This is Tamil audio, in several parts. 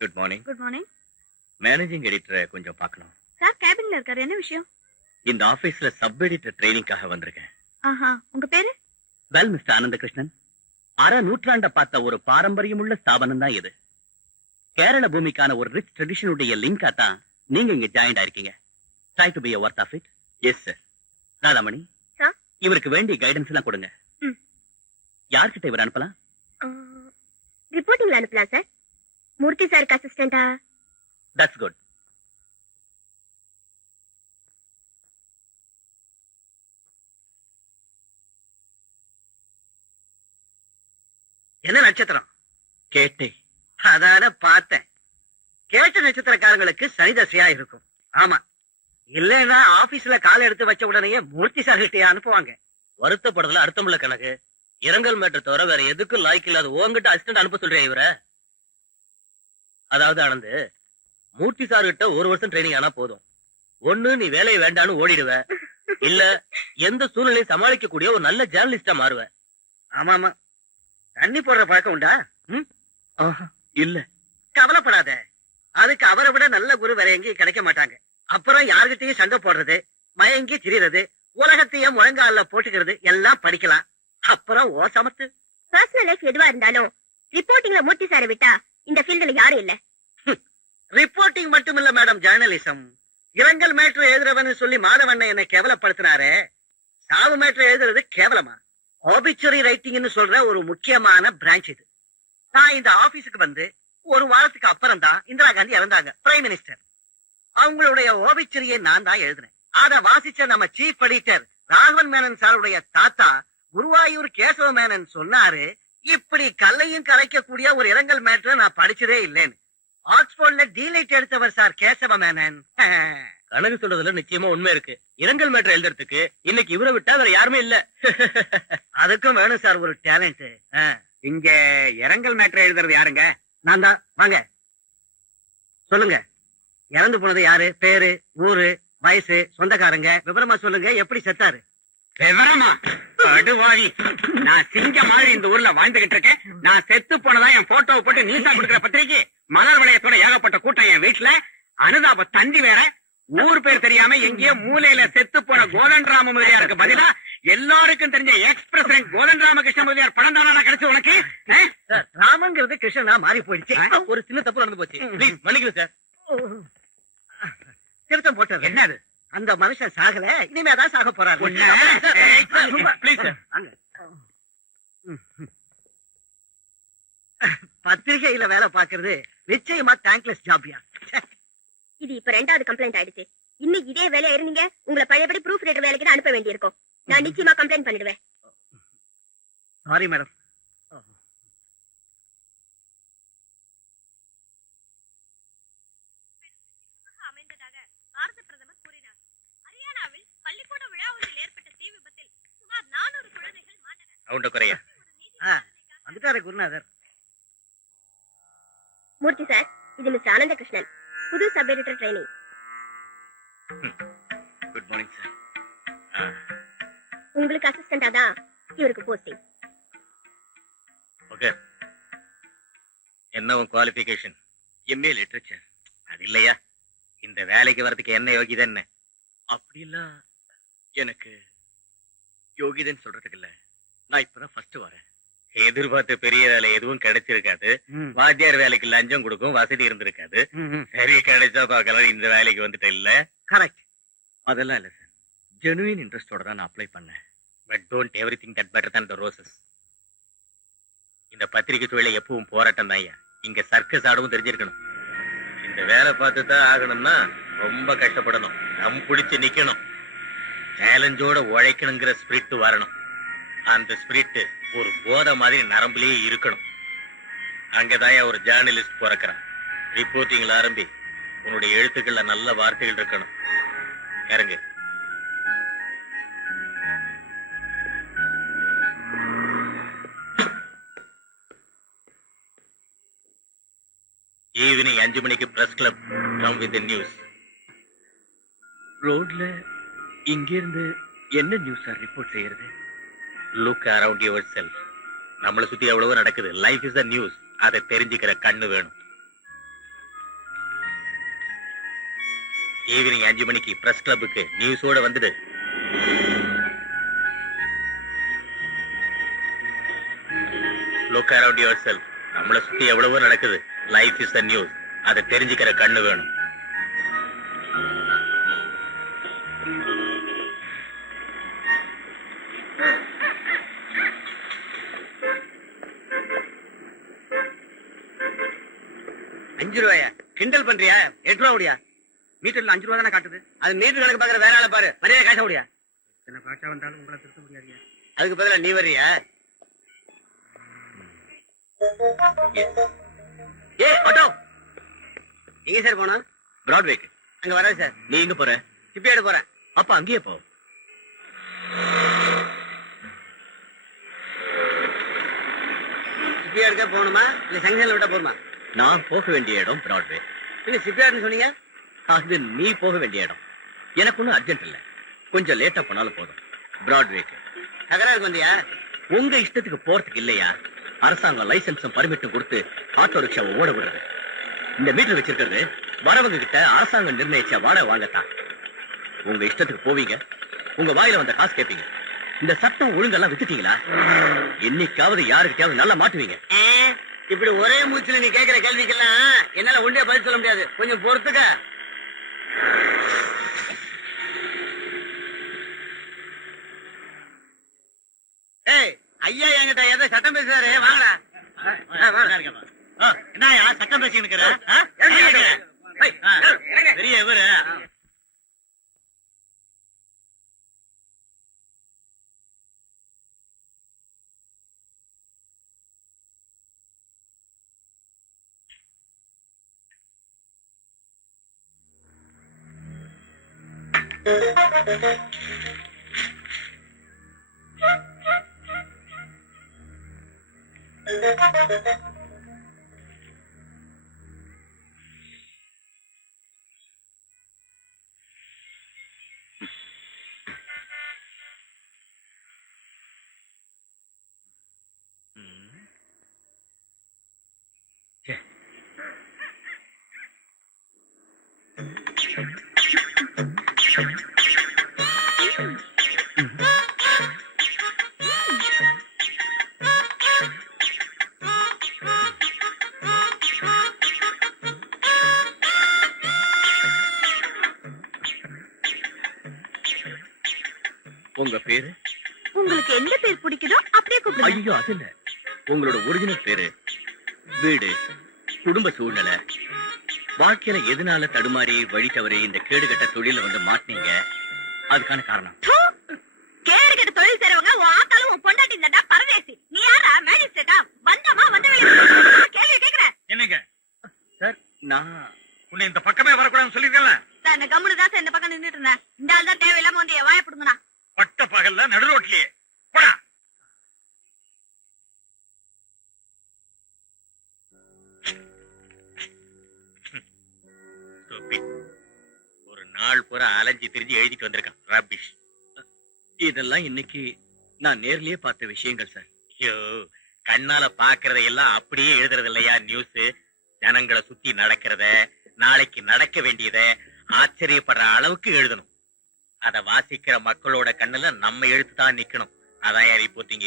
Good morning. Good morning. Managing எடிட்டரை கொஞ்சம் பார்க்கணும். சார் கேபின்ல இருக்காரு. என்ன விஷயம்? இந்த ஆபீஸ்ல சப் எடிட்டர் ட்ரைனிங்காக வந்திருக்கேன். ஆஹா, உங்க பேரு? வெல் மிஸ்டர் ஆனந்தகிருஷ்ணன், அரை நூற்றாண்ட பார்த்த ஒரு பாரம்பரியமுள்ள ஸ்தாபனம் தான் இது. கேரள பூமிக்கான ஒரு ரிச் ட்ரெடிஷனுடைய லிங்கா தான் நீங்க இங்க ஜாயின் ஆயிருக்கீங்க. Try to be a worth of it. Yes sir. Radhamani, இவருக்கு வேண்டிய கைடன்ஸ் எல்லாம் கொடுங்க. யார்கிட்ட இவர் அனுப்பலாம்? ரிப்போர்ட்டிங்ல அனுப்பலாம் சார். மூர்த்தி சாருக்கு அசிஸ்டண்டா? That's good. என்ன நட்சத்திரம்? கேட்டே. அதான பார்த்தேன். கேட்ட நட்சத்திரக்காரங்களுக்கு சனிதசையா இருக்கும். ஆமா, இல்லன்னா ஆபீஸ்ல கால எடுத்து வச்ச உடனே மூர்த்தி சார் கிட்டே அனுப்புவாங்க. வருத்தப்படுறதுல அர்த்தமுள்ள கணக்கு. இரங்கல் மேட்டர் தவிர வேற எதுக்கும் லாய்க்கு இல்லாத உங்ககிட்ட அசிஸ்டன்ட் அனுப்ப சொல்றேன் இவர. அதாவது ஆனந்து, மூர்த்தி சார் கிட்ட ஒரு வருஷம் ட்ரைனிங் ஆனா போதும். ஒண்ணு நீ வேலையை வேண்டான்னு ஓடிடுவ, இல்ல எந்த சூழ்நிலையும் சமாளிக்க கூடிய ஒரு நல்ல ஜேர்னலிஸ்டா மாறுவ. ஆமா ஆமா. தண்ணி போடுற பழக்கம் உண்டா? இல்ல. கவலைப்படாத, அதுக்கு அவரை விட நல்ல குரு வேற எங்கேயும் கிடைக்க மாட்டாங்க. அப்புறம் யாருகிட்டயும் சண்டை போடுறது, மயங்கி திரிறது, உலகத்தையும் முழங்கால போட்டுக்கிறது எல்லாம் படிக்கலாம். அப்புறம் ஓ சமத்து. பர்சனல் லைஃப் எதுவா இருந்தாலும் ரிப்போர்ட்டிங்ல மூர்த்தி சாரை விட்டா இந்த ஃபீல்டுல யாரும் இல்ல. ரிப்போர்ட்டிங் மட்டும் இல்ல மேடம், ஜேர்னலிசம். இரங்கல் மேட்ரு எழுதுறவன்னு சொல்லி மாதவண்ண என்ன கேவலப்படுத்தினாரு. சாவு மேட்ரு எழுதுறது கேவலமா? ஆபிச்சுரி ரைட்டிங்னு சொல்ற ஒரு முக்கியமான பிரான்ச் இது. நான் இந்த ஆபீஸுக்கு வந்து ஒரு வாரத்துக்கு அப்புறம் தான் இந்திரா காந்தி இறந்தாங்க, பிரைம் மினிஸ்டர். அவங்களுடைய ஆபிச்சுரியை நான் தான் எழுதினேன். அத வாசிச்ச நம்ம சீஃப் எடிட்டர் ராகவன் மேனன் சாருடைய தாத்தா குருவாயூர் கேசவ மேனன் சொன்னாரு, இப்படி கல்லையும் கரைக்கக்கூடிய ஒரு இரங்கல் மேட்ரு நான் படிச்சதே இல்லைன்னு. ஆக்ஸ்போர்ட்ல டீலைட் எடுத்தவர் சார் கேசவ மேனன். கணக்கு சொல்றதுல நிச்சயமா உண்மை இருக்கு. இரங்கல் மேட்டர் எழுதுறதுக்கு இன்னைக்கு இவரை விட்டா வேற யாருமே இல்ல. அதுக்கும் வேணும் சார் ஒரு டேலண்ட். இங்க இரங்கல் மேட்டர் எழுதுறது யாருங்க? நான் தான். வாங்க சொல்லுங்க, இறந்து போனது யாரு? பேரு, ஊரு, வயசு, சொந்தக்காரங்க விவரமா சொல்லுங்க. எப்படி செத்தாரு? விவரமா? படுவாதி, நான் சிங்க மாதிரி இந்த ஊர்ல வாழ்ந்துகிட்டு இருக்கேன். நான் செத்து போனதா என் போட்டோவை போட்டு நீசா கொடுக்கிற பத்திரிக்கை, மலர் வளையத்தோட ஏகப்பட்ட கூட்டம் என் வீட்டுல, அனுதாப தந்தி வேற. ஊர் பேர் தெரியாம எங்கேயோ மூலையில செத்து போன கோதன் ராம முதலியாருக்கு பதிலா எல்லாருக்கும் தெரிஞ்ச எக்ஸ் பிரசிடென்ட் கோதன் ராமகிருஷ்ண முதலியார் படம் தானா கிடைச்சு உனக்கு? ராமங்கிறது கிருஷ்ணனா மாறி போயிடுச்சு. ஒரு சின்ன தப்பு நடந்து போச்சு, ப்ளீஸ் மன்னிக்கணும் சார். திருத்தம் போட்டது என்னது? அந்த மனுஷன் சாகல, இனிமேதான் சாக போறாரு. பத்திரிகையில வேலை பாக்குறது நிச்சயமா தேங்க்லெஸ் ஜாப்யா. இது இப்ப 2வது கம்ப்ளைண்ட் ஆயிடுச்சு. இன்னும் இதே வேலையா இருந்தீங்க, உங்களை பழையபடி ப்ரூஃப் ரீடர் வேலைக்கு தான் அனுப்ப வேண்டியிருக்கும். நான் நிச்சயமா கம்ப்ளைண்ட் பண்ணிடுவேன். Sorry madam. வந்துட்டாரு குருநாதர். மூர்த்தி சார், இது மிஸ்டர் ஆனந்தகிருஷ்ணன், புது sub editor training. Good morning sir. உங்களுக்கு அசிஸ்டண்டா தான் இவருக்கு போஸ்டிங். ஓகே. என்ன உன் குவாலிஃபிகேஷன்? MA literature. அது இல்லையா, இந்த வேலைக்கு வரதுக்கு என்ன யோகிதை? என்ன அப்படி இல்ல, எனக்கு யோகிதன்னு சொல்றதுக்கு இல்ல. நான் இப்பதான் ஃபர்ஸ்ட் வரேன். எதிர்பார்த்த பெரிய வேலை எதுவும் கிடைச்சிருக்காது. வாத்தியார் வேலைக்கு லஞ்சம் கொடுக்கும் வசதி இருந்திருக்காது. சரி, கிடைச்சா பார்க்கலாம். இந்த வேலைக்கு வந்துட்டு இல்ல. கரெக்ட். அதெல்லாம் இல்ல சார், ஜெனுவின் இன்ட்ரெஸ்டோட தான் நான் அப்ளை பண்ணேன். But don't everything that better than the roses. இந்த பத்திரிகை தொழில எப்பவும் போராட்டம் தான் ஐயா. இங்க சர்க்கஸ் ஆடவும் தெரிஞ்சிருக்கணும். இந்த வேலை பார்த்து தான் ஆகணும்னா ரொம்ப கஷ்டப்படணும். நம் பிடிச்சு நிக்கணும். சேலஞ்சோட உழைக்கணுங்கிற ஸ்பிரிட் வரணும். அந்த ஸ்பிரிட் ஒரு போதை மாதிரி நரம்புலயே இருக்கணும். அங்கதான் ஒரு ஜேர்னலிஸ்ட் பிறக்கிறான். ரிப்போர்ட்டிங்ல ஆரம்பி உன்னுடைய எழுத்துக்கள்ல நல்ல வார்த்தைகள் இருக்கணும். இறங்கு. ஈவினிங் 5 மணிக்கு press club come with news. ரோட்ல இங்கிருந்து என்ன நியூஸ் சார் ரிப்போர்ட் செய்யறது? Look around your self. நம்மளை சுத்தி எவ்வளவோ நடக்குது. Life is the news. அதை தெரிஞ்சுக்கிற கண்ணு வேணும். ஈவினிங் 5 மணிக்கு பிரஸ் கிளப்புக்கு நியூஸோட வந்துடு. Look around your self. நம்மளை சுத்தி எவ்வளவோ நடக்குது. Life is the news. அதை தெரிஞ்சுக்கிற கண்ணு வேணும். ₹5 கிண்டல் பண்றியா? ₹8 மீட்டர்ல ₹5 தானே காட்டுது. அது மீட்டர் கணக்கு பாக்குற வேற ஆள பாரு. மரியாதை காச முடியா? என்ன பாஷா வந்தாலும் உங்களை திருத்த முடியாது. அதுக்கு பதிலா நீ வர்றியா? ஏ ஆட்டோ, எங்க சார் போனோம்? பிராட்வேக்கு. அங்க வராது சார். நீ எங்க போற? சிப்பியாடு போறேன். அப்ப அங்கேயே போ. சிப்பியாடுக்கே போகணுமா இல்ல சங்ஷன்ல விட்டா போருமா? நான் போக வேண்டிய இடம் பிராட்வே. இல்ல சிப்பியாடுன்னு சொன்னீங்க. அது நீ போக வேண்டிய இடம். எனக்கு ஒன்னும் அர்ஜென்ட் இல்ல. கொஞ்சம் லேட்டா போனாலும் போதும். பிராட்வேக்கு. தகராறுக்கு வந்தியா? உங்க இஷ்டத்துக்கு போறதுக்கு இல்லையா? அரசாங்கம் லைசன்ஸும் பர்மிட்டும் கொடுத்து ஆட்டோ ரிக்ஷாவை ஓட விடுறது. இந்த மீட்டர் வச்சிருக்கிறது வரவங்க கிட்ட அரசாங்கம் நிர்ணயிச்ச வாடகை வாங்கத்தான். உங்க இஷ்டத்துக்கு போவீங்க, உங்க வாயில வந்த காசு கேட்பீங்க. இந்த சட்டம் ஒழுங்கெல்லாம் வித்துட்டீங்களா? என்னைக்காவது யாருக்கிட்டையாவது நல்லா மாட்டுவீங்க. இப்படி ஒரே மூச்சுல நீ கேக்குற கேள்விக்கெல்லாம் என்னால ஒன்றே பதில் சொல்ல முடியாது. கொஞ்சம் பொறுத்துக்க. ஏய், ஐயா என்கிட்ட ஏதோ சட்டம் பேசுறாரு. வாங்கடா. என்னயா சட்டம் பேசி இருக்கிற? பெரிய இவரு உங்க பேரு? உங்களுக்கு எந்த பேர் பிடிக்குதோ அப்படியே கூப்பிடுங்க. ஐயோ அது இல்ல. உங்களோட ஒரிஜினல் பேரு, வீடு, குடும்ப சூழ்நிலை, வாழ்க்கையில எதனால தடுமாறி வழி தவறி இந்த கேடுகட்ட தொழில வந்து மாட்டீங்க, அதுக்கான காரணம். கேடு கெட்ட தொழில் செய்றவங்க உன் ஆத்தாலும் உன் பொண்டாட்டி இருந்தா பரதேசி. நீ யாரா? மேஜிஸ்ட்ரேட்டா? வந்தமா வந்த கேள்வி கேக்குற? என்னங்க சார் நான் உன்னை இந்த பக்கமே வரக்கூடாதுன்னு சொல்லிருக்கேன்ல. இந்த கம்முனு தான் இந்த பக்கம் நின்னுட்டு இருந்தேன். இந்த ஆள் தான் தேவையில்லாம வந்து என் வாயை பிடுங்கண்ணா. பட்ட பகல்ல நடு ரோட்லயே போடா. ஒரு நாள் பூரா அலைஞ்சி திரிஞ்சு எழுதிட்டு வந்திருக்கான். ரபிஷ். இதெல்லாம் இன்னைக்கு நான் நேர்லயே பார்த்த விஷயங்கள் சார். ஐயோ, கண்ணால பாக்குறதையெல்லாம் அப்படியே எழுதுறது இல்லையா நியூஸ்? ஜனங்களை சுத்தி நடக்கிறத, நாளைக்கு நடக்க வேண்டியத ஆச்சரியப்படுற அளவுக்கு எழுதணும். அத வாசிக்கிற மக்களோட கண்ணுல நம்ம எழுத்து தான் நிக்கணும். அதான் யாரி போத்தீங்க.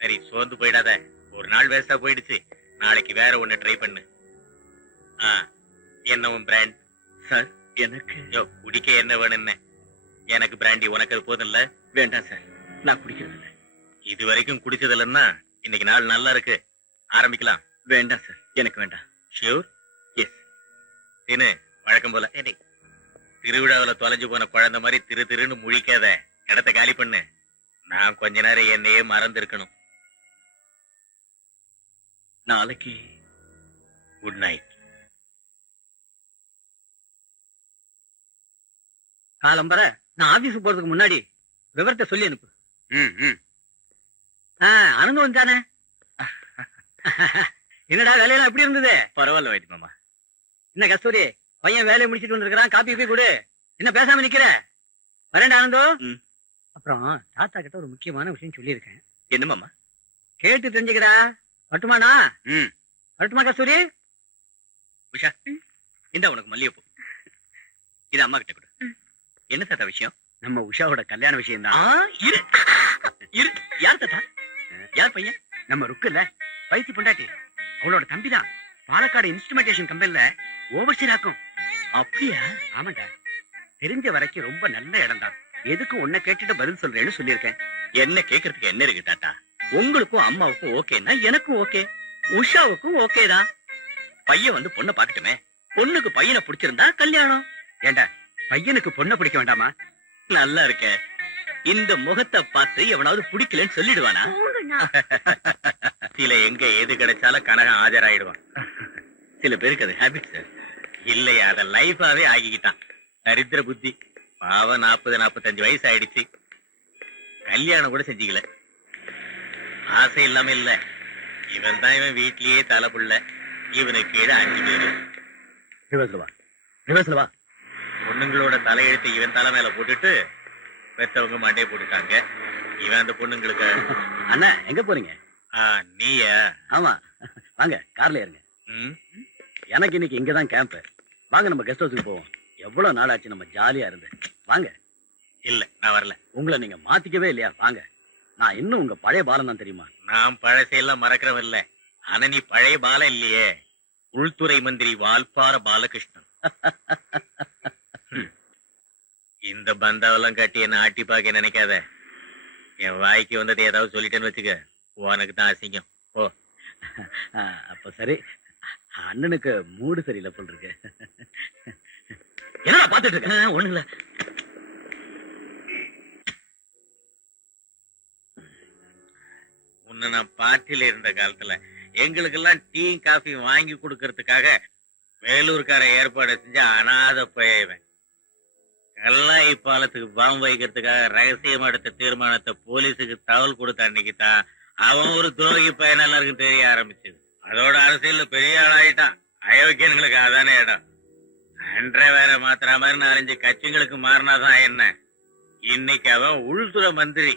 சரி, சோர்ந்து போயிடாத. ஒரு நாள் வேஸ்டா போயிடுச்சு. நாளைக்கு வேற ஒண்ணு ட்ரை பண்ணு. என்னவும் பிராண்ட் சார் எனக்கு யோ குடிக்க என்ன வேணும்னு? எனக்கு பிராண்டி, உனக்கு அது போதும் இல்ல? வேண்டாம் சார், நான் குடிக்கிறது இல்லை. இது வரைக்கும் குடிச்சது இல்லைன்னா இன்னைக்கு நாள் நல்லா இருக்கு. ஆரம்பிக்கலாம். வேண்டாம் சார், எனக்கு வேண்டாம். ஷியூர்? எஸ். தின்னு வழக்கம் போல. திருவிழாவுல தொலைஞ்சு போன குழந்தை மாதிரி திரு திருன்னு முழிக்காத. இடத்த காலி பண்ணு. நான் கொஞ்ச நேரம் என்னையே மறந்திருக்கணும். நாளைக்கு குட் நைட். காலம்பர நான் ஆபீஸ் போறதுக்கு முன்னாடி விவரத்தை சொல்லி அனுப்பு. ம், ம். அனந்து வந்தானே. என்னடா வேலையெல்லாம் எப்படி இருந்தது? பரவாயில்ல வைத்தி மாமா. என்ன கஸ்தூரி, பையன் வேலையை முடிச்சிட்டு வந்திருக்கிறான், காப்பி போய் கொடு. என்ன பேசாம நிக்கிற? வரேன்டா ஆனந்தோ. ம். அப்புறம் தாத்தா கிட்ட ஒரு முக்கியமான விஷயம் சொல்லியிருக்கேன், என்ன மாமா? கேட்டு தெரிஞ்சுக்கடா. வரட்டுமாண்ணா? ம். வரட்டுமா கஸ்தூரி? உஷா, இந்த உனக்கு மல்லிகைப்பூ. இது அம்மா கிட்ட கொடு. என்ன தாத்தா விஷயம்? நம்ம உஷாவோட கல்யாண விஷயம் தான். இரு இரு. யார் தாத்தா? யார் பையன்? நம்ம ருக்கு இல்ல, வைத்தி பொண்டாட்டி, அவளோட தம்பிதான். பாலக்காடு இன்ஸ்ட்ருமெண்டேஷன் கம்பெனில ஓவர்சீர் ஆக்கும். அப்படியா? ஆமாண்டா, தெரிஞ்ச வரைக்கும் ரொம்ப நல்ல இடம் தான். எதுக்கும் உன்னை கேட்டுட்டு பதில் சொல்றேன்னு சொல்லியிருக்கேன். என்ன கேக்குறதுக்கு என்ன இருக்கு தாத்தா? உங்களுக்கும் அம்மாவுக்கும் ஓகேன்னா எனக்கும் ஓகே, உஷாவுக்கும் ஓகே தான். பையன் வந்து பொண்ணை பாக்கட்டுமே. பொண்ணுக்கு பையனை பிடிச்சிருந்தா கல்யாணம். ஏண்டா, பையனுக்கு பொண்ணை பிடிக்க வேண்டாமா? நல்லா இருக்க. இந்த முகத்தை பார்த்து எவனாவது பிடிக்கலன்னு சொல்லிடுவானா? போங்கண்ணா. சில எங்க எது கிடைச்சாலும் கனகம் ஆஜராயிடுவான். சில பேருக்கு அது ஹேபிட் சார். இல்லையா, அத லைஃபாவே ஆகிக்கிட்டான். தரித்திர புத்தி. பாவம் 40-45 வயசு ஆயிடுச்சு. கல்யாணம் கூட செஞ்சுக்கல. ஆசை இல்லாம இல்ல. இவன் தான் இவன் வீட்லயே தலை புள்ள. இவனுக்கு கீழே 5 பேரு. ரிவர்ஸ்ல வா. பொண்ணுங்களோட தலையெழுத்து இவன் தலை மேல போட்டுட்டு பெத்தவங்க மண்டையை போட்டுட்டாங்க. இவன் அந்த பொண்ணுங்களுக்கு அண்ணா எங்க போறீங்க? நீயா? ஆமா, வாங்க கார்ல ஏறுங்க. ம், எனக்கு இன்னைக்கு இங்கதான் கேம்ப். வாங்க நம்ம கெஸ்ட் ஹவுஸுக்கு போவோம். எவ்வளவு நாள் ஆச்சு நம்ம ஜாலியா இருந்து. வாங்க. இல்ல நான் வரல. உங்களை நீங்க மாத்திக்கவே இல்லையா? வாங்க. நான் இன்னும் உங்க பழைய பாலம் தான், தெரியுமா? நான் பழசையெல்லாம் மறக்கிறவன் இல்ல. ஆனா நீ பழைய பாலம் இல்லையே. உள்துறை மந்திரி வால்பாற பாலகிருஷ்ணன். இந்த பந்தாவெல்லாம் கட்டி என்ன ஆட்டி பாக்க நினைக்காத. என் வாய்க்கு வந்தது ஏதாவது சொல்லிட்டேன்னு வச்சுக்க, உனக்கு தான் அசிங்கம். ஓ, அப்ப சரி. அண்ணனுக்கு மூடு சரியில்லை போல் இருக்கு. என்ன பாத்துட்டு இருக்க? ஒண்ணு இல்ல. உன்னை நான் பார்ட்டியில இருந்த காலத்துல எங்களுக்கெல்லாம் டீ காஃபி வாங்கி கொடுக்கறதுக்காக வேலூர்கார ஏற்பாடு செஞ்ச அனாத பையவன். கல்லாய் பாலத்துக்கு பாம்பு வைக்கிறதுக்காக ரகசியமா எடுத்த தீர்மானத்தை போலீஸுக்கு தகவல் கொடுத்த அன்னைக்கு தான் அவன் ஒரு துரோகி பையன் எல்லாருக்கும் தெரிய ஆரம்பிச்சது. அதோட அரசியல்ல பெரிய ஆளாயிட்டான். அயோக்கியன்களுக்கு அதானே இடம். அன்றை வேற மாத்திர மாதிரி 4-5 கட்சிங்களுக்கு மாறினாதான் என்ன. இன்னைக்கு அவன் உள்துறை மந்திரி.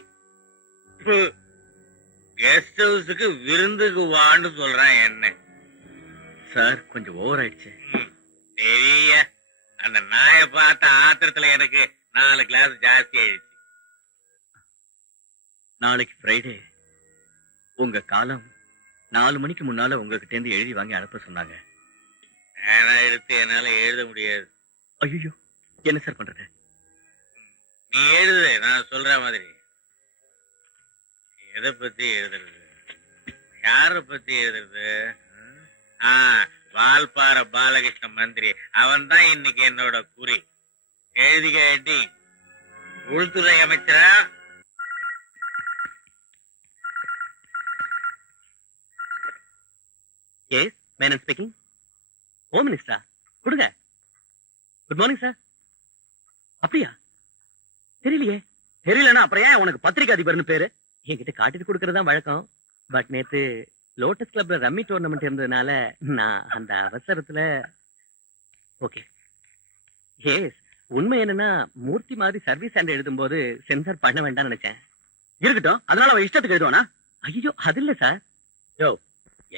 கெஸ்ட் ஹவுஸுக்கு விருந்துக்கு வான்னு சொல்றான் என்ன. சார் கொஞ்சம் ஓவர் ஆயிடுச்சு. தெரிய அந்த நாய பார்த்த ஆத்திரத்துல எனக்கு 4 கிளாஸ் ஜாஸ்தி ஆயிடுச்சு. நாளைக்கு ஃப்ரைடே. உங்க காலம் 4 மணிக்கு முன்னால உங்ககிட்ட இருந்து எழுதி வாங்கி அனுப்ப சொன்னாங்க. ஆனா எடுத்து என்னால எழுத முடியாது. ஐயோ, என்ன சார் பண்றது? நீ எழுது, நான் சொல்ற மாதிரி. எதை பத்தி எழுதுறது? யார பத்தி எழுதுறது? வால்பாற பாலகிருஷ்ண மந்திரி. அவன் தான் இன்னைக்கு என்னோட குறி. எழுதிக்க எட்டி. உள்துறை அமைச்சரா? S, Menon speaking. ஹோம் மினிஸ்டரா? கொடுங்க. Good morning sir. அப்படியா? தெரியலையே. தெரியலன்னா அப்புறம் ஏன் உனக்கு பத்திரிகை அதிபர்னு பேரு? என்கிட்ட காட்டிட்டு கொடுக்கறது தான் வழக்கம். பட் நேத்து லோட்டஸ் கிளப்ல ரம்மி டோர்னமெண்ட் இருந்ததுனால நான் அந்த அவசரத்துல. ஓகே. எஸ், உண்மை என்னன்னா மூர்த்தி மாதிரி சர்வீஸ் அண்ட் எழுதும் போது சென்சார் பண்ண வேண்டாம்னு நினைச்சேன். இருக்கட்டும், அதனால அவன் இஷ்டத்துக்கு எழுதுவானா? ஐயோ, அது இல்ல சார். யோ,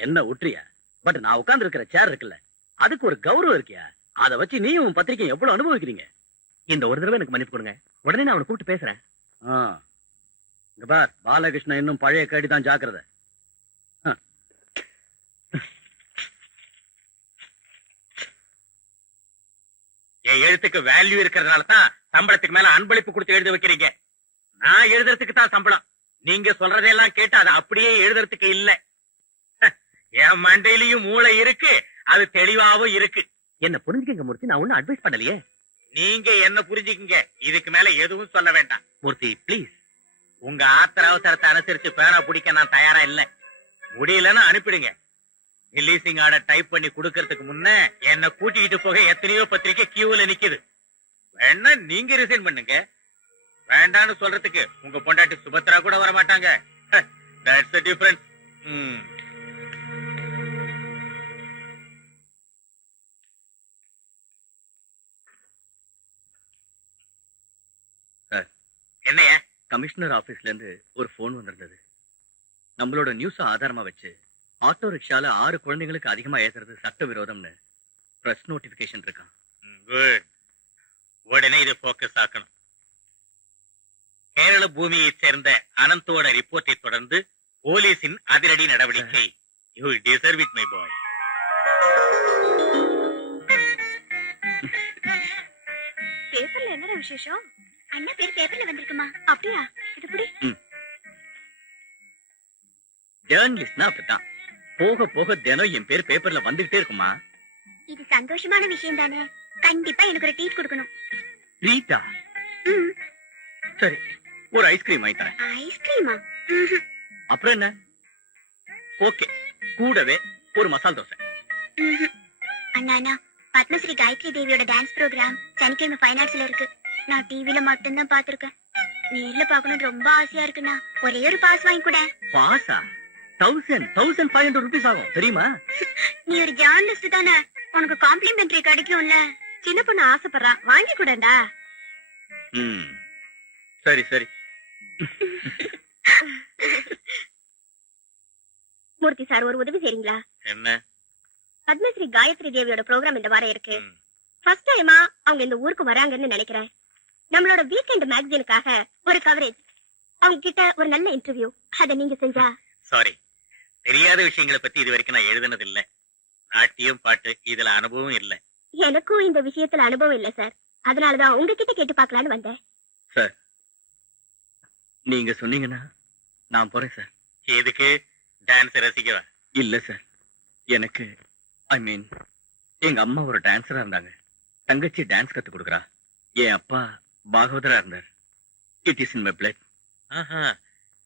என்ன உற்றியா? பட் நான் உட்கார்ந்து இருக்கிற சேர் இருக்குல்ல, அதுக்கு ஒரு கௌரவம் இருக்கியா? அதை வச்சு நீயும் உன் பத்திரிகை எவ்வளவு அனுபவிக்கிறீங்க? இந்த ஒரு தடவை எனக்கு மன்னிப்பு கொடுங்க. உடனே நான் அவனை கூப்பிட்டு பேசுறேன். இங்க பார், பாலகிருஷ்ணன் இன்னும் பழைய கேடி தான், ஜாக்கிரதை. என் எழுத்துக்கு வேல்யூ இருக்கிறதுனால தான் சம்பளத்துக்கு மேல அன்பளிப்பு கொடுத்து எழுத வைக்கிறீங்க. நான் எழுதுறதுக்கு தான் சம்பளம். நீங்க சொல்றதெல்லாம் கேட்டு அது அப்படியே எழுதுறதுக்கு இல்ல. என் மண்டையிலயும் மூளை இருக்கு, அது தெளிவாவும் இருக்கு. என்ன புரிஞ்சுக்கங்க மூர்த்தி, நான் ஒன்னும் அட்வைஸ் பண்ணலையே. நீங்க என்ன புரிஞ்சுக்குங்க, இதுக்கு மேல எதுவும் சொல்ல வேண்டாம். மூர்த்தி ப்ளீஸ். உங்க ஆத்திர அவசரத்தை அனுசரிச்சு பேரா பிடிக்க நான் தயாரா இல்ல. முடியலன்னா அனுப்பிடுங்க. ரிலீசிங் ஆர்டர் டைப் பண்ணி கொடுக்கறதுக்கு முன்ன என்ன கூட்டிக்கிட்டு போக எத்தனையோ பத்திரிக்கை கியூல நிக்குது. வேணா நீங்க ரிசைன் பண்ணுங்க. வேண்டான்னு சொல்றதுக்கு உங்க பொண்டாட்டி சுபத்ரா கூட வர மாட்டாங்க. That's the difference. என்னையா? கமிஷனர் ஆபீஸ்ல இருந்து ஒரு போன் வந்திருந்தது. நம்மளோட நியூஸ் ஆதாரமா வச்சு ஆட்டோ ரிக்ஷால 6 குழந்தைங்களுக்கு அதிகமா ஏத்துறது சட்டவிரோதம்னு பிரஸ் நோட்டிபிகேஷன் இருக்கான். Good. உடனே இதை போக்கஸ் ஆக்கணும். கேரள பூமியை சேர்ந்த அனந்தோட ரிப்போர்ட்டை தொடர்ந்து போலீசின் அதிரடி நடவடிக்கை. You deserve it, my boy. பேப்பர்ல என்னடா விசேஷம்? அண்ணா பேர் பேப்பர்ல வந்திருக்குமா? அப்படியா? இது புடி. ஜேர்னலிஸ்ட்னா அப்படித்தான். போக போக தினம் என் பேர் பேப்பர்ல வந்துகிட்டே இருக்குமா. இது சந்தோஷமான விஷயம் தானே. கண்டிப்பா எனக்கு ஒரு ட்ரீட் கொடுக்கணும். ட்ரீட்டா? சரி, ஒரு ஐஸ்கிரீம் வாங்கி தரேன். ஐஸ்கிரீமா? அப்புறம் என்ன? ஓகே, கூடவே ஒரு மசால் தோசை. அண்ணா, பத்மஸ்ரீ காயத்ரி தேவியோட டான்ஸ் ப்ரோக்ராம் சனிக்கிழமை ஃபைனான்ஸ்ல இருக்கு. நான் டிவில மட்டும்தான் பாத்திருக்கேன். நேர்ல பாக்கணும் ரொம்ப ஆசையா இருக்குண்ணா. ஒரே ஒரு பாஸ் வாங்கி கூட. பாஸா? 1500 ரூபீஸ் ஆகும் தெரியுமா? நீ ஒரு ஜேர்னலிஸ்ட் தானே, உனக்கு காம்ப்ளிமெண்டரி கிடைக்கும்ல. சின்ன பொண்ணு ஆசைப்படுறா, வாங்கி கூடண்டா. சரி சரி. மூர்த்தி சார், ஒரு உதவி செய்றீங்களா? என்ன? பத்மஸ்ரீ காயத்ரி தேவியோட ப்ரோக்ராம் இந்த வாரம் இருக்கு. ஃபர்ஸ்ட் டைமா அவங்க இந்த ஊருக்கு வராங்கன்னு நினைக்கிறேன். நம்மளோட வீக்கெண்ட் மேகசினுக்காக ஒரு கவரேஜ், அவங்க கிட்ட ஒரு நல்ல இன்டர்வியூ, அத நீங்க செஞ்சா. சாரி, தெரியாத விஷயங்களை பத்தி இது வரைக்கும் நான் எழுதுனது இல்ல. நாட்டியம் பாட்டு இதுல அனுபவம் இல்ல. எனக்கும் இந்த விஷயத்துல அனுபவம் இல்ல சார். அதனாலதான் உங்ககிட்ட கேட்டு பாக்கலான்னு வந்தேன். சார், நீங்க சொன்னீங்கன்னா நான் போறேன் சார். எதுக்கு? டான்ஸ் ரசிக்கவா? இல்ல சார், எனக்கு ஐ மீன் எங்க அம்மா ஒரு டான்ஸரா இருந்தாங்க. தங்கச்சி டான்ஸ் கத்து கொடுக்கறா. என் அப்பா பாகவதரா இருந்தார். It is in my blood. ஆஹா,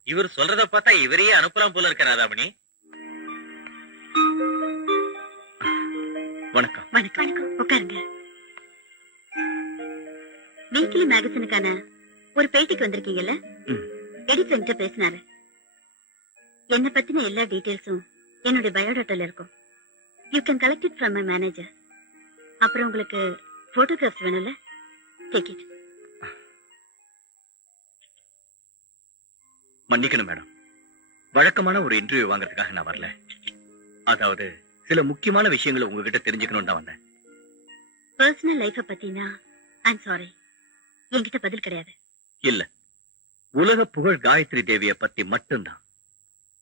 இவர் சொல்றத பார்த்தா இவரையே அனுப்பலாம் போல இருக்க ராதாமணி. வணக்கம். வணக்கம். உட்காருங்க. வீக்லி மேகசினுக்கான ஒரு பேட்டிக்கு வந்திருக்கீங்கல்ல? எடிட்டர் பேசினாரு. என்ன பத்தின எல்லா டீடைல்ஸும் என்னுடைய பயோடாட்டால இருக்கும். You can collect it from my manager. அப்புறம் உங்களுக்கு போட்டோகிராஃப்ஸ் வேணும்ல? Take it. மன்னிக்கணும் மேடம், வழக்கமான ஒரு இன்டர்வியூ வாங்குறதுக்காக நான் வரல. அதாவது சில முக்கியமான விஷயங்களை உங்ககிட்ட தெரிஞ்சுக்கணும் தான் வந்தேன். பர்சனல் லைஃப பத்தினா ஐம் சாரி, என்கிட்ட பதில் கிடையாது. இல்ல, உலக புகழ் காயத்ரி தேவிய பத்தி மட்டும்தான்.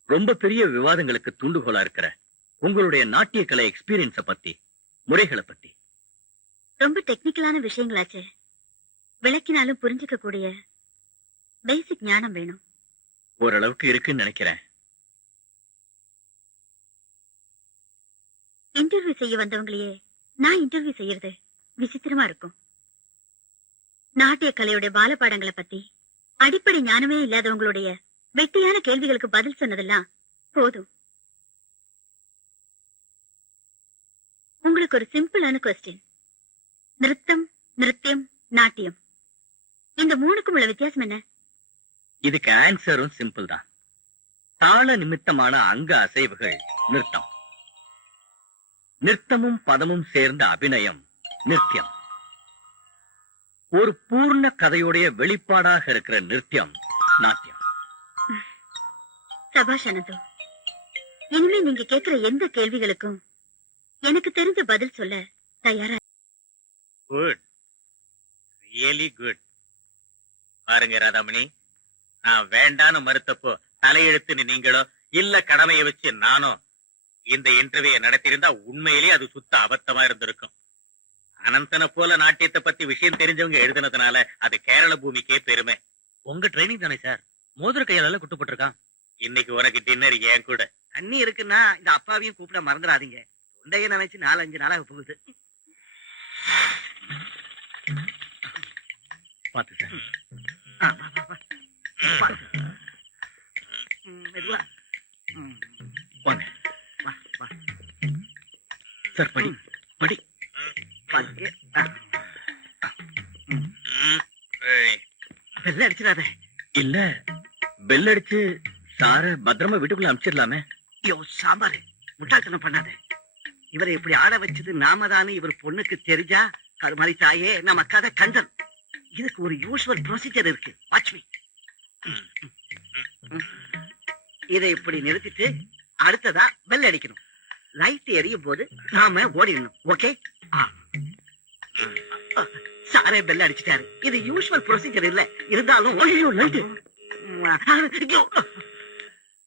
ரொம்ப பெரிய விவாதங்களுக்கு தூண்டுகோலா இருக்கிற உங்களுடைய நாட்டிய கலை எக்ஸ்பீரியன்ஸ பத்தி, முறைகளை பத்தி. ரொம்ப டெக்னிக்கலான விஷயங்களாச்சே, விளக்கினாலும் புரிஞ்சுக்க கூடிய பேசிக் ஞானம் வேணும். ஓரளவுக்கு இருக்குன்னு நினைக்கிறேன். இன்டர்வியூ செய்ய வந்தவங்களையே நான் இன்டர்வியூ செய்யறது விசித்திரமா இருக்கும். நாட்டிய கலையுடைய பாலபாடங்களை பத்தி அடிப்படை ஞானமே இல்லாதவங்களுடைய வெட்டியான கேள்விகளுக்கு பதில் சொன்னதெல்லாம் போதும். உங்களுக்கு ஒரு சிம்பிளான கொஸ்டின். நிருத்தம், நிருத்தியம், நாட்டியம், இந்த மூணுக்கும் உள்ள வித்தியாசம் என்ன? இதுக்கு ஆன்சரும் சிம்பிள் தான். தாள நிமித்தமான அங்க அசைவுகள் நிறுத்தம். நிறுத்தமும் பதமும் சேர்ந்த அபிநயம் நிருத்தியம். ஒரு பூர்ண கதையுடைய வெளிப்பாடாக இருக்கிற நிருத்தியம் நாட்டியம். சபாஷ் அனந்து, இனிமே நீங்க கேட்கிற எந்த கேள்விகளுக்கும் எனக்கு தெரிஞ்ச பதில் சொல்ல தயாரா. Good, really good. பாருங்க ராதாமணி, நான் வேண்டான்னு மறுத்தப்போ தலையெழுத்துன்னு நீங்களோ இல்ல கடமையை வச்சு நானோ இந்த இன்டர்வியூ நடத்தியிருந்தா உண்மையிலேயே அது சுத்த அபத்தமா இருந்திருக்கும். அனந்தனை போல நாட்டியத்தை பத்தி விஷயம் தெரிஞ்சவங்க எழுதுனதுனால அது கேரள பூமிக்கே பெருமை. உங்க ட்ரைனிங் தானே சார்? மோதிர கையால குட்டுப்பட்டிருக்கான். இன்னைக்கு உனக்கு டின்னர் ஏன் கூட. தண்ணி இருக்குன்னா இந்த அப்பாவையும் கூப்பிட மறந்துடாதீங்க. தொண்டைய நினைச்சு 4-5 நாளாக போகுது. பாத்து சார். வா, வா, வா. வா. மெதுவா. வாங்க வா, வா. சார். படி படி. பாத்து. பெல்ல அடிச்சிடாத. இல்ல, பெல் அடிச்சு சார பத்திரமா வீட்டுக்குள்ள அனுப்பிச்சிடலாமே. ஐயோ சாம்பாரு, முட்டாள்தனம் பண்ணாத. இவரை இப்படி ஆட வச்சது நாம தானே இவர் பொண்ணுக்கு தெரிஞ்சா கருமாரி தாயே நம்ம கதை கந்தன். இதுக்கு ஒரு யூஸ்வல் ப்ரொசீஜர் இருக்கு. Watch me. இதை இப்படி நிறுத்திட்டு அடுத்ததா பெல் அடிக்கணும். லைட் எரியும் போது நாம ஓடிடணும். ஓகே? சாரே பெல் அடிச்சிட்டாரு. இது யூஸ்வல் ப்ரொசீஜர் இல்ல, இருந்தாலும் லைட்.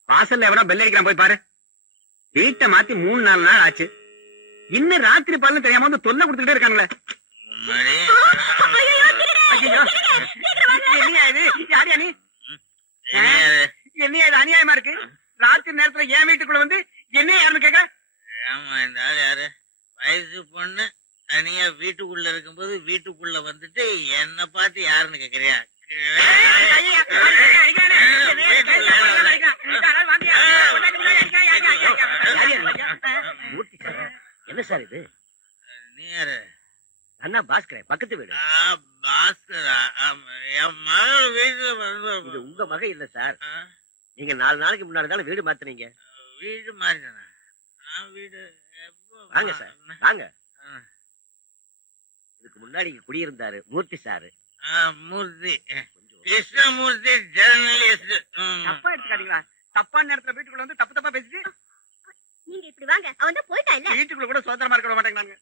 வாசல்ல எவனா பெல் அடிக்கிறான் போய் பாரு. வீட்டை மாத்தி 3-4 நாள் ஆச்சு. இன்னும் ராத்திரி பாலும் தெரியாம வந்து தொல்லை கொடுத்துக்கிட்டே இருக்காங்களே. ஐயோ, என்னையா இது? யாரையா நீ? என்னையா இது அநியாயமா இருக்கு? ராத்திரி நேரத்துல என் வீட்டுக்குள்ள வந்து என்ன யாருன்னு கேக்குற? ஆமா, இந்த ஆள் யாரு? வயசு பொண்ணு தனியா வீட்டுக்குள்ள இருக்கும்போது வீட்டுக்குள்ள வந்துட்டு என்ன பார்த்து யாருன்னு கேக்குறியா? என்ன சார் இது? நீ யாரு? அண்ணா பாஸ்கரன், பக்கத்து வீடு. பாஸ்கரா? என் மகள் வீட்டுல இது உங்க மகை இல்ல சார். ஆ, நீங்க 4 நாளைக்கு முன்னாடி தானே வீடு மாத்துனீங்க. வீடு மாறினா? வீடு எப்போ வாங்க சார், மாறின? வாங்க. ஆ. இதுக்கு முன்னாடி இங்க குடியிருந்தாரு மூர்த்தி சாரு. மூர்த்தி, கிருஷ்ணமூர்த்தி ஜெர்னலிஸ்ட். தப்பா எடுத்துக்காதீங்களா? தப்பான நேரத்துல வீட்டுக்குள்ள வந்து தப்பு தப்பா பேசிட்டு நீங்க இப்படி வாங்க, அவன் தான் போயிட்டா இல்ல. வீட்டுக்குள்ள கூட சுதந்திரமா இருக்க விட மாட்டேங்கிறாங்க.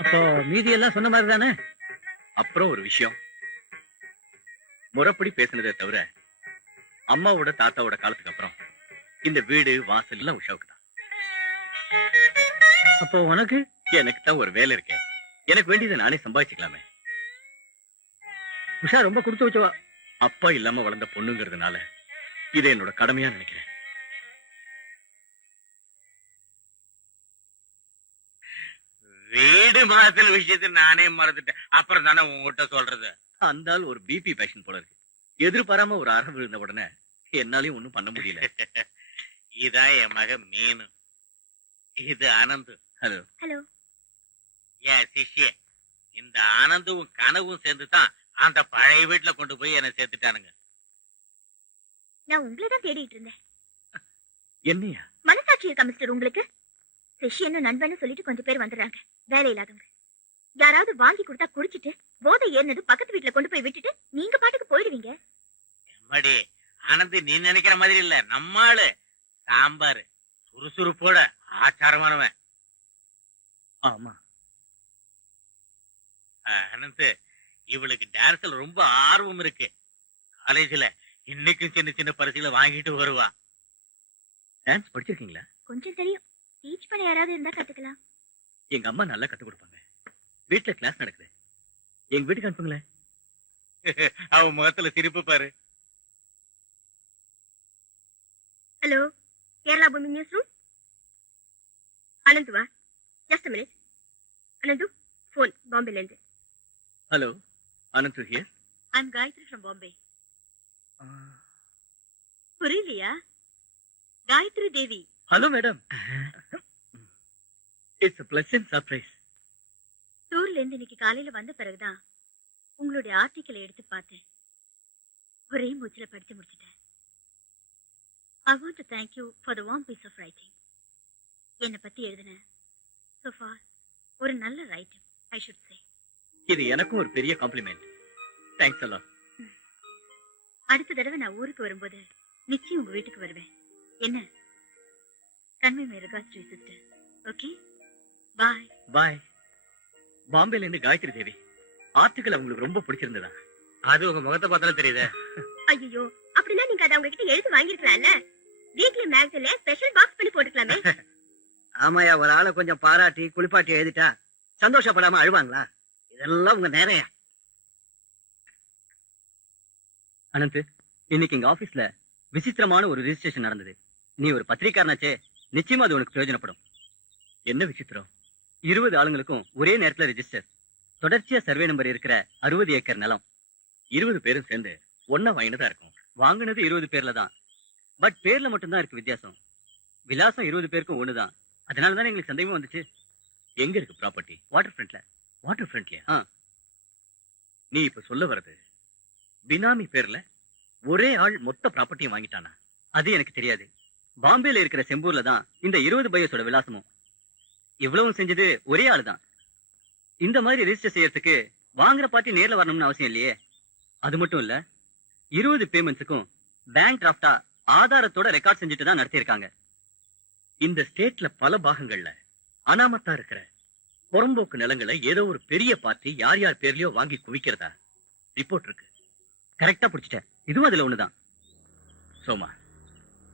அப்போ மீதி எல்லாம் சொன்ன மாதிரி தானே? அப்புறம் ஒரு விஷயம், முறைப்படி பேசுனதை தவிர அம்மாவோட தாத்தாவோட காலத்துக்கு அப்புறம் இந்த வீடு வாசல் எல்லாம் உஷாவுக்கு தான். அப்போ உனக்கு? எனக்கு தான் ஒரு வேலை இருக்கேன். எனக்கு வேண்டியதை நானே சம்பாதிச்சுக்கலாமே. உஷா ரொம்ப கொடுத்து வச்சவா. அப்பா இல்லாம வளர்ந்த பொண்ணுங்கிறதுனால இதை என்னோட கடமையா நினைக்கிறேன். வீடு மாத்தல் விஷயத்தை நானே மறந்துட்டேன். அப்புறம் தானே உங்ககிட்ட சொல்றது. அந்த ஆள் ஒரு பிபி பேஷன் போல இருக்கு. எதிர்பாராம ஒரு அறை விழுந்த உடனே என்னாலையும் ஒண்ணும் பண்ண முடியல. இதான் என் மகன் மீனு. இது ஆனந்த். ஹலோ. ஹலோ. என் சிஷ்ய. இந்த ஆனந்தும் கனவும் சேர்ந்து தான் அந்த பழைய வீட்டுல கொண்டு போய் என்ன சேர்த்துட்டானுங்க. நான் உங்களை தான் தேடிட்டு இருந்தேன். என்னையா? மனசாட்சி இருக்கா மிஸ்டர் உங்களுக்கு? சிஷ்யன்னு நண்பன்னு சொல்லிட்டு கொஞ்சம் பேர் வந்துடுறாங்க, வேலை இல்லாதவங்க. யாராவது வாங்கி கொடுத்தா குடிச்சிட்டு போதை ஏறினது பக்கத்து வீட்டுல கொண்டு போய் விட்டுட்டு நீங்க பாட்டுக்கு போயிடுவீங்க. எம்மாடி, ஆனந்த் நீ நினைக்கிற மாதிரி இல்ல. நம்மாளு சாம்பார் சுறுசுறுப்போட ஆச்சாரமானவன். ஆமா. அனந்த், இவளுக்கு டான்ஸ்ல ரொம்ப ஆர்வம் இருக்கு. காலேஜ்ல இன்னைக்கும் சின்ன சின்ன பரிசுகளை வாங்கிட்டு வருவா. டான்ஸ் படிச்சிருக்கீங்களா? கொஞ்சம் தெரியும். டீச் பண்ண யாராவது இருந்தா கத்துக்கலாம். எங்க அம்மா நல்லா கத்து கொடுப்பாங்க. வீட்டுல கிளாஸ் நடக்குது, எங்க வீட்டுக்கு அனுப்புங்களேன். அவ முகத்துல சிரிப்பு பாரு. ஹலோ, கேரளா பூமி நியூஸ் ரூம். அனந்து வா, ஜஸ்ட் மினிட். அனந்து, போன் பாம்பேல இருந்து. Hello, Anand here. I'm Gayathri from Bombay. புரியலையா? Gayathri Devi. Hello madam. It's a pleasant surprise. டூர்ல இருந்து இன்னைக்கு காலையில வந்த பிறகுதான் உங்களுடைய ஆர்டிக்கலை எடுத்து பார்த்தேன். ஒரே மூச்சுல படிச்சு முடிச்சிட்டேன். I want to thank you for the warm piece of writing. என்னை பத்தி எழுதின so far ஒரு நல்ல ரைட்டிங், I should say. இது எனக்கும் ஒரு பெரிய காம்ப்ளிமெண்ட். Thanks a lot. அடுத்த தடவை நான் ஊருக்கு வரும்போது நிச்சயம் உங்க வீட்டுக்கு வருவேன். என்ன? கண்மை my regards to your sister. Okay? Bye. Bye. பாம்பேல இருந்து காயத்ரி தேவி. ஆர்டிக்கல் உங்களுக்கு ரொம்ப பிடிச்சிருந்ததா? அது உங்க முகத்தை பார்த்தாலும் தெரியுது. ஐயோ, அப்படின்னா நீங்க அதை அவங்க கிட்ட எழுதி வாங்கிருக்கலாம்ல. வீக்லி மேகசின்ல ஸ்பெஷல் பாக்ஸ் பண்ணி போட்டுக்கலாமே. ஆமாயா, ஒரு ஆளை கொஞ்சம் பாராட்டி குளிப்பாட்டி எழுதிட்டா சந்தோஷப்படாம அழுவாங்களா? இதெல்லாம் உங்க நேரையா? அனந்த், இன்னைக்கு எங்க ஆபீஸ்ல விசித்திரமான ஒரு ரிஜிஸ்ட்ரேஷன் நடந்தது. நீ ஒரு பத்திரிக்காரனாச்சே, நிச்சயமா அது உனக்கு பிரயோஜனப்படும். என்ன விசித்திரம்? 20 ஆளுங்களுக்கும் ஒரே நேரத்துல ரெஜிஸ்டர். தொடர்ச்சியா சர்வே நம்பர் இருக்கிற 60 ஏக்கர் நிலம். 20 பேரும் சேர்ந்து ஒன்னா வாங்கினதா இருக்கும். வாங்குனது 20 பேர்ல தான். பட் பேர்ல மட்டும்தான் இருக்கு வித்தியாசம். விலாசம் 20 பேருக்கும் ஒண்ணுதான். அதனாலதான் எங்களுக்கு சந்தேகமும் வந்துச்சு. எங்க இருக்கு ப்ராப்பர்ட்டி? வாட்டர் ஃப்ரண்ட்ல. வாட்டர் ஃப்ரண்ட்லயா? ஆ. நீ இப்ப சொல்ல வர்றது பினாமி பேர்ல ஒரே ஆள் மொத்த ப்ராப்பர்ட்டியும் வாங்கிட்டானா? அது எனக்கு தெரியாது. பாம்பேல இருக்கிற செம்பூர்ல தான் இந்த 20 பையஸோட விலாசமும். இவ்வளவும் செஞ்சது ஒரே ஆளு தான். இந்த மாதிரி ரெஜிஸ்டர் செய்யறதுக்கு வாங்குற பார்ட்டி நேர்ல வரணும்னு அவசியம் இல்லையே. அது மட்டும் இல்ல, 20 பேமெண்ட்ஸுக்கும் பேங்க் டிராஃப்டா ஆதாரத்தோட ரெக்கார்ட் செஞ்சுட்டு தான் நடத்தியிருக்காங்க. இந்த ஸ்டேட்ல பல பாகங்கள்ல அனாமத்தா இருக்கிற புறம்போக்கு நிலங்களை ஏதோ ஒரு பெரிய பார்ட்டி யார் யார் பேர்லயோ வாங்கி குவிக்கிறதா ரிப்போர்ட் இருக்கு. கரெக்டா புடிச்சிட்ட. இதுவும் அதுல ஒண்ணுதான். சோமா,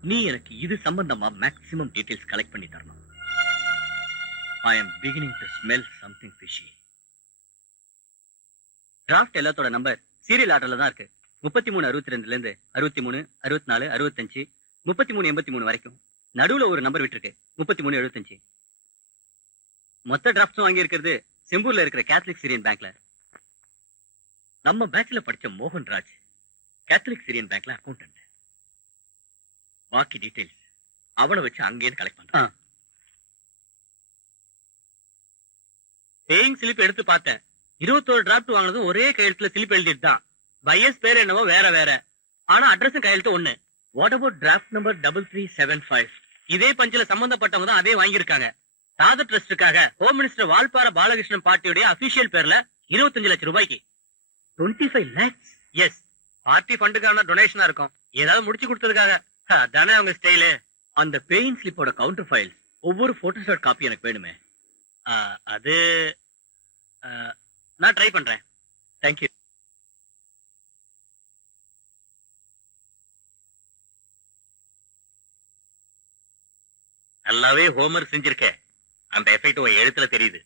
நீ எனக்கு இது சம்பந்தமா மேக்ஸிமம் டீடைல்ஸ் கலெக்ட் பண்ணி தரணும். I am beginning to smell something fishy. Draft எல்லாத்தோட நம்பர் சீரியல் ஆர்டர்ல தான் இருக்கு. 3362 இருந்து 63, 64, 65, 3383 வரைக்கும். நடுவுல ஒரு நம்பர் விட்டுருக்கு, 3375. மொத்த டிராஃப்ட்ஸும் வாங்கி இருக்கிறது செம்பூர்ல இருக்கிற கேத்தலிக் சிரியன் பேங்க்ல. நம்ம பேட்ச்ல படிச்ச மோகன்ராஜ் கேத்தலிக் சிரியன் பேங்க்ல அக்கௌண்டன்ட். பாக்கி டீடைல்ஸ் அவனை வச்சு அங்கேயே கலெக்ட் பண்றான். பேயிங் ஸ்லிப் எடுத்து பார்த்தேன். 21 டிராஃப்ட் வாங்கினதும் ஒரே கையெழுத்துல ஸ்லிப் எழுதிட்டு தான். பையஸ் பேர் என்னவோ வேற வேற, ஆனா அட்ரஸும் கையெழுத்து ஒண்ணு. What about draft number 3375? இதே பஞ்சில சம்பந்தப்பட்டவங்க தான் அதே வாங்கியிருக்காங்க. தாதர் ட்ரஸ்டுக்காக ஹோம் மினிஸ்டர் வால்பாற பாலகிருஷ்ணன் பார்ட்டியுடைய அபிஷியல் பேர்ல 25 லட்சம் ரூபாய்க்கு. 25 lakhs? எஸ், பார்ட்டி ஃபண்டுக்கான டொனேஷனா இருக்கும். ஏதாவது முடிச்சு கொடுத்ததுக்காக. அதானே அவங்க ஸ்டைலு. அந்த பேயிங் ஸ்லிப்போட கவுண்டர் ஃபைல்ஸ் ஒவ்வொரு போட்டோஷாட் காப்பி எனக்கு வேணுமே. அது நான் ட்ரை பண்றேன். தேங்க்யூ. நல்லாவே ஹோம்ஒர்க் செஞ்சிருக்க. அந்த எஃபெக்ட் உன் எழுத்துல தெரியுது.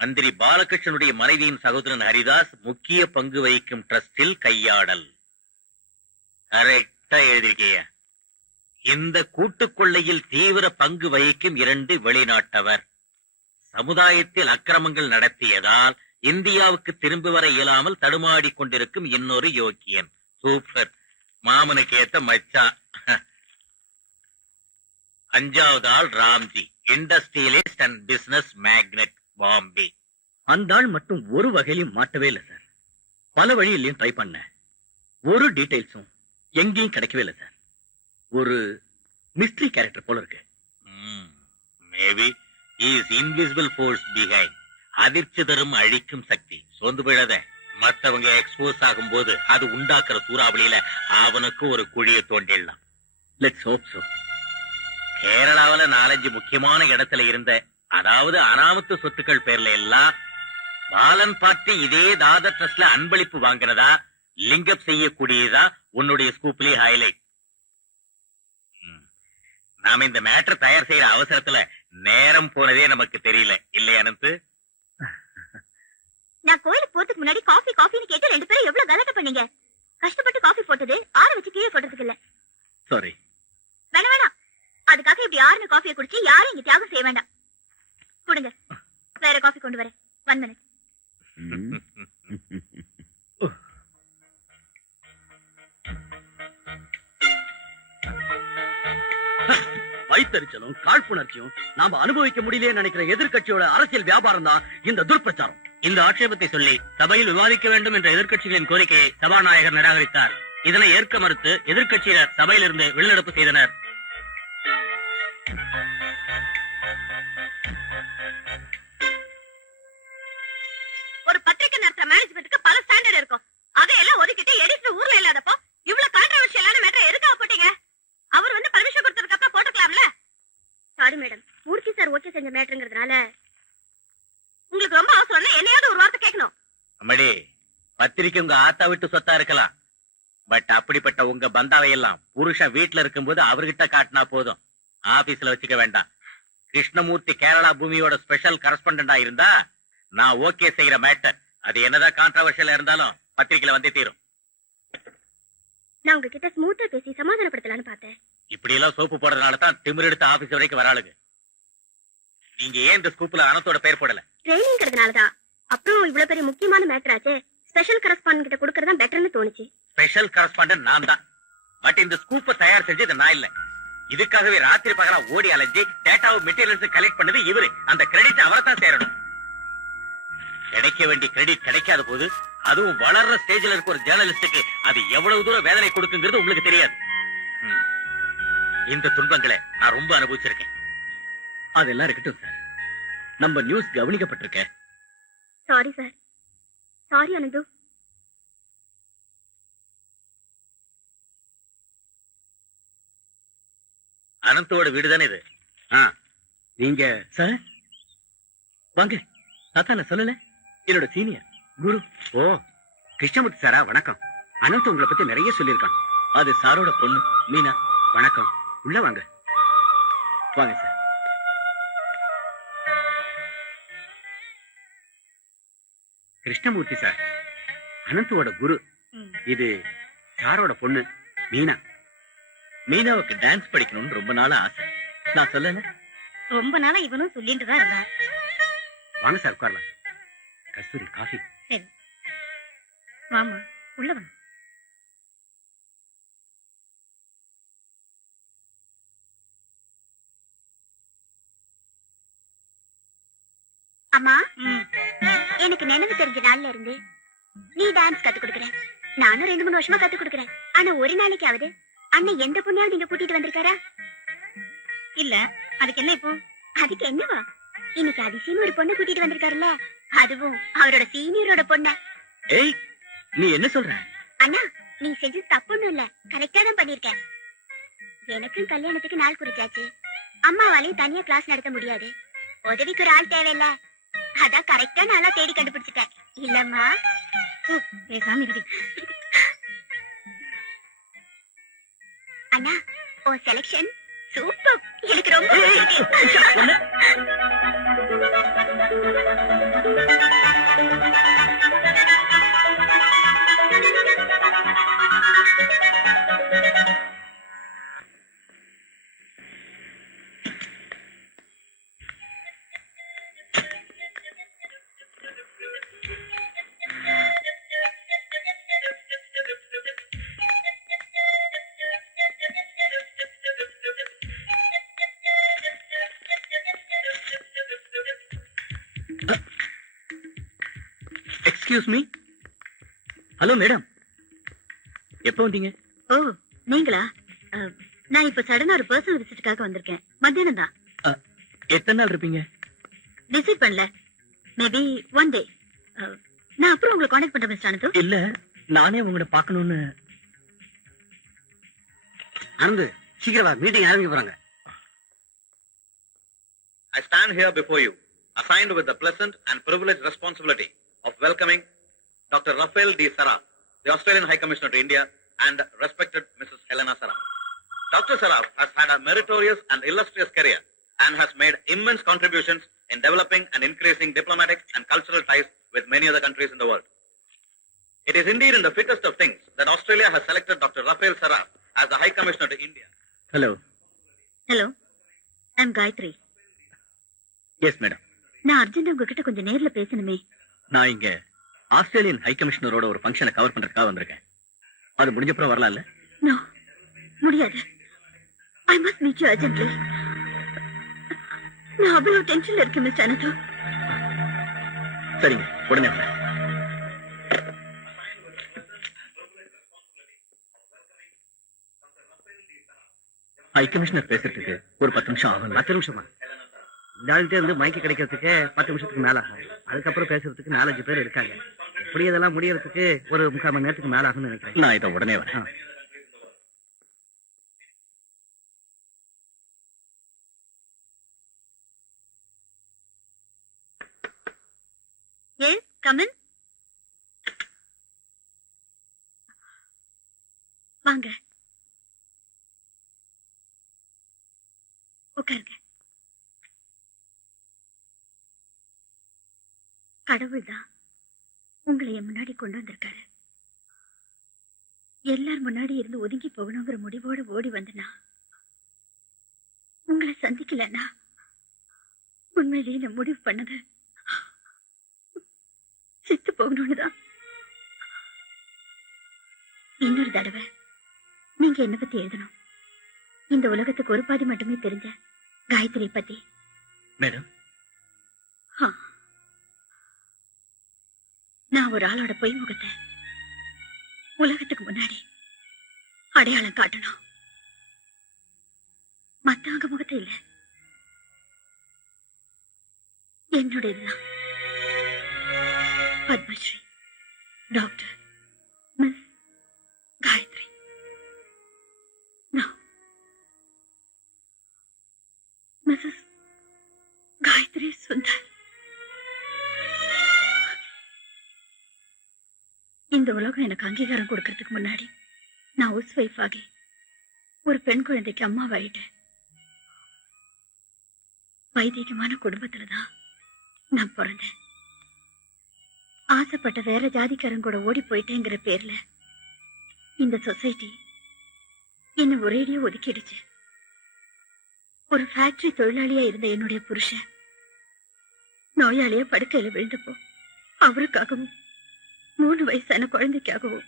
மந்திரி பாலகிருஷ்ணனுடைய மனைவியின் சகோதரன் ஹரிதாஸ் முக்கிய பங்கு வகிக்கும் ட்ரஸ்டில் கையாடல். கரெக்டா எழுதிருக்கீங்க. இந்த கூட்டுக்கொள்ளையில் தீவிர பங்கு வகிக்கும் 2 வெளிநாட்டவர். சமுதாயத்தில் அக்கிரமங்கள் நடத்தியதால் இந்தியாவுக்கு திரும்பி வர இயலாமல் தடுமாடி கொண்டிருக்கும் இன்னொரு யோக்கியன். சூப்பர், மாமனுக்கு ஏத்த மச்சான். 5வது ஆள் Ramji, industrialist and business magnet, Bombay. அந்த ஆள் மட்டும் ஒரு வகையிலும் மாட்டவே இல்லை சார். பல வழியிலையும் ட்ரை பண்ண, ஒரு டீடைல்ஸும் எங்கேயும் கிடைக்கவே இல்லை சார். ஒரு மிஸ்ட்ரி கேரக்டர் போல இருக்கு. Maybe is invisible force behind. அதிர்ச்சி தரும் அழிக்கும் சக்தி. சோர்ந்து விழாத. மத்தவங்க எக்ஸ்போஸ் ஆகும் போது அது உண்டாக்குற சூறாவளியில அவனுக்கு ஒரு குழியை தோண்டிடலாம். Let's hope so. கேரளாவில 4-5 முக்கியமான இடத்துல இருந்த, அதாவது அனாமத்து சொத்துக்கள் பேர்ல எல்லாம் பாலன் பார்ட்டி இதே தாதர் ட்ரஸ்ட்ல அன்பளிப்பு வாங்கினதா லிங்கப் செய்யக்கூடியதா உன்னுடைய ஸ்கூப்லயே ஹைலைட். நாம இந்த மேட்டர் தயார் செய்யற அவசரத்துல நேரம் போனதே நமக்கு தெரியல. இல்லையா அனந்த்? நான் கோயிலுக்கு போறதுக்கு முன்னாடி காஃபின்னு கேட்டு 2 பேரும் எவ்வளவு கலாட்டா பண்ணீங்க. கஷ்டப்பட்டு காஃபி போட்டது ஆற வச்சு கீழே போட்டதுக்கு இல்ல. சாரி. வேணாம், அதுக்காக இப்படி ஆறுன காஃபியை குடிச்சு யாரும் இங்க தியாகம் செய்ய வேண்டாம். கொடுங்க, வேற காஃபி கொண்டு வரேன். 1 minute. வைத்தறிச்சலும் காழ்ப்புணர்ச்சியும் நாம அனுபவிக்க முடியலையே நினைக்கிற எதிர்க்கட்சியோட அரசியல் வியாபாரம் தான் இந்த துர்பிரச்சாரம். இந்த ஆட்சேபத்தை சொல்லி சபையில் விவாதிக்க வேண்டும் என்ற எதிர்க்கட்சிகளின் கோரிக்கையை சபாநாயகர் நிராகரித்தார். இதனை ஏற்க மறுத்து எதிர்க்கட்சியினர் சபையிலிருந்து வெளிநடப்பு செய்தனர். ஒரு பத்திரிகை நடத்துற மேனேஜ்மெண்ட்டுக்கு பல ஸ்டாண்டர்ட் இருக்கும். அதையெல்லாம் ஒதுக்கிட்டு எடிட்டர் ஊர்ல இல்லாதப்போ இவ்வளவு கான்ட்ரோவர்ஷியலான மேட்டர் எதுக்காக போட்டீங்க? அவர் வந்து பர்மிஷன் கொடுத்ததுக்கு அப்புறம் போட்டுக்கலாம்ல. சாரி மேடம், மூர்த்தி சார் ஓகே செஞ்ச மேட்டர்ங்கிறதுனால உங்களுக்கு ரொம்ப அவசரம்னா என்னையாவது ஒரு வார்த்தை கேட்கணும். அம்மாடி, பத்திரிக்கை உங்க ஆத்தா விட்டு சொத்தா இருக்கலாம். பட் அப்படிப்பட்ட உங்க பந்தாவை எல்லாம் புருஷன் வீட்டுல இருக்கும்போது அவர்கிட்ட காட்டினா போதும், ஆபீஸ்ல வச்சுக்க வேண்டாம். கிருஷ்ணமூர்த்தி கேரளா பூமியோட ஸ்பெஷல் கரஸ்பாண்டண்டா இருந்தா நான் ஓகே செய்யற மேட்டர் அது என்னதான் கான்ட்ரவர்ஷியலா இருந்தாலும் பத்திரிக்கையில வந்தே தீரும். நான் உங்ககிட்ட ஸ்மூத்தா பேசி சமாதானப்படுத்தலாம்னு பார்த்தேன். இப்படி எல்லாம் சோப்பு போடுறதுனால தான் திமிர் எடுத்து ஆபீஸ் வரைக்கும் வராளுங்க. நீங்க ஏன் இந்த ஸ்கூப்ல அனந்தோட பெயர் போடல? ட்ரைனிங்கிறதுனாலதான். அப்புறம் இவ்வளவு பெரிய முக்கியமான மேட்டர் ஆச்சு, ஸ்பெஷல் கரஸ்பாண்டன்ட் கிட்ட கொடுக்கறதா பெட்டர்னு தோணுச்சு. ஸ்பெஷல் கரஸ்பாண்டன்ட் நான் தான், பட் இந்த ஸ்கூப்பை தயார் செஞ்சது நான் இல்ல. இதுக்காகவே ராத்திரி பகலா ஓடி அலைஞ்சு டேட்டாவை மெட்டீரியல்ஸ் கலெக்ட் பண்ணது இவரு. அந்த கிரெடிட் அவரை தான் சேரணும். கிடைக்க வேண்டிய கிரெடிட் கிடைக்காத போது, அதுவும் வளர்ற ஸ்டேஜ்ல இருக்க ஒரு ஜேர்னலிஸ்டுக்கு அது எவ்வளவு தூரம் வேதனை கொடுக்குங்கிறது உங்களுக்கு தெரியாது. இந்த துன்பங்களை நான் ரொம்ப அனுபவிச்சிருக்கேன். அதெல்லாம் இருக்கட்டும் சார், நம்ம நியூஸ் கவனிக்கப்பட்டிருக்க. Sorry sir. சாரி அனந்து. அனந்தோட வீடு தானே இது? நீங்க சார் வாங்க. தாத்தா நான் சொல்லல, என்னோட சீனியர் குரு. ஓ, கிருஷ்ணமூர்த்தி சாரா, வணக்கம். அனந்த் உங்களை பத்தி நிறைய சொல்லியிருக்கான். அது சாரோட பொண்ணு மீனா. வணக்கம், உள்ள வாங்க. வாங்க சார். கிருஷ்ணமூர்த்தி சார் அனந்தோட குரு. இது சாரோட பொண்ணு மீனா. மீனாவுக்கு டான்ஸ் படிக்கணும்னு ரொம்ப நாளா ஆசை. நான் சொல்லல, ரொம்ப நாளா இவனும் சொல்லிட்டு தான் இருந்தான். வாங்க சார், உட்காரலாம். கஸ்தூரி, காஃபி. சரி வாமா, உள்ள வா. அம்மா, எனக்கு நினைவு தெரிஞ்ச நாள்ல இருந்து நீ டான்ஸ் கத்து கொடுக்கற, நானும் 2-3 வருஷமா கத்து கொடுக்கறேன். ஆனா ஒரு நாளைக்காவது அண்ணன் எந்த பொண்ணையாவது நீங்க கூட்டிட்டு வந்திருக்காரா? இல்ல. அதுக்கு என்ன இப்போ? அதுக்கு என்னவா, இன்னைக்கு அதிசயம் ஒரு பொண்ணு கூட்டிட்டு வந்திருக்காருல்ல, அதுவும் அவரோட சீனியரோட பொண்ண. ஏய், நீ என்ன சொல்ற? அண்ணா, நீ செஞ்சது தப்புன்னு இல்ல, கரெக்டா தான் பண்ணிருக்க. எனக்கும் கல்யாணத்துக்கு நாள் குறிச்சாச்சு. அம்மாவாலையும் தனியா கிளாஸ் நடத்த முடியாது, உதவிக்கு ஒரு ஆள் தேவையில்ல. அதான் கரெக்டா நாளா தேடி கண்டுபிடிச்சிட்டேன். இல்லம்மா பேசாம இரு. அண்ணா, உன் செலக்ஷன் சூப்பர், எனக்கு ரொம்ப பிடிச்சிருக்கு. Excuse me. ஹலோ மேடம், எப்போ வந்தீங்க? ஓ, நீங்களா? நான் இப்ப சடனா ஒரு பர்சனல் விசிட்டுக்காக வந்திருக்கேன். மத்தியானம் தான். எத்தனை நாள் இருப்பீங்க? டிசைட் பண்ணல, மேபி 1 day. நான் அப்புறம் உங்களை கான்டாக்ட் பண்றேன் மிஸ்டர் அனந்து. இல்ல, நானே உங்களை பார்க்கணும்னு. அனந்து, சீக்கிரமா, மீட்டிங் ஆரம்பிக்க போறாங்க. I stand here before you, assigned with the pleasant and privileged responsibility of welcoming Dr. Rafael D. Saraf, the Australian High Commissioner to India, and respected Mrs. Helena Saraf. Dr. Saraf has had a meritorious and illustrious career and has made immense contributions in developing and increasing diplomatic and cultural ties with many other countries in the world. It is indeed in the fittest of things that Australia has selected Dr. Rafael Saraf as the High Commissioner to India. Hello. Hello, I'm Gayathri. Yes madam. நான் அர்ஜென்ட் உங்ககிட்ட கொஞ்சம் நேர்ல பேசணுமே. நான் இங்க ஆஸ்திரேலியன் ஹை கமிஷனரோட ஒரு ஃபங்க்ஷனை கவர் பண்றதுக்காக வந்திருக்கேன். அது முடிஞ்சப்புறம் வரலாம்ல? நோ, முடியாது. I must meet you urgently. நான் அவ்வளவு டென்ஷன்ல இருக்கேன் மிஸ்டர் அனந்து. சரிங்க, உடனே வரேன். ஹை கமிஷனர் பேசுறதுக்கு ஒரு 10 நிமிஷம் ஆகும். 10 நிமிஷமா? இந்த ஆள்கிட்ட இருந்து மைக்கு கிடைக்கிறதுக்கு 10 நிமிஷத்துக்கு மேல ஆகும். அதுக்கப்புறம் பேசுறதுக்கு 4-5 பேர் இருக்காங்க. எப்படி இதெல்லாம் முடியறதுக்கு ஒரு 3/4 மணி நேரத்துக்கு மேல ஆகும்னு நினைக்கிறேன். நான் இதை உடனே வரேன். Yes, come in. வாங்க உட்காருங்க. கடவுள்தான் உங்களை என் முன்னாடி கொண்டு வந்திருக்காரு. எல்லார் முன்னாடி இருந்து ஒதுங்கி போகணுங்கிற முடிவோடு ஓடி வந்தனா உங்களை சந்திக்கலன்னா உண்மையிலேயே நான் முடிவு பண்ணது செத்து போகணும்னுதான். இன்னொரு தடவை நீங்க என்ன பத்தி எழுதணும். இந்த உலகத்துக்கு ஒரு பாதி மட்டுமே தெரிஞ்ச காயத்ரி பத்தி. மேடம், நான் ஒரு ஆளோட பொய் முகத்தை உலகத்துக்கு முன்னாடி அடையாளம் காட்டணும். மத்தவங்க முகத்தை இல்ல, என்னோட இதுதான். Padmashri doctor miss Gayathri. Mrs Gayathri Sundar. இந்த உலகம் எனக்கு அங்கீகாரம் கொடுக்கறதுக்கு முன்னாடி நான் ஹவுஸ் ஒய்ஃப் ஆகி ஒரு பெண் குழந்தைக்கு அம்மாவாயிட்டேன். வைதிகமான குடும்பத்துலதான் நான் பிறந்தேன். ஆசைப்பட்ட வேற ஜாதிக்காரன் கூட ஓடி போயிட்டேங்கிற பேர்ல இந்த சொசைட்டி என்ன ஒரேடியா ஒதுக்கிடுச்சு. ஒரு ஃபேக்டரி தொழிலாளியா இருந்த என்னுடைய புருஷன் நோயாளியா படுக்கையில விழுந்தப்போ அவருக்காகவும் 3 வயசான குழந்தைக்காகவும்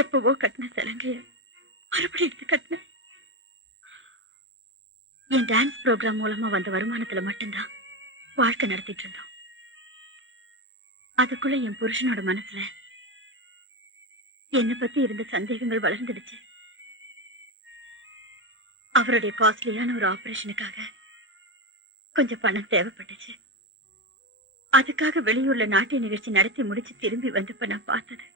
எப்பவோ கட்டின சலங்கைய மறுபடியும் எடுத்து கட்டின. என் டான்ஸ் ப்ரோக்ராம் மூலமா வந்த வருமானத்துல மட்டும்தான் வாழ்க்கை நடத்திட்டு இருந்தோம். அதுக்குள்ள என் புருஷனோட மனசுல என்னை பத்தி இருந்த சந்தேகங்கள் வளர்ந்துடுச்சு. அவருடைய காஸ்ட்லியான ஒரு ஆபரேஷனுக்காக கொஞ்சம் பணம் தேவைப்பட்டுச்சு. அதுக்காக வெளியூர்ல நாட்டிய நிகழ்ச்சி நடத்தி முடிச்சு திரும்பி வந்தப்ப நான் பார்த்தது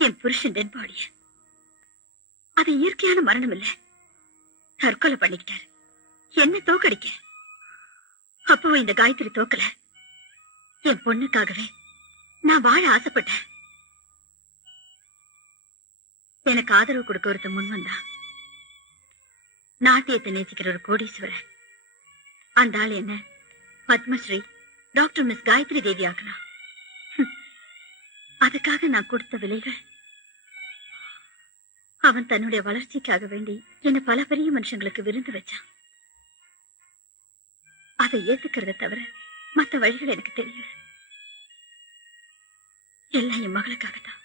என் புருஷன் டெட் பாடிய. அது இயற்கையான மரணம் இல்ல, தற்கொலை பண்ணிக்கிட்டாரு என்ன தோக்கடிக்க. அப்போ இந்த காயத்ரி தோக்கல, என் பொண்ணுக்காகவே நான் வாழ ஆசைப்பட்டேன். எனக்கு ஆதரவு கொடுக்க ஒருத்த முன் வந்தான். நாட்டியத்தை நேசிக்கிற ஒரு கோடீஸ்வரன். அந்த ஆள் என்ன பத்மஸ்ரீ டாக்டர் மிஸ் காயத்ரி தேவி ஆக்கனா. அதுக்காக நான் கொடுத்த விலைகள். அவன் தன்னுடைய வளர்ச்சிக்காக வேண்டி என்ன பல பெரிய மனுஷங்களுக்கு விருந்து வச்சான். அதை ஏத்துக்கிறத தவிர மத்த வழிகள் எனக்கு தெரியல. எல்லாம் என் மகளுக்காகத்தான்.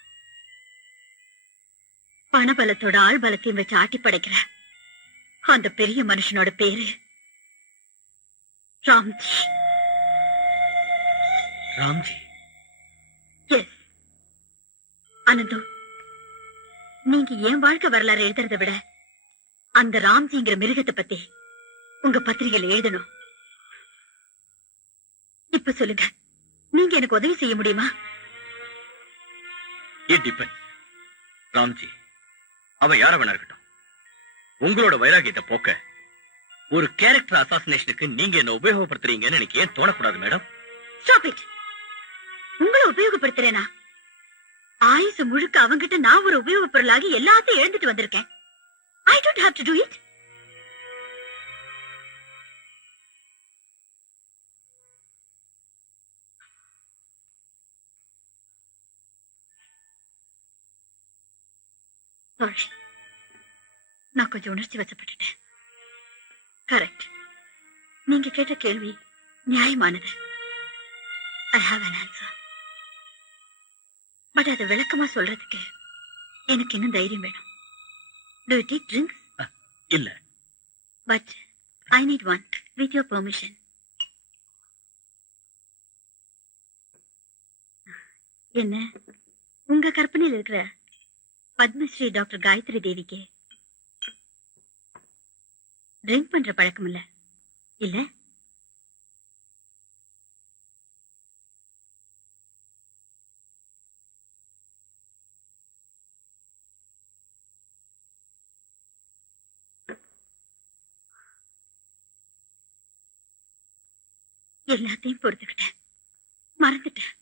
பணபலத்தோட ஆள் பலத்தையும் வச்சு ஆட்டி படைக்கிற அந்த பெரிய மனுஷனோட பேரு ராம்ஜி. ராம்ஜி? எஸ் அனந்து, நீங்க என் வாழ்க்கை வரலாறு எழுதுறதை விட அந்த ராம்ஜிங்கிற மிருகத்தை பத்தி உங்க பத்திரிகையில எழுதணும். இப்ப சொல்லுங்க, நீங்க எனக்கு உதவி செய்ய முடியுமா? It depends. ராம்ஜி அவ யார வேணா இருக்கட்டும், உங்களோட வைராகியத்தை போக்க ஒரு கேரக்டர் அசாசினேஷனுக்கு நீங்க என்ன உபயோகப்படுத்துறீங்கன்னு எனக்கு ஏன் தோணக்கூடாது மேடம்? Stop it. உங்களை உபயோகப்படுத்துறேனா? ஆயுசு முழுக்க அவங்கிட்ட நான் ஒரு உபயோகப் பொருளாகி எல்லாத்தையும் எழுந்துட்டு வந்திருக்கேன். I don't have to do it. Sorry. நான் கொஞ்சம் உணர்ச்சி வசப்பட்டுட்டேன். கரெக்ட். நீங்க கேட்ட கேள்வி நியாயமானது. I have an answer. But அதை விளக்கமா சொல்றதுக்கு எனக்கு இன்னும் தைரியம் வேணும். Do you take drinks? இல்ல. But I need one with your permission. என்ன உங்க கற்பனையில் இருக்கிற பத்மஸ்ரீ டாக்டர் காயத்ரி தேவிக்கு ட்ரிங்க் பண்ற பழக்கம் இல்ல இல்ல? எல்லாத்தையும் பொறுத்துக்கிட்டேன், மறந்துட்டேன்.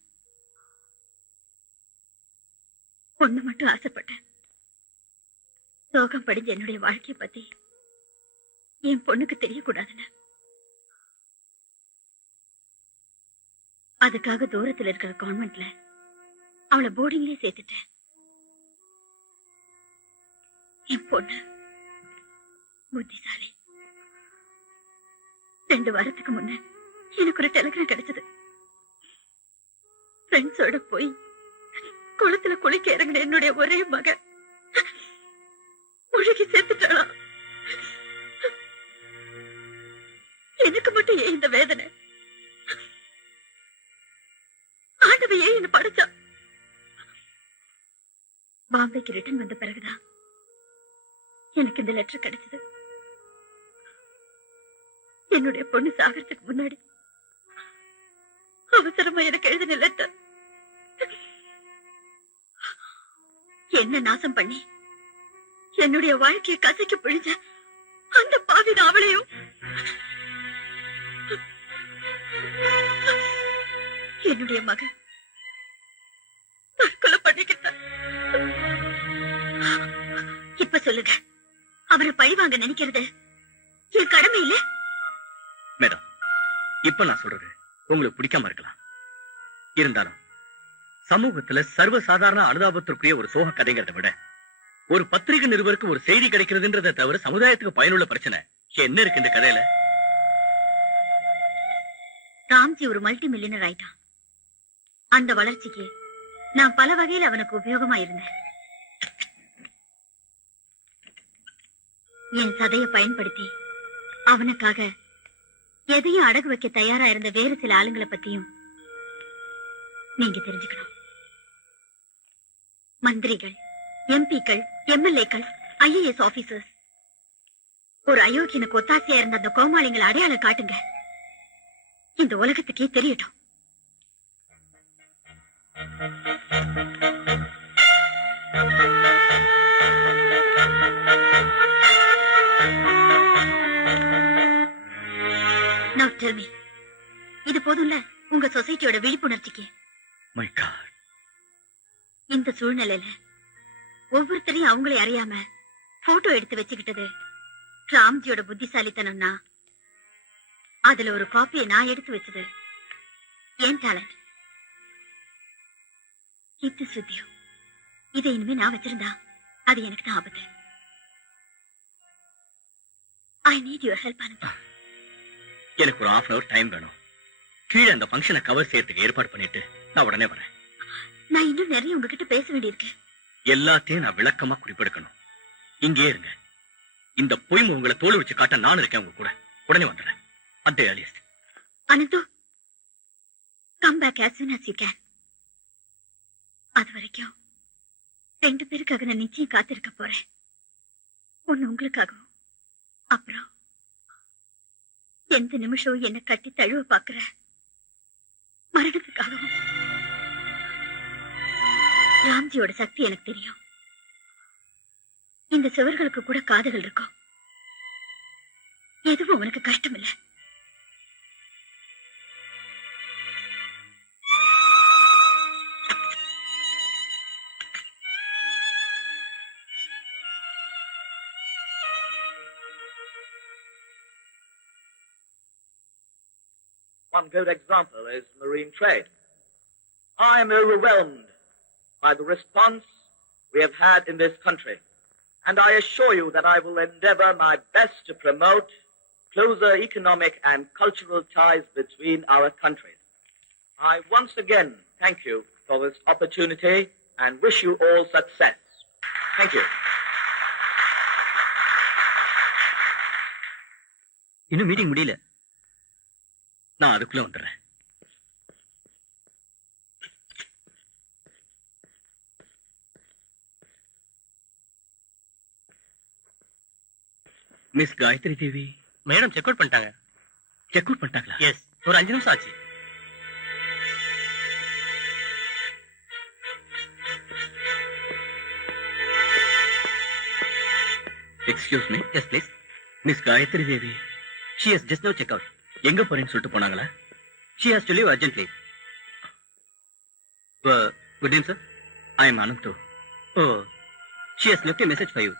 ஒண்ணு மட்டும் ஆசைப்பட்டேன். சோகம் படிஞ்ச என்னுடைய வாழ்க்கைய பத்தி என் பொண்ணுக்கு தெரியக்கூடாதுன்னு. அதுக்காக தூரத்துல இருக்கிற கான்வென்ட்ல அவளை போர்டிங்லயே சேர்த்துட்டேன். என் பொண்ணு புத்திசாலி. 2 வாரத்துக்கு முன்ன எனக்கு ஒரு டெலிகிராம் கிடைச்சது. ஃப்ரெண்ட்ஸோட போய் குளத்துல குளிக்க இறங்கின என்னுடைய ஒரே மகன் முழுகி சேர்த்துட்டாளாம். எனக்கு மட்டும் ஏன் இந்த வேதனை? ஆண்டவன் ஏன் என்ன படைச்சா? பாம்பேக்கு ரிட்டர்ன் வந்த பிறகுதான் எனக்கு இந்த லெட்டர் கிடைச்சது. என்னுடைய பொண்ணு சாகறதுக்கு முன்னாடி அவசரமா எனக்கு எழுதின லெட்டர். என்ன நாசம் பண்ணி என்னுடைய வாழ்க்கையை கசக்கி பிழிஞ்ச அந்த பாவி அவளையும் என்னுடைய மகன் தற்கொலை பண்ணிக்கிட்டான். இப்ப சொல்லுங்க, அவரை பழிவாங்க நினைக்கிறது என் கடமை இல்ல? மேடம், இப்ப நான் சொல்றது உங்களுக்கு பிடிக்காம இருக்கலாம். இருந்தாலும் சமூகத்துல சர்வசாதாரண அனுதாபத்திற்குரிய ஒரு சோக கதைங்கிறத விட ஒரு பத்திரிகை நிருபருக்கு ஒரு செய்தி கிடைக்கிறதுன்றதை தவிர சமுதாயத்துக்கு பயனுள்ள பிரச்சனை என்ன இருக்கு இந்த கதையில? ராம்ஜி ஒரு மல்டி மில்லியனர் ஆயிட்டான். அந்த வளர்ச்சிக்கு நான் பல வகையில் அவனுக்கு உபயோகமா இருந்தேன். என் சதையை பயன்படுத்தி அவனுக்காக எதையும் அடகு வைக்க தயாரா இருந்த வேறு சில ஆளுங்களை பத்தியும் நீங்க தெரிஞ்சுக்கணும். மந்திரிகள், எம்பிக்கள், எம்எல்ஏக்கள், ஐஏஎஸ் ஆபீசர்ஸ், ஒரு அயோக்கியனுக்கு ஒத்தாசையா இருந்த அந்த கோமாளிங்களை அடையாளம் காட்டுங்க. இந்த உலகத்துக்கே தெரியட்டும். Now tell me, இது போதும்ல உங்க சொசைட்டியோட விழிப்புணர்ச்சிக்கு? My God. இந்த சூழ்நிலையில ஒவ்வொருத்தரையும் அவங்களே அறியாம போட்டோ எடுத்து வச்சுக்கிட்டது ராம்ஜியோட புத்திசாலித்தனம்னா, அதுல ஒரு காப்பியை நான் எடுத்து வச்சது என் டேலண்ட். இது சுத்தியம். இதை இனிமே நான் வச்சிருந்தா அது எனக்கு தான் ஆபத்து. I need your help. அனுப்பா, எனக்கு ஒரு 1/2 hour டைம் வேணும். கீழே அந்த ஃபங்க்ஷனை கவர் செய்யறதுக்கு ஏற்பாடு பண்ணிட்டு நான் உடனே வரேன். நான் இன்னும் நிறைய உங்ககிட்ட பேச வேண்டியிருக்கு. எல்லாத்தையும் நான் விளக்கமா குறிப்பெடுக்கணும். இங்கே இருங்க. இந்த பொய் உங்களை தோல் வச்சு காட்ட நான் இருக்கேன் உங்க கூட. உடனே வந்துடுறேன். At the earliest. Ananthu, come back as soon as you can. அது வரைக்கும் 2 பேருக்காக நான் நிச்சயம் காத்திருக்க போறேன். ஒண்ணு உங்களுக்காகவும், அப்புறம் எந்த நிமிஷம் என்ன கட்டி தழுவ பாக்குற மரணத்துக்காகவும். ராம்ஜியோட சக்தி எனக்கு தெரியும். இந்த சுவர்களுக்கு கூட காதுகள் இருக்கும். எதுவும் உனக்கு கஷ்டம் இல்ல. One good example is marine trade. I am overwhelmed by the response we have had in this country, and I assure you that I will endeavor my best to promote closer economic and cultural ties between our countries. I once again thank you for this opportunity and wish you all success. Thank you. இன்னும் மீட்டிங் முடியல. நான் அதுக்குள்ள வந்துடுறேன். Miss Gayathri Devi madam check out பண்ணிட்டாங்க. செக் அவுட் பண்ணிட்டாங்களா? எஸ், ஒரு 5 நிமிஷம் ஆச்சு. Excuse me. Yes please. Miss Gayathri Devi she has just now check out. எங்க போறேன்னு சொல்லிட்டு போனாங்களா? She has to leave urgently. Good evening sir. I am Ananthu. Oh, she has left a message for you.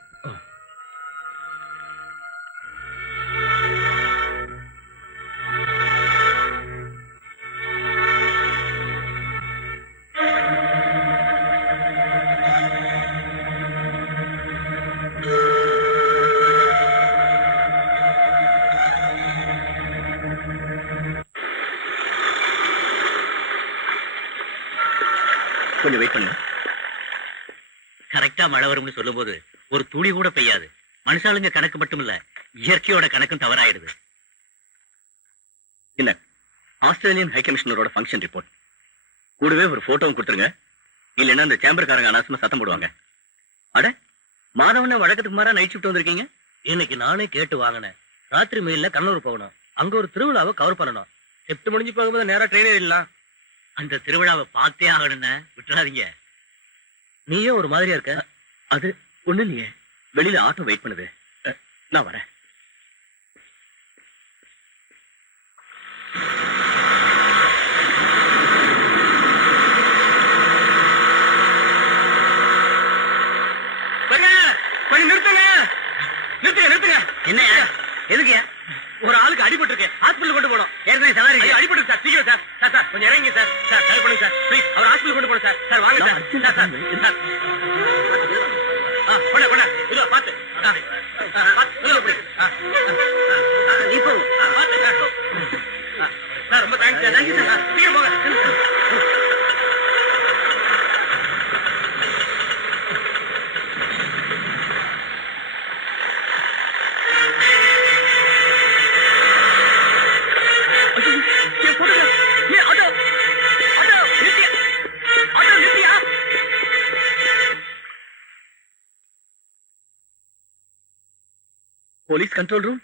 கொஞ்சம் வெயிட் பண்ணுங்க. கரெக்டா மழை வரும்னு சொல்லும்போது ஒரு துளி கூட பெய்யாது. மனுஷாளுங்க கணக்கு மட்டும் இல்ல, இயற்கையோட கணக்கும் தவறாயிடுது. இல்ல, ஆஸ்திரேலியன் ஹை கமிஷனரோட ஃபங்க்ஷன் ரிப்போர்ட் கூடவே ஒரு போட்டோவும் கொடுத்துருங்க. இல்லைன்னா அந்த சேம்பர்காரங்க அனாவசியமா சத்தம் போடுவாங்க. அட, மாதவன வழக்கத்துக்கு மாறா நைட் ஷிஃப்ட் வந்திருக்கீங்க. இன்னைக்கு நானே கேட்டு வாங்கினேன். ராத்திரி மெயில்ல கண்ணூர் போகணும். அங்க ஒரு திருவிழாவை கவர் பண்ணணும். ஷிஃப்ட் முடிஞ்சு போகும்போது நேரா ட்ரெயின் ஏறிடலாம். அந்த திருவிழாவை பார்த்தே ஆகணும்னு விட்டுறாதீங்க. நீயே ஒரு மாதிரியா இருக்க. அது ஒண்ணு இல்லையே, வெளியில ஆட்டோ வெயிட் பண்ணுது. நான் வரேன். கொஞ்சம் நிறுத்துங்க, நிறுத்துங்க, நிறுத்துங்க. என்ன எதுக்கு? ஒரு ஆளுக்கு அடிபட்டு இருக்கு, ஹாஸ்பிட்டல் கொண்டு போனோம். ஏற்கனவே சவாரி அடிபட்டு சார். சீக்கிரம் சார். சார் சார் கொஞ்சம் இறங்கி சார். சார் ஹெல்ப் பண்ணுங்க சார் ப்ளீஸ். அவர் ஹாஸ்பிட்டல் கொண்டு போனோம் சார். சார் வாங்க சார். சார் சார் கொண்டா கொண்டா இதோ பாத்து இப்போ பாத்து சார். ரொம்ப தேங்க்ஸ் சார். Thank you sir. சீக்கிரம் போங்க. போலீஸ் கண்ட்ரோல் ரூம்,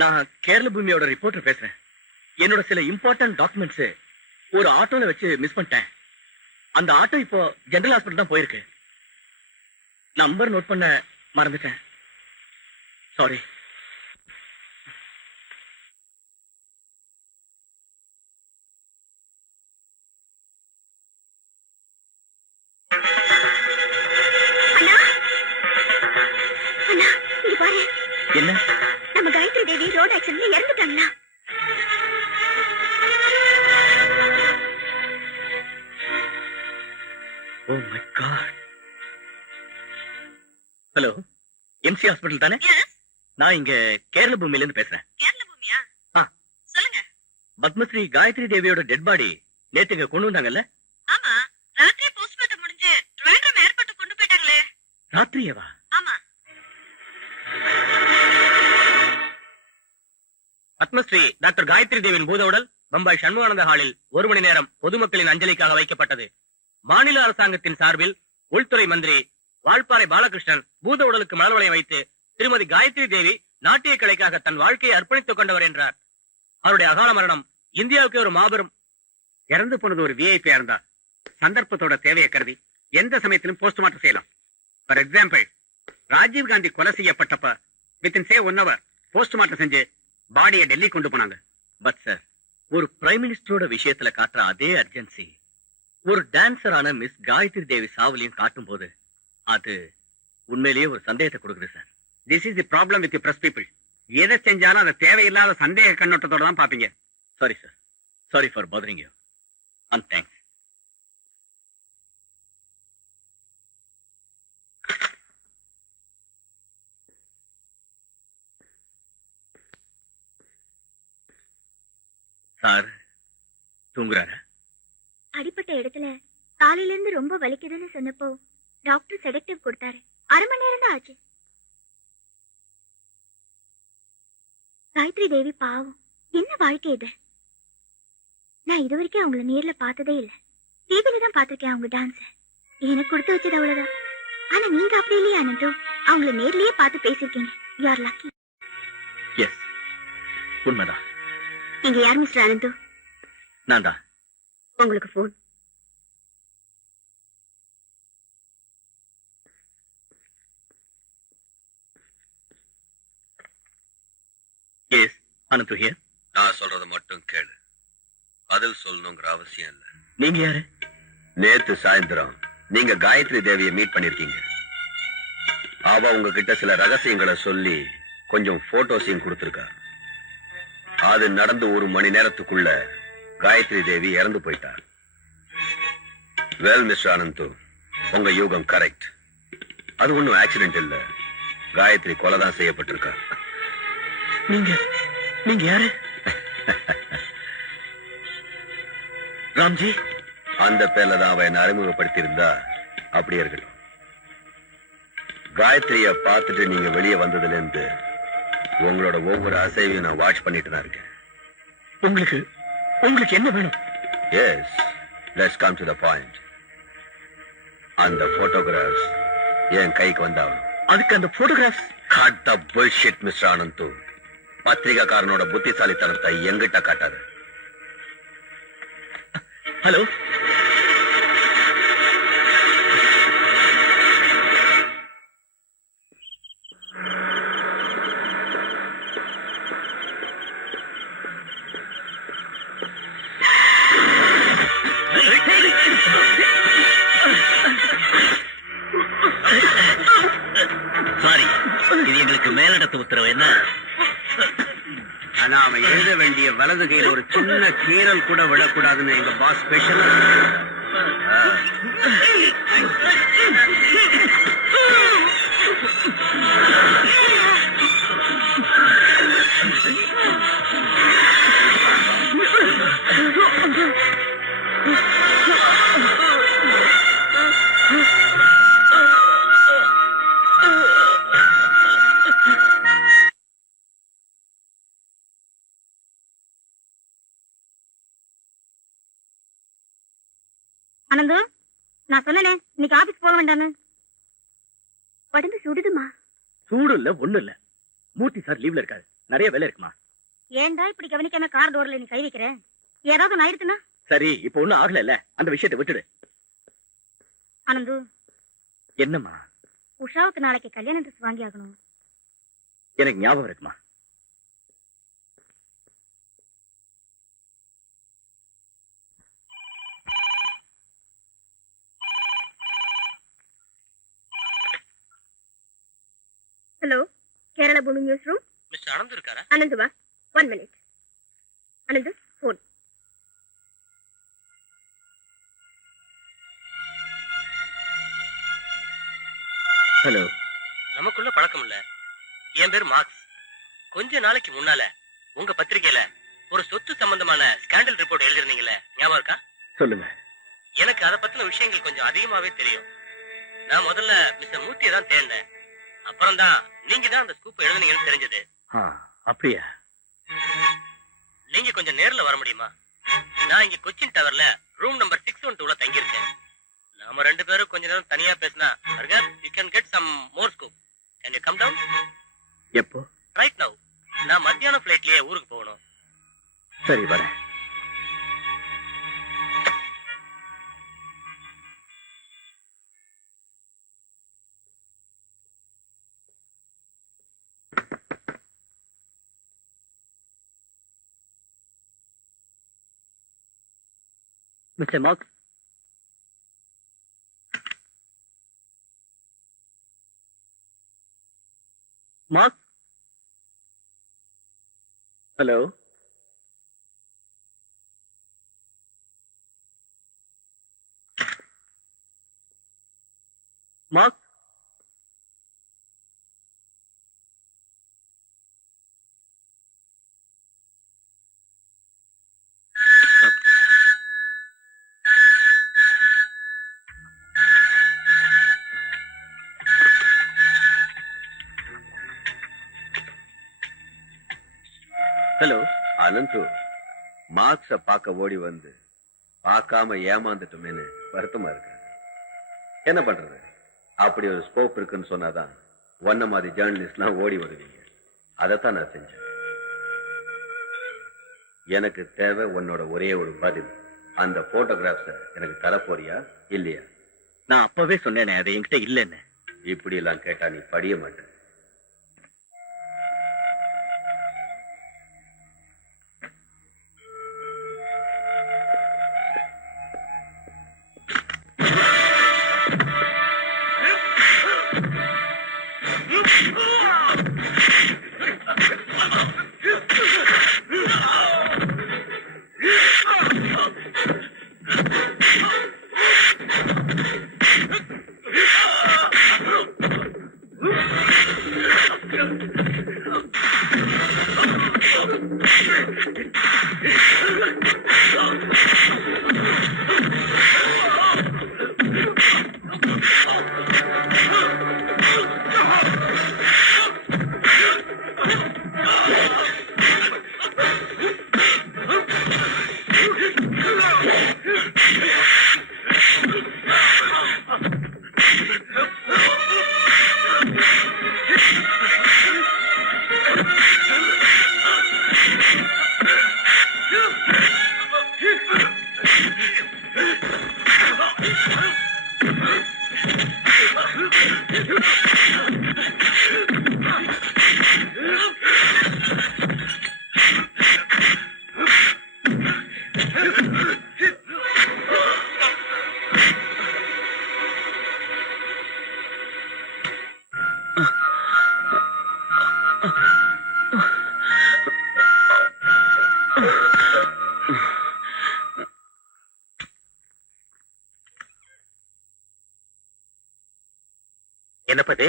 நான் கேரள பூமியோட ரிப்போர்ட்டர் பேசுறேன். என்னோட சில இம்பார்ட்டன்ட் டாக்குமெண்ட்ஸ் ஒரு ஆட்டோல வச்சு மிஸ் பண்ணிட்டேன். அந்த ஆட்டோ இப்போ ஜெனரல் ஹாஸ்பிட்டல் தான் போயிருக்கு. நம்பர் நோட் பண்ண மறந்துட்டேன். சாரி. என்ன? நம்ம காயத்ரி தேவி ரோட் ஆக்சிடென்ட்ல இறந்துட்டாங்களா? Oh my God. Hello, MC hospital தானே? நான் இங்க கேரள பூமியில இருந்து பேசுறேன். கேரள பூமியா? சொல்லுங்க. பத்மஸ்ரீ காயத்ரி தேவியோட டெட் பாடி நேத்து இங்க கொண்டு வந்தாங்கல்ல? ஆமா, ராத்திரி போஸ்ட்மார்ட்டம் முடிஞ்சு ட்ரிவாண்ட்ரம் ஏர்போர்ட் கொண்டு போயிட்டாங்களே. ராத்திரியேவா? ஆமா. பத்மஸ்ரீ டாக்டர் காயத்ரி தேவியின் பூத உடல் பம்பாய் சண்முகானந்த ஹாலில் 1 மணி நேரம் பொதுமக்களின் அஞ்சலிக்காக வைக்கப்பட்டது. மாநில அரசாங்கத்தின் சார்பில் உள்துறை மந்திரி வால்பாறை பாலகிருஷ்ணன் பூத உடலுக்கு மலர் வளையம் வைத்து திருமதி காயத்ரி தேவி நாட்டிய கலைக்காக தன் வாழ்க்கையை அர்ப்பணித்துக் கொண்டவர் என்றார். அவருடைய அகால மரணம் இந்தியாவுக்கு ஒரு மாபெரும். இறந்து போனது ஒரு விஐபியா இருந்தா சந்தர்ப்பத்தோட தேவையை கருதி எந்த சமயத்திலும் போஸ்ட்மார்ட்டம் செய்யலாம். ஃபார் எக்ஸாம்பிள், ராஜீவ் காந்தி கொலை செய்யப்பட்டப்ப வித்தின் 1 hour போஸ்ட்மார்ட்டம் செஞ்சு பாடியை டெல்லி கொண்டு போனாங்க. பட் சார், ஒரு பிரைம் மினிஸ்டரோட விஷயத்துல காட்டுற அதே அர்ஜென்சி ஒரு டான்சரான மிஸ் காயத்ரி தேவி சாவலியும் காட்டும் போது அது உண்மையிலேயே ஒரு சந்தேகத்தை கொடுக்குது sir. This is the problem with press people. எதை செஞ்சாலும் அதை தேவையில்லாத சந்தேக கண்ணோட்டத்தோட தான் பாப்பீங்க. Sorry sir. Sorry for bothering you. And thanks. Sir தூங்குறாரா? அடிப்பட்ட இடத்துல காலையில இருந்து ரொம்ப வலிக்குதுன்னு சொன்னப்போ டாக்டர் செடக்டிவ் கொடுத்தாரு. 1/2 மணி நேரம் தான் ஆச்சு. காயத்ரி தேவி பாவம், என்ன வாழ்க்கை இது? நான் இதுவரைக்கும் அவங்கள நேர்ல பார்த்ததே இல்ல. டிவில தான் பார்த்திருக்கேன் அவங்க டான்ஸ். எனக்கு கொடுத்து வச்சது அவ்வளவுதான். ஆனா நீங்க அப்படி இல்லையா அனந்தோ? அவங்கள நேர்லயே பார்த்து பேசிருக்கீங்க. You are lucky. எஸ், உண்மைதான். நீங்க யார் மிஸ்டர் அனந்தோ? நான் தான். உங்களுக்கு போன். S, Ananthu here. நான் சொல்றத மட்டும் கேளு. பதில் சொல்லணுங்கிற அவசியம் இல்ல. நீங்க யாரு? நேத்து சாயந்தரம் நீங்க காயத்ரி தேவியை மீட் பண்ணிருக்கீங்க. அவ உங்ககிட்ட சில ரகசியங்களை சொல்லி கொஞ்சம் போட்டோஸையும் கொடுத்திருக்கா. அது நடந்து 1 மணி நேரத்துக்குள்ள காயத்ரி தேவி இறந்து போயிட்டார். வெல் மிஸ்டர் அனந்து, உங்க யூகம் கரெக்ட். அது ஒண்ணும் ஆக்சிடென்ட் இல்ல. காயத்ரி கொலைதான் செய்யப்பட்டிருக்கா. நீங்க யாரு? ராம்ஜி, அந்த பேர்ல தான் அவ என்ன அறிமுகப்படுத்தி இருந்தா அப்படியே இருக்கட்டும். காயத்ரிய பார்த்துட்டு நீங்க வெளியே வந்ததுல இருந்து உங்களோட ஒவ்வொரு அசைவையும் நான் வாட்ச் பண்ணிட்டு தான் இருக்கேன். உங்களுக்கு என்ன வேணும்? Yes, let's come to the point. அந்த போட்டோகிராஃப்ஸ் என் கைக்கு வந்தாகணும். அதுக்கு அந்த photographs? Cut the bullshit mister Ananthu. பத்திரிகாக்காரனோட புத்திசாலித்தனத்தை எங்கிட்ட காட்டாரு. ஹலோ, சாரி, இது எங்களுக்கு மேலிடத்து உத்தரவு. என்ன? ஆனா அவன் எழுத வேண்டிய வலது கையில ஒரு சின்ன கீறல் கூட விழக்கூடாதுன்னு எங்க பாஸ் ஸ்பெஷல். ஆனந்து, நான் சொன்னேனே இன்னைக்கு ஆபீஸ் போக வேண்டான்னு. உடம்பு சுடுதுமா. சூடு இல்ல, ஒண்ணு இல்ல. மூர்த்தி சார் லீவ்ல இருக்காரு. நிறைய வேலை இருக்குமா. ஏன்டா இப்படி கவனிக்காம கார் டோர்ல நீ கை வைக்கிற? ஏதாவது ஒண்ணு ஆயிடுச்சுன்னா? சரி, இப்ப ஒண்ணும் ஆகல இல்ல, அந்த விஷயத்தை விட்டுடு. ஆனந்து, என்னம்மா? உஷாவுக்கு நாளைக்கு கல்யாண ட்ரெஸ் வாங்கி ஆகணும். எனக்கு ஞாபகம் இருக்குமா? ஹலோ, கேரளா பூமி நியூஸ் ரூம். மிஸ்டர் அனந்து இருக்காரா? அனந்து வா, 1 minute. அனந்து, போன். ஹலோ. நமக்குள்ள பழக்கம் இல்ல. என் பேர் மார்க்ஸ். கொஞ்ச நாளைக்கு முன்னால உங்க பத்திரிகையில ஒரு சொத்து சம்பந்தமான ஸ்கேண்டல் ரிப்போர்ட் எழுதிருந்தீங்கல்ல, ஞாபகம் இருக்கா? சொல்லுங்க. எனக்கு அதை பத்தின விஷயங்கள் கொஞ்சம் அதிகமாவே தெரியும். நான் முதல்ல மிஸ்டர் மூர்த்தியை தான் தேர்ந்தேன். அப்புறம் தான் நீங்க தான் அந்த ஸ்கூப் எழுதுனீங்கன்னு தெரிஞ்சது. அப்படியா? நீங்க கொஞ்சம் நேர்ல வர முடியுமா? நான் இங்க கொச்சின் டவர்ல ரூம் நம்பர் 612ல தங்கி இருக்கேன். நாம 2 பேரும் கொஞ்ச நேரம் தனியா பேசினா you can get some more scoop. Can you come down? எப்போ? Right now. நான் மத்தியான ஃளைட்லயே ஊருக்கு போகணும். சரி, வரேன். Mister Marx, Marx. Hello. Marx. Hello. Ananthu, மார்க்ஸ பார்க்க ஓடி வந்து பார்க்காம ஏமாந்துட்டோமேனு வருத்தமா இருக்காங்க. என்ன பண்றது? அப்படி ஒரு ஸ்கோப் இருக்குன்னு சொன்னாதான் ஒன்ன மாதிரி ஜேர்னலிஸ்ட்லாம் ஓடி வருவீங்க. அதைத்தான் நான் செஞ்சேன். எனக்கு தேவை உன்னோட ஒரே ஒரு பதில். அந்த போட்டோகிராஃப்ஸ எனக்கு தரப்போறியா இல்லையா? நான் அப்பவே சொன்னேனே, அது என்கிட்ட இல்லைன்னு. இப்படி எல்லாம் கேட்டா நீ படிய மாட்டேன். என்னப்பது?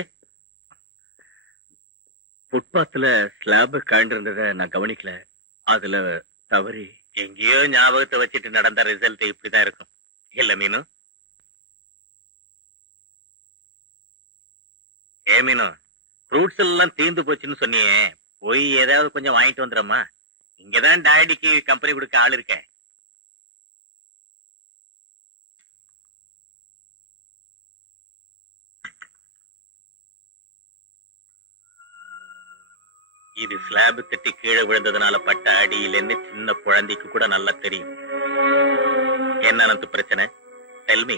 ஃபுட்பாத்ல ஸ்லாப் கழண்டிருந்தத நான் கவனிக்கல. அதுல தவறி எங்கேயோ ஞாபகத்தை வச்சுட்டு நடந்த ரிசல்ட் இப்படிதான் இருக்கும் இல்ல மீனு? ஏ மீனு, ஃப்ரூட்ஸ் எல்லாம் தீர்ந்து போச்சுன்னு சொன்னியே, போய் ஏதாவது கொஞ்சம் வாங்கிட்டு வந்துடுறமா. இங்கதான் டாடிக்கு கம்பெனி கொடுக்க ஆள் இருக்கேன். இது ஸ்லாப் தட்டி கீழே விழுந்ததுனால பட்ட அடியிலன்னு சின்ன குழந்தைக்கு கூட நல்லா தெரியும். என்ன அனந்த் பிரச்சனை? டெல்மி.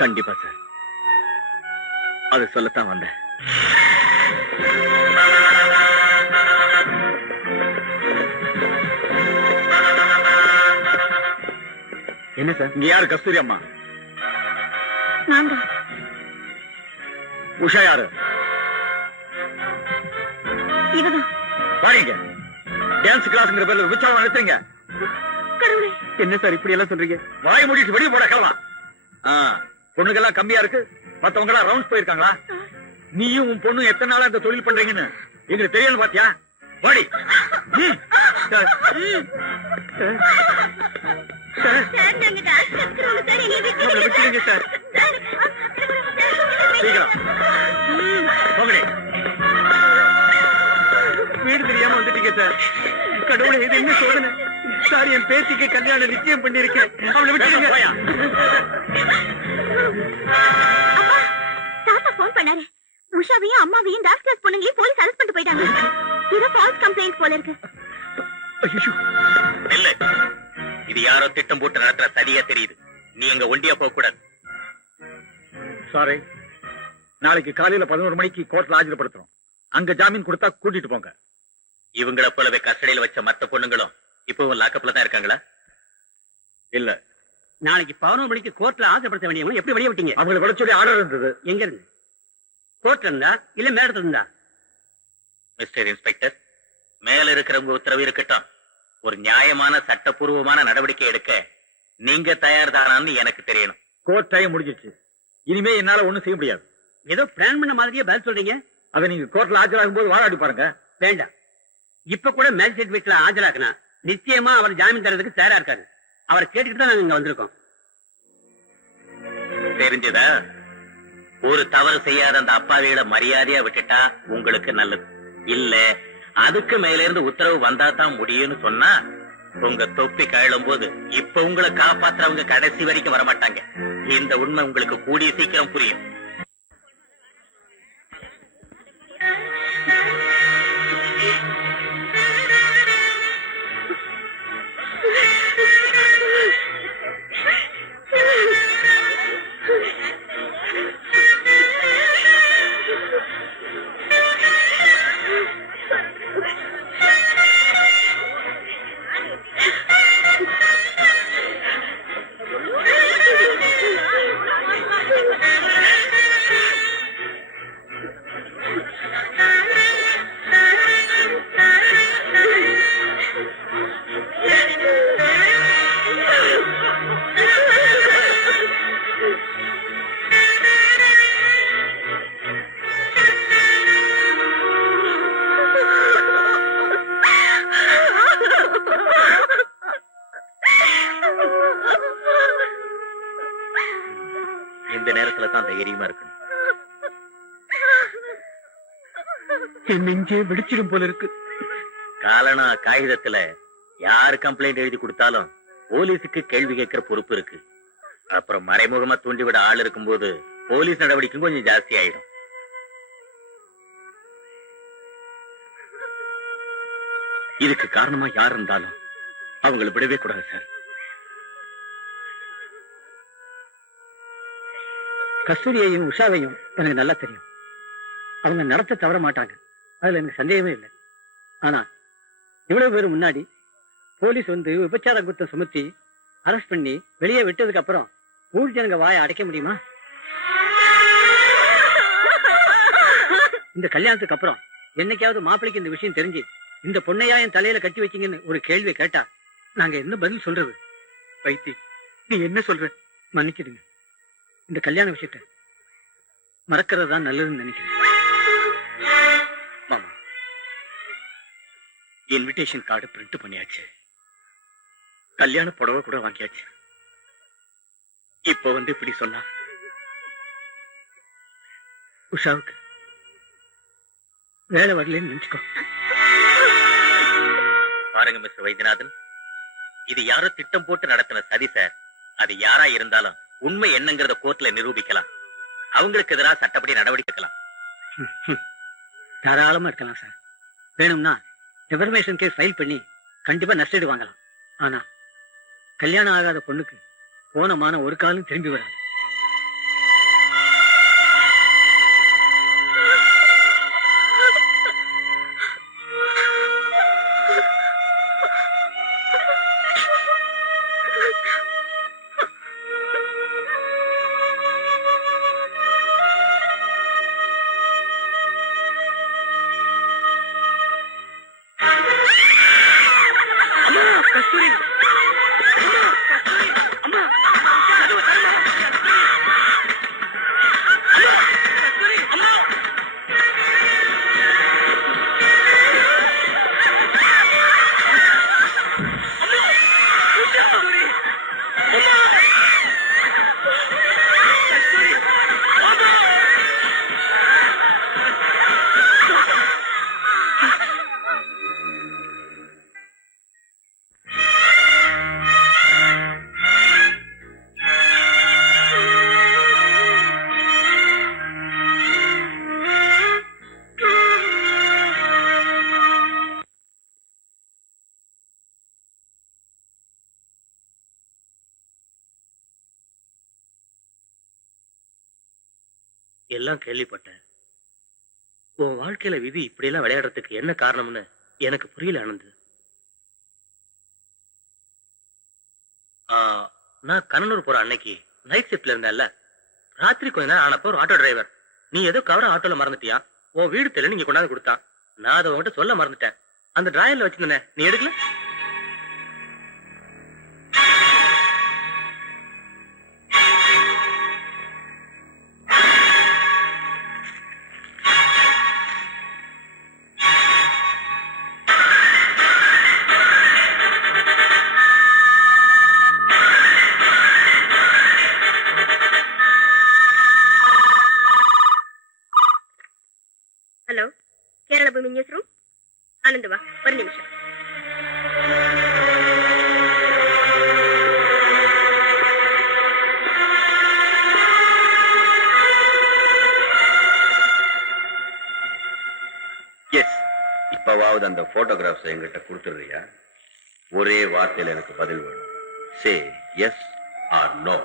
கண்டிப்பா சார், அது சொல்லத்தான் வந்தேன். என்ன சார்? இங்க யாரு கஸ்தூரி அம்மா? நான் தான். உஷா யாரு? இவதான். வாங்க. டான்ஸ் கிளாஸ்ங்கிற பேர்ல விபச்சாரம் நடத்துறீங்க. கடவுளே, என்ன சார் இப்படி எல்லாம் சொல்றீங்க? வாய் மூடிட்டு வெளியே போட கிளம்பலாம். பொண்ணுங்கெல்லாம் கம்மியா இருக்கு, மத்தவங்க எல்லாம் ரவுண்ட்ஸ் போயிருக்காங்களா? நீயும் உன் பொண்ணு எத்தனை நாளா இந்த தொழில் பண்றீங்கன்னு எங்களுக்கு தெரியல பாத்தியா? வாடி. சார், நாங்க டான்ஸ் கத்துக்கிறோம் சார். எங்களை விட்டுருங்க சார். சீக்கிரம் போங்கடி. வீடு தெரியாம வந்துட்டீங்க சார். கடவுளே, இது என்ன சோதனை சார்? என் பேத்திக்கு கல்யாணம் நிச்சயம் பண்ணிருக்கேன். அவளை விட்டுருங்க. அப்பா, தாத்தா போன் பண்ணாரு. உஷாவையும் அம்மாவையும் டான்ஸ் கிளாஸ் பொண்ணுங்களையும் போலீஸ் அரெஸ்ட் பண்ணிட்டு போயிட்டாங்க. இது ஃபால்ஸ் கம்ப்ளைண்ட் போல இருக்கு. இல்ல, இது யாரோ திட்டம் போட்டு நடத்துற சதியா தெரியுது. நீ எங்க ஒண்டியா போக கூடாது. சாரி, நாளைக்கு காலையில 11 மணிக்கு கோர்ட்ல ஆஜர்படுத்துறோம். அங்க ஜாமீன் கொடுத்தா கூட்டிட்டு போங்க. இவங்களை போலவே கஸ்டடியில வச்ச மத்த பொண்ணுங்களும் இப்பவும் லாக்கப்ல தான் இருக்காங்களா? இல்ல, நாளைக்கு 11 மணிக்கு கோர்ட்ல ஆஜர்படுத்த வேண்டியவங்க எப்படி வெளியே விட்டீங்க? அவங்களை விட சொல்லி ஆர்டர் இருந்தது. எங்க இருந்து? கோர்ட்ல இருந்தா இல்ல மேடத்துல இருந்தா? மிஸ்டர் இன்ஸ்பெக்டர், மேல இருக்கிறவங்க உத்தரவு இருக்கட்டும். ஒரு நியாயமான சட்டப்பூர்வமான நடவடிக்கை எடுக்க நீங்க தயார் தானான்னு எனக்கு தெரியணும். கோர்ட் டைம் முடிஞ்சிருச்சு. இனிமே என்னால ஒண்ணும் செய்ய முடியாது. ஏதோ பிளான் பண்ண மாதிரியே பதில் சொல்றீங்க. அதை நீங்க கோர்ட்ல ஆஜராகும் போது வாதாடி பாருங்க. வேண்டாம், இப்ப கூட மேஜிஸ்ட்ரேட் வீட்டுல ஆஜராக்குனா நிச்சயமா அவர் ஜாமீன் தரதுக்கு தயாரா இருக்காரு. அவரை கேட்டுட்டு தான் நாங்க இங்க வந்திருக்கோம். தெரிஞ்சதா? ஒரு தவறு செய்யாத அந்த அப்பாவிகளை மரியாதையா விட்டுட்டா உங்களுக்கு நல்லது. இல்ல, அதுக்கு மேல இருந்து உத்தரவு வந்தா தான் முடியும்னு சொன்னா உங்க தொப்பி கழலும் போது இப்ப உங்களை காப்பாத்துறவங்க கடைசி வரைக்கும் வரமாட்டாங்க. இந்த உண்மை உங்களுக்கு கூடிய சீக்கிரம் புரியும். இந்த நேரத்துல தான் தைரியமா இருக்கணும். என் நெஞ்சே வெடிச்சிடும் போல இருக்கு. காலனா காகிதத்துல யாரு கம்ப்ளைண்ட் எழுதி கொடுத்தாலும் போலீஸுக்கு கேள்வி கேட்கிற பொறுப்பு இருக்கு. அப்புறம் மறைமுகமா தூண்டிவிட ஆள் இருக்கும்போது போலீஸ் நடவடிக்கையும் கொஞ்சம் ஜாஸ்தி ஆயிடும். இதுக்கு காரணமா யார் இருந்தாலும் அவங்களை விடவே கூடாது சார். கஸ்தூரியையும் உஷாவையும் எனக்கு நல்லா தெரியும். அவங்க நடத்த தவற மாட்டாங்க, அதுல எனக்கு சந்தேகமே இல்லை. ஆனா இவ்வளவு பேர் முன்னாடி போலீஸ் வந்து விபச்சார குற்றம் சுமத்தி அரெஸ்ட் பண்ணி வெளியே விட்டதுக்கு அப்புறம் ஊர் ஜனங்க வாயை அடைக்க முடியுமா? இந்த கல்யாணத்துக்கு அப்புறம் என்னைக்காவது மாப்பிளைக்கு இந்த விஷயம் தெரிஞ்சு இந்த பொண்ணையா என் தலையில கட்டி வச்சீங்கன்னு ஒரு கேள்வியை கேட்டா நாங்க என்ன பதில் சொல்றது? வைத்தி, நீ என்ன சொல்ற? மன்னிக்கிடுங்க. இந்த கல்யாண விஷயத்த மறக்கிறது தான் நல்லதுன்னு நினைக்கிறேன். மாமா, இன்விடேஷன் கார்டு பிரிண்ட் பண்ணியாச்சு, கல்யாண புடவை கூட வாங்கியாச்சு. இப்ப வந்து இப்படி சொன்னா உஷாவுக்கு வேலை வரலன்னு நினைச்சுக்கோ. பாருங்க மிஸ்டர் வைத்தியநாதன், இது யாரோ திட்டம் போட்டு நடத்தின சதி சார். அது யாரா இருந்தாலும் உண்மை என்னங்கறத கோர்ட்ல நிரூபிக்கலாம். அவங்களுக்கு எதிராக சட்டப்படி நடவடிக்கை எடுக்கலாம். தாராளமா இருக்கலாம் சார். வேணும்னா டெஃபர்மேஷன் கேஸ் ஃபைல் பண்ணி கண்டிப்பா நஷ்டீடு வாங்கலாம். ஆனா கல்யாணம் ஆகாத பொண்ணுக்கு போனமான ஒரு காலம் திரும்பி வராது. எல்லாம் கேள்விப்பட்டேன். உன் வாழ்க்கையில விதி இப்படி எல்லாம் விளையாடுறதுக்கு என்ன காரணம்னு எனக்கு புரியல ஆனந்த். நான் கண்ணனூர் போற அன்னைக்கு நைட் ஷிப்ட்ல இருந்தேன்ல, ராத்திரி கொஞ்ச நேரம் ஆனப்போ ஒரு ஆட்டோ டிரைவர் நீ ஏதோ கவர ஆட்டோல மறந்துட்டியா, உன் வீடு தெரியல நீங்க கொண்டாந்து கொடுத்தான். நான் அதை உன்கிட்ட சொல்ல மறந்துட்டேன். அந்த டிராயர்ல வச்சிருந்தேன், நீ எடுக்கல? ஹலோ, கேரள பூமி நியூஸ் ரூம். ஆனந்த் வா, ஒரு நிமிஷம். எஸ், இப்பவாவது அந்த போட்டோகிராஃப்ஸ் என்கிட்ட கொடுத்துடுறியா? ஒரே வார்த்தையில எனக்கு பதில் வேணும். Say yes or no.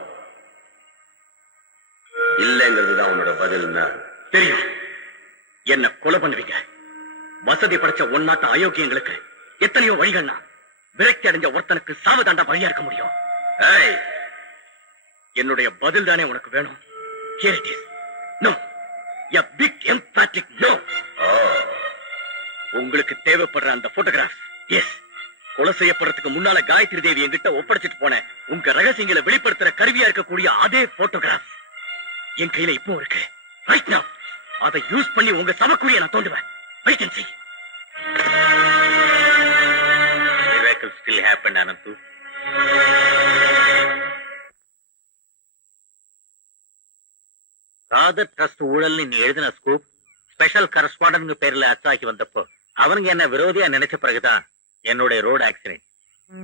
இல்லைங்கிறது தான் உன்னோட பதில்னா? தெரியும், என்ன கொலை பண்ணுவீங்க. வசதி படைச்ச ஒன்னாட்ட அயோக்கியங்களுக்கு எத்தனையோ வழிகள்னா விரக்தி அடைஞ்ச ஒருத்தனுக்கு சாவதாண்டா வழியா இருக்க முடியும். ஏய், என்னுடைய பதில் தானே உனக்கு வேணும். Here it is. No. A big emphatic no. உங்களுக்கு தேவைப்படுற அந்த போட்டோகிராஃப், எஸ், கொலை செய்யப்படுறதுக்கு முன்னால காயத்ரி தேவி என்கிட்ட ஒப்படைச்சிட்டு போன உங்க ரகசியங்களை வெளிப்படுத்துற கருவியா இருக்கக்கூடிய அதே போட்டோகிராஃப் என் கையில இப்போ இருக்கு. ரைட் நவ அதை யூஸ் பண்ணி உங்க சமக்குழியை நான் தோண்டுவேன். Wait and see. Miracles still happen, Anantu. ராதர் ட்ரஸ்ட் ஊழல்னு நீ எழுதின ஸ்கூப் ஸ்பெஷல் கரஸ்பாண்டன்ட் பேர்ல அச்சாக்கி வந்தப்போ அவனுங்க என்ன விரோதியா நினைச்ச பிறகுதான் என்னுடைய ரோடு ஆக்சிடென்ட்.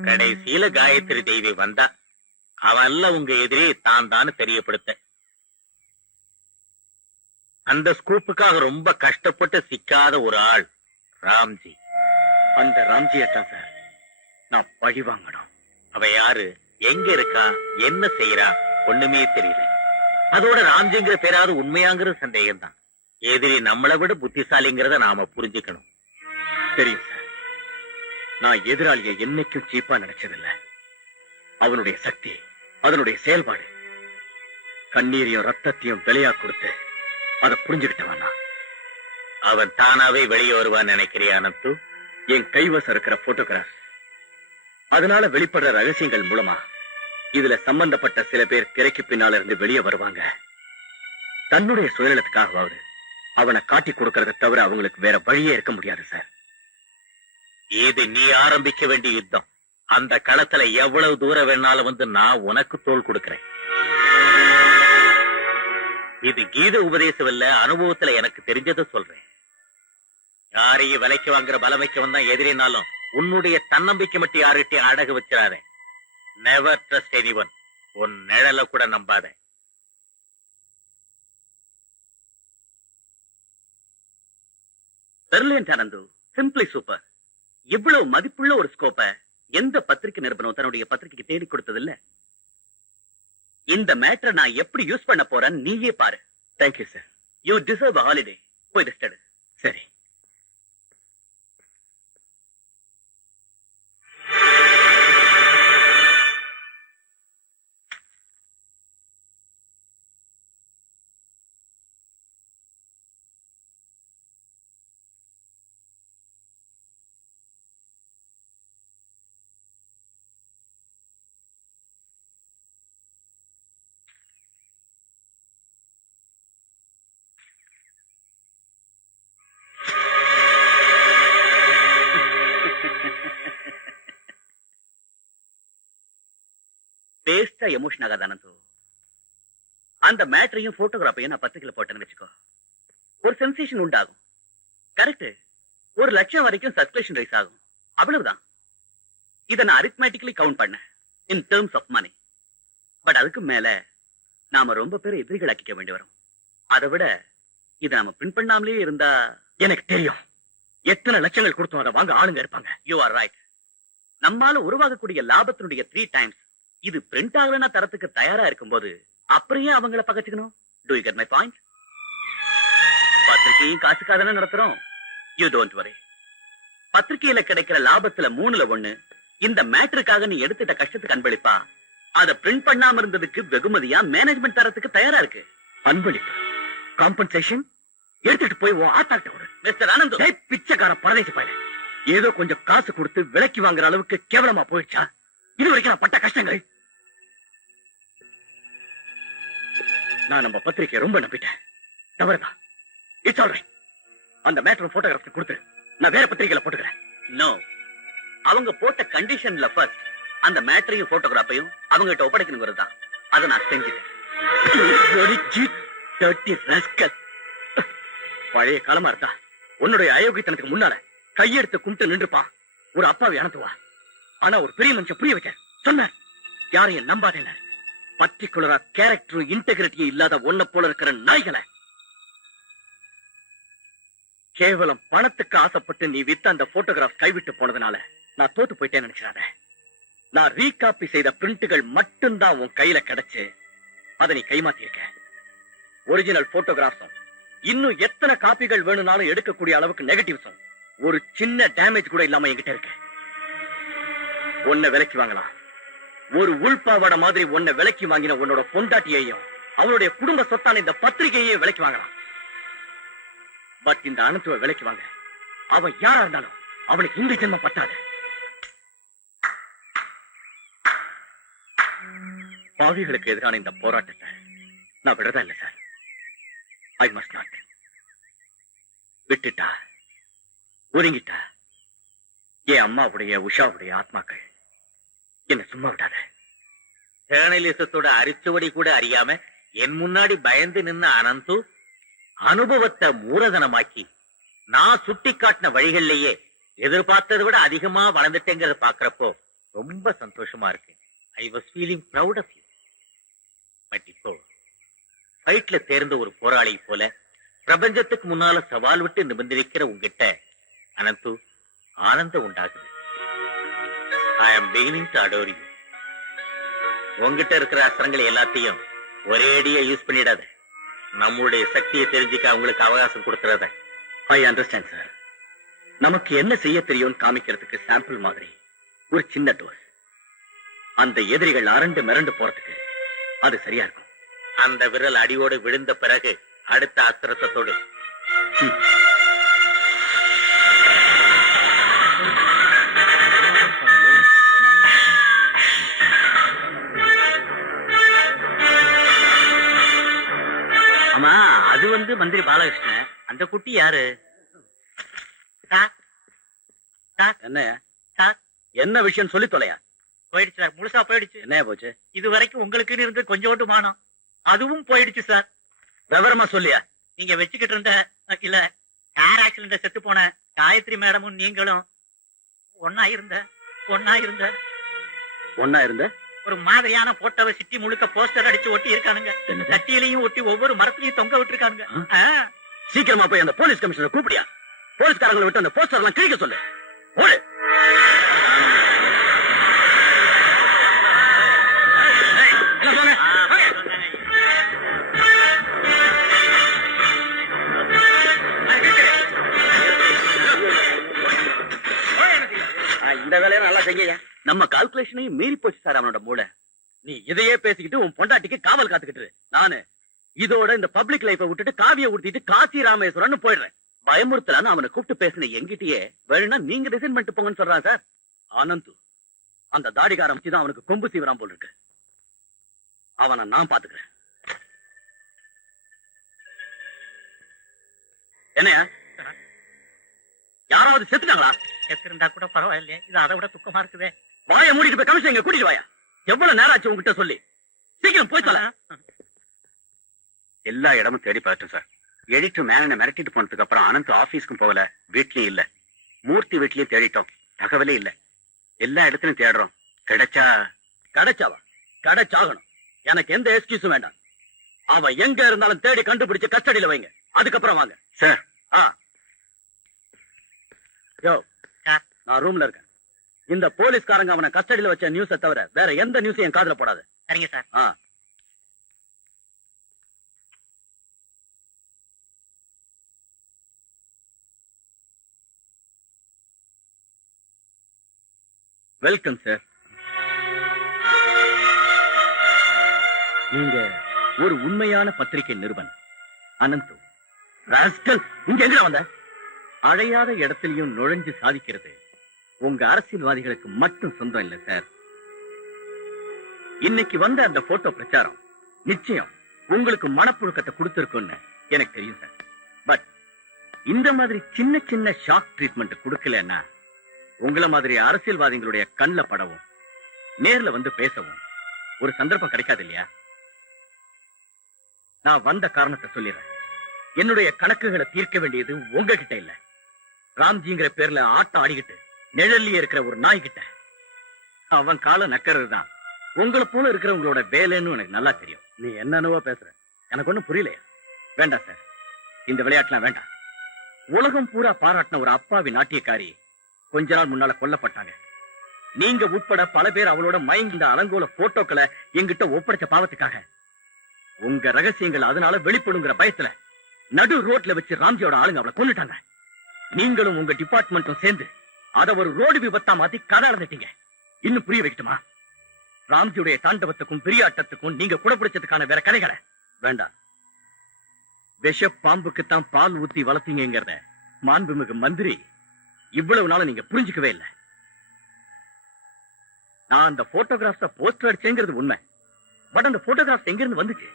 கடைசியில காயத்ரி தேவி வந்தா. அவன்ல உங்க எதிரி தான் தான் தெரியப்படுத்த. அந்த ஸ்கூப்புக்காக ரொம்ப கஷ்டப்பட்டு சிக்காத ஒரு ஆள் ராம்ஜி. அந்த ராம்ஜியத்தான் சார் நான் பழி வாங்கணும். அவ யாரு, எங்க இருக்கா, என்ன செய்யறா ஒண்ணுமே தெரியல. அதோட ராம்ஜிங்கிற பேராவது உண்மையாங்கிற சந்தேகம் தான். எதிரி நம்மளை விட புத்திசாலிங்கிறத நாம புரிஞ்சுக்கணும். தெரியும் சார், நான் எதிராளியை என்னைக்கும் சீப்பா நினைச்சதில்லை. அவனுடைய சக்தி, அதனுடைய செயல்பாடு, கண்ணீரையும் ரத்தத்தையும் விலையா கொடுத்து அதை புரிஞ்சுக்கிட்டவனா. அவன் தானாவே வெளியே வருவான்னு நினைக்கிறியா அனந்து? என் கைவசம் இருக்கிற போட்டோகிராஃப், அதனால வெளிப்படுற ரகசியங்கள் மூலமா இதுல சம்பந்தப்பட்ட சில பேர் திரைக்கு பின்னால இருந்து வெளியே வருவாங்க. தன்னுடைய சுயநலத்துக்காகவாவது அவனை காட்டி கொடுக்கறத தவிர அவங்களுக்கு வேற வழியே இருக்க முடியாது சார். இது நீ ஆரம்பிக்க வேண்டிய யுத்தம். அந்த களத்துல எவ்வளவு தூரம் வேணாலும் வந்து நான் உனக்கு தோள் கொடுக்கிறேன். இது கீத உபதேசம் இல்ல, அனுபவத்துல எனக்கு தெரிஞ்சதை சொல்றேன். யாரையும் விலைக்கு வாங்குற பலமைக்கு தான் எதிரினாலும் உன்னுடைய தன்னம்பிக்கை மட்டும் யாருகிட்டையும் அடகு வச்சிடாத. Never trust anyone. உன் நிழல கூட நம்பாத. பெர்லியன்ட் ஆனந்து, சிம்பிளி சூப்பர். இவ்வளவு மதிப்புள்ள ஒரு ஸ்கோப்ப எந்த பத்திரிகை நிறுவனம் தன்னுடைய பத்திரிகைக்கு தேடி கொடுத்தது இல்ல. இந்த மேட்டரை நான் எப்படி யூஸ் பண்ண போறேன்னு நீயே பாரு. Thank you sir. You deserve holiday. போய் ரெஸ்ட் எடு. சரி. வேஸ்டா எமோஷன் ஆகாத அனந்து. அந்த மேட்டரையும் போட்டோகிராஃபையும் நான் பத்திரிகையில போட்டேன்னு வச்சுக்கோ, ஒரு சென்சேஷன் உண்டாகும். கரெக்ட். 1,00,000 வரைக்கும் சர்க்குலேஷன் ரைஸ் ஆகும். அவ்வளவுதான். இதை நான் அரித்மேட்டிக்கலி கவுண்ட் பண்ணேன் in terms of money. But அதுக்கு மேல நாம ரொம்ப பேர் எதிரிகளாக்கிக்க வேண்டி வரும். அதை விட இதை நாம பிரிண்ட் பண்ணாமலே இருந்தா. எனக்கு தெரியும் எத்தனை லட்சங்கள் கொடுத்தோம் அதை வாங்க ஆளுங்க இருப்பாங்க. You are right. நம்மால உருவாகக்கூடிய லாபத்தினுடைய 3 டைம்ஸ் இது பிரிண்ட் ஆகலன்னா தரத்துக்கு தயாரா இருக்கும்போது அப்புறம் ஏன் அவங்கள பகச்சுக்கணும்? Do you get my point? பத்திரிகையும் காசுக்காக தானே நடத்துறோம். You don't worry. பத்திரிகையில கிடைக்கிற லாபத்துல 3/1 இந்த மேட்டருக்காக நீ எடுத்துட்ட கஷ்டத்துக்கு அன்பளிப்பா. அதை பிரிண்ட் பண்ணாம இருந்ததுக்கு வெகுமதியா மேனேஜ்மெண்ட் தரத்துக்கு தயாரா இருக்கு. அன்பளிப்பு, காம்பன்சேஷன் எடுத்துட்டு போய் ஆத்தாட்ட ஒரு மிஸ்டர் ஆனந்த். பிச்சைக்கார பரதேசி பையன் ஏதோ கொஞ்சம் காசு கொடுத்து விலைக்கு வாங்குற அளவுக்கு கேவலமா போயிடுச்சா இது வரைக்கும் நான் பட்ட கஷ்டங்கள்? நான் நம்ம பத்திரிகையை ரொம்ப நம்பிட்டேன். தவறுதான். It's all right. அந்த மேட்டர் போட்டோகிராஃபி கொடுத்து நான் வேற பத்திரிகையில போட்டுக்கிறேன். நோ, அவங்க போட்ட கண்டிஷன்ல ஃபர்ஸ்ட் அந்த மேட்டரையும் போட்டோகிராஃபையும் அவங்க கிட்ட ஒப்படைக்கணுங்கிறது தான். அதை நான் செஞ்சுட்டேன். பழைய காலமா இருந்தா உன்னுடைய அயோக்கியத்தனத்துக்கு முன்னால கையெடுத்து கும்பிட்டு நின்றுப்பான் ஒரு அப்பாவி அனுப்புவா. ஆனா ஒரு பெரிய மனுஷன் புரிய வச்ச சொன்ன யாரையும் நம்பாதேன. பர்டிகுலரா கேரக்டர் இன்டெகிரிட்டி இல்லாத ஒன்ன போல இருக்கிற நாய்களை கேவலம் பணத்துக்கு ஆசைப்பட்டு நீ வித்த அந்த போட்டோகிராஃப் கைவிட்டு போனதுனால நான் தோத்து போயிட்டேன்னு நினைச்சாத. நான் ரீகாப்பி செய்த பிரிண்டுகள் மட்டும்தான் உன் கையில கிடைச்சு அதை நீ கைமாத்திருக்க. ஒரிஜினல் போட்டோகிராஃப்ஸும் இன்னும் எத்தனை காப்பிகள் வேணும்னாலும் எடுக்கக்கூடிய அளவுக்கு நெகட்டிவ்ஸும் ஒரு சின்ன டேமேஜ் கூட இல்லாம என்கிட்ட இருக்கு. உன்னை விலைக்கு வாங்கலாம். ஒரு உள்பாவாட மாதிரி உன்னை விலைக்கு வாங்கின உன்னோட பொண்டாட்டியையும் அவனுடைய குடும்ப சொத்தான இந்த பத்திரிகையே விலைக்கு வாங்கலாம். பட் இந்த அனந்துவ விலைக்கு வாங்க அவன் யாரா இருந்தாலும் அவனுக்கு இந்த ஜென்மம் பத்தாது. பாவிகளுக்கு எதிரான இந்த போராட்டத்தை நான் விடுறதா இல்ல சார். I must not. விட்டுட்டா ஒதுங்கிட்டா என் அம்மாவுடைய உஷாவுடைய ஆத்மாக்கள் என்ன சும்மா விடாத. ஜேர்னலிசத்தோட அரிச்சுவடி கூட அறியாம என் முன்னாடி பயந்து நின்ன அனந்து அனுபவத்தை மூலதனமாக்கி நான் சுட்டி காட்டின வழிகள்லயே எதிர்பார்த்ததை விட அதிகமா வளர்ந்துட்டேங்கிறத பாக்குறப்போ ரொம்ப சந்தோஷமா இருக்கு. I was feeling proud of you. But இப்போ ஃபைட்ல தேர்ந்த ஒரு போராளி போல பிரபஞ்சத்துக்கு முன்னால சவால் விட்டு நிபந்தனிக்கிற உங்ககிட்ட அனந்து ஆனந்தம் உண்டாகுது. I am beginning to adore you. உங்ககிட்ட இருக்கிற அஸ்திரங்களை எல்லாத்தையும் ஒரேடியா யூஸ் பண்ணிடாத. நம்மளுடைய சக்தியை தெரிஞ்சுக்க அவங்களுக்கு அவகாசம் கொடுத்துறத. I understand sir. நமக்கு என்ன செய்ய தெரியும்னு காமிக்கிறதுக்கு சாம்பிள் மாதிரி ஒரு சின்ன டோஸ். அந்த எதிரிகள் அரண்டு மிரண்டு போறதுக்கு அது சரியா இருக்கும். அந்த விரல் அடியோடு விழுந்த பிறகு அடுத்த அஸ்திரத்தோடு மந்திரி பாலகிருஷ்ணன். அந்த குட்டி யாரு? என்ன சார். என்ன விஷயம் சொல்லி தொலையா? போயிடுச்சு சார், முழுசா போயிடுச்சு. என்ன போச்சு? இது வரைக்கும் உங்களுக்குன்னு இருந்து கொஞ்சோண்டு மானம், அதுவும் போயிடுச்சு சார். விவரமா சொல்லியா? நீங்க வச்சுக்கிட்டு இருந்த இல்ல கார் ஆக்சிடென்ட் செத்து போன காயத்ரி மேடமும் நீங்களும் ஒன்னா இருந்த ஒன்னா இருந்த ஒரு மாதிரியான போட்டோவை சிட்டி முழுக்க போஸ்டர் அடிச்சு ஒட்டி இருக்கானுங்க. என்னது? சட்டியிலையும் ஒட்டி ஒவ்வொரு மரத்திலையும் தொங்க விட்டுருக்கானுங்க. சீக்கிரமா போய் அந்த போலீஸ் கமிஷனர் கூப்பிடியா? போலீஸ்காரங்களை விட்டு அந்த போஸ்டர் எல்லாம் கிழிக்க சொல்லு. ஓடு. ஏய், எல்லாம் போங்க. இந்த வேலையை நல்லா செய்ய. நம்ம கால்குலேஷனையும் மீறி போச்சு சார் அவனோட மூளை. நீ இதையே பேசிக்கிட்டு உன் பொண்டாட்டிக்கு காவல் காத்துக்கிட்டு இரு. நானு இதோட இந்த பப்ளிக் லைஃப விட்டுட்டு காவிய ஊத்திட்டு காசி ராமேஸ்வரன் போயிடுறேன். பயமுறுத்தலான்னு அவனை கூப்பிட்டு பேசின எங்கிட்டயே வேணும்னா நீங்க டிசைன் பண்ணிட்டு போங்கன்னு சொல்றான் சார். ஆனந்து அந்த தாடிகாரம் வச்சுதான் அவனுக்கு கொம்பு சீவராம் போல் இருக்கு. அவனை நான் பாத்துக்கிறேன். என்னையா யாராவது செத்துட்டாங்களா? செத்திருந்தா கூட பரவாயில்லையே, இது அதை விட துக்கமா இருக்குதே. வாயை மூடிட்டு போய் கமிஷன் இங்க கூட்டிட்டு வாயா. எவ்வளவு நேரம் ஆச்சு உங்ககிட்ட சொல்லி? சீக்கிரம் போய் சொல்ல. எல்லா இடமும் தேடி பார்த்தோம் சார். எடிட்டர் மேனனை மிரட்டிட்டு போனதுக்கு அப்புறம் அனந்த் ஆபீஸ்க்கும் போகல, வீட்லயும் இல்ல. மூர்த்தி வீட்லயும் தேடிட்டோம், தகவலே இல்ல. எல்லா இடத்துலயும் தேடுறோம். கிடைச்சாவா? கிடைச்சாகணும். எனக்கு எந்த எக்ஸ்கியூஸும் வேண்டாம். அவன் எங்க இருந்தாலும் தேடி கண்டுபிடிச்சு கஸ்டடியில வைங்க. அதுக்கப்புறம் வாங்க சார். யோ, நான் ரூம்ல இருக்கேன். இந்த போலீஸ்காரங்க அவனை கஸ்டடியில வச்ச நியூஸை தவிர வேற எந்த நியூஸையும் என் காதுல போடாது. சரிங்க சார். Welcome sir. நீங்க ஒரு உண்மையான பத்திரிகை நிறுவனம் அனந்து. ராஸ்கல், இங்க எங்க வந்த? அழையாத இடத்திலையும் நுழைஞ்சு சாதிக்கிறது உங்க அரசியல்வாதிகளுக்கு மட்டும் சொந்தம் இல்ல சார். இன்னைக்கு வந்த அந்த போட்டோ பிரச்சாரம் நிச்சயம் உங்களுக்கு மனப்புழுக்கத்தை கொடுத்திருக்கும்னு எனக்கு தெரியும் சார். பட் இந்த மாதிரி சின்ன சின்ன ஷாக் ட்ரீட்மெண்ட் கொடுக்கலன்னா உங்கள மாதிரி அரசியல்வாதிகளுடைய கண்ல படவும் நேர்ல வந்து பேசவும் ஒரு சந்தர்ப்பம் கிடைக்காது இல்லையா? நான் வந்த காரணத்தை சொல்லிடுறேன். என்னுடைய கணக்குகளை தீர்க்க வேண்டியது உங்ககிட்ட இல்ல, ராம்ஜிங்கிற பேர்ல ஆட்டம் ஆடிக்கிட்டு நிழல்லியே இருக்கிற ஒரு நாய்கிட்ட. அவன் கால நக்கிறது தான் உங்களை போல இருக்கிறவங்களோட வேலைன்னு எனக்கு நல்லா தெரியும். நீ என்னென்னவோ பேசுற, எனக்கு ஒண்ணும் புரியலையா? வேண்டாம் சார், இந்த விளையாட்டுலாம் வேண்டாம். உலகம் பூரா பாராட்டின ஒரு அப்பாவி நாட்டியக்காரி கொஞ்ச நாள் முன்னால கொல்லப்பட்டாங்க. நீங்க உட்பட பல பேர் அவளோட மயங்கிந்த அலங்கோல போட்டோக்களை எங்கிட்ட ஒப்படைச்ச பாவத்துக்காக உங்க ரகசியங்கள் அதனால வெளிப்படுங்கிற பயத்துல நடு ரோட்ல வச்சு ராம்ஜியோட ஆளுங்க அவளை கொன்னுட்டாங்க. நீங்களும் உங்க டிபார்ட்மெண்ட்டும் சேர்ந்து அத ஒரு ரோடு விபத்தா மாத்தி கதை அளந்துட்டீங்க. இன்னும் புரிய வைக்கட்டுமா? ராம்ஜியுடைய தாண்டவத்துக்கும் பிரியாட்டத்துக்கும் நீங்க கூட பிடிச்சதுக்கான வேற கதைகளை வேண்டாம். விஷ பாம்புக்குத்தான் பால் ஊத்தி வளர்த்தீங்கிறத மாண்புமிகு மந்திரி இவ்வளவு நாள நீங்க புரிஞ்சுக்கவே இல்லை. நான் அந்த போட்டோகிராஃப்ஸ போஸ்டர் அடிச்சேங்கிறது உண்மை. பட் அந்த போட்டோகிராஃப்ஸ் எங்க இருந்து வந்துச்சு?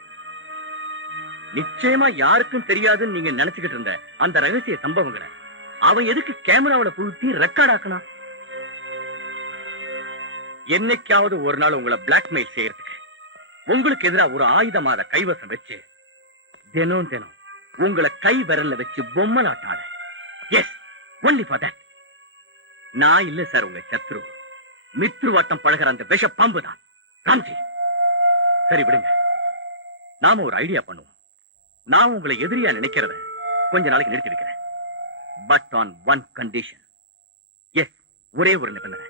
நிச்சயமா யாருக்கும் தெரியாதுன்னு நீங்க நினைச்சுக்கிட்டு இருந்த அந்த ரகசிய சம்பவங்களை அவன் எதுக்கு கேமராவில புகுத்தி ரெக்கார்ட் ஆக்கணும்? என்னைக்காவது ஒரு நாள் உங்களை பிளாக்மெயில் செய்யறதுக்கு உங்களுக்கு எதிராக ஒரு ஆயுதமாத கைவசம் வச்சு தினம் தினம் உங்களை கை விரல்ல வச்சு பொம்மலாட்டாட. Yes, only for that. நான் இல்ல சார் உங்க சத்ரு. மித்ருவாட்டம் பழகிற அந்த விஷ பாம்பு தான் ராம்ஜி. சரி விடுங்க, நாம ஒரு ஐடியா பண்ணுவோம். நான் உங்களை எதிரியா நினைக்கிறத கொஞ்ச நாளைக்கு நிறுத்தி வைக்கிறேன். But on one condition. Yes, ஒரே ஒரு நிபந்தனை.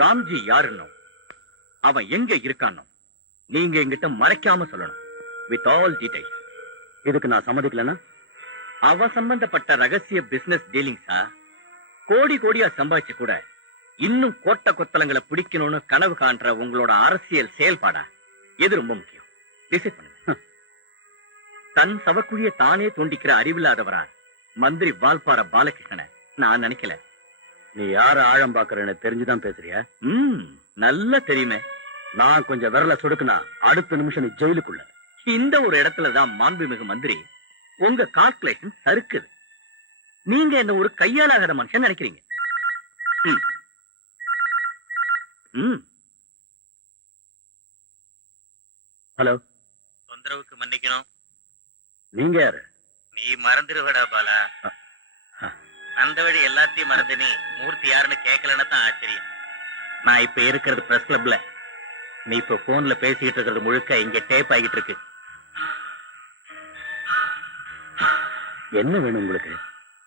ராம்ஜி யாருன்னு அவன் எங்க இருக்கானோ நீங்க எங்கிட்ட மறைக்காம சொல்லணும், வித் ஆல் டீடைல்ஸ். இதுக்கு நான் சம்மதிக்கலன்னா அவ சம்பந்தப்பட்ட ரகசிய பிசினஸ் டீலிங்ஸா கோடி கோடியா சம்பாதிச்சு கூட இன்னும் கோட்டை கொத்தலங்களை பிடிக்கணும்னு கனவு காண்ற உங்களோட அரசியல் செயல்பாடா எது ரொம்ப முக்கியம்? டிசைட் பண்ணுங்க. தன் சவக்குழிய தானே தோண்டிக்கிற அறிவில்லாதவரா மந்திரி வால்பாற பாலகிருஷ்ணனை நான் நினைக்கல. நீ யார ஆழம் பாக்குறன்னு தெரிஞ்சுதான் பேசுறியா? நல்லா தெரியுமே. நான் கொஞ்சம் விரல சொடுக்குனா அடுத்த நிமிஷம் நீ ஜெயிலுக்குள்ள. இந்த ஒரு இடத்துலதான் மாண்புமிகு மந்திரி உங்க கால்குலேஷன் சறுக்குது. நீங்க என்ன ஒரு கையாலாகாத மனுஷன் நினைக்கிறீங்க. ம். ம். ஹலோ, தொந்தரவுக்கு மன்னிக்கணும். நீங்க யாரு? நீ மறந்துடுவடா பாலா. அந்த வழி எல்லாத்தையும் மறந்து நீ மூர்த்தி யாருன்னு கேட்கலன்னு தான் ஆச்சரியம். நான் இப்ப இருக்கிறது பிரஸ் கிளப்ல. நீ இப்ப போன்ல பேசிக்கிட்டு இருக்கிறது முழுக்க இங்க டேப் ஆகிட்டு இருக்கு. என்ன வேணும் உங்களுக்கு?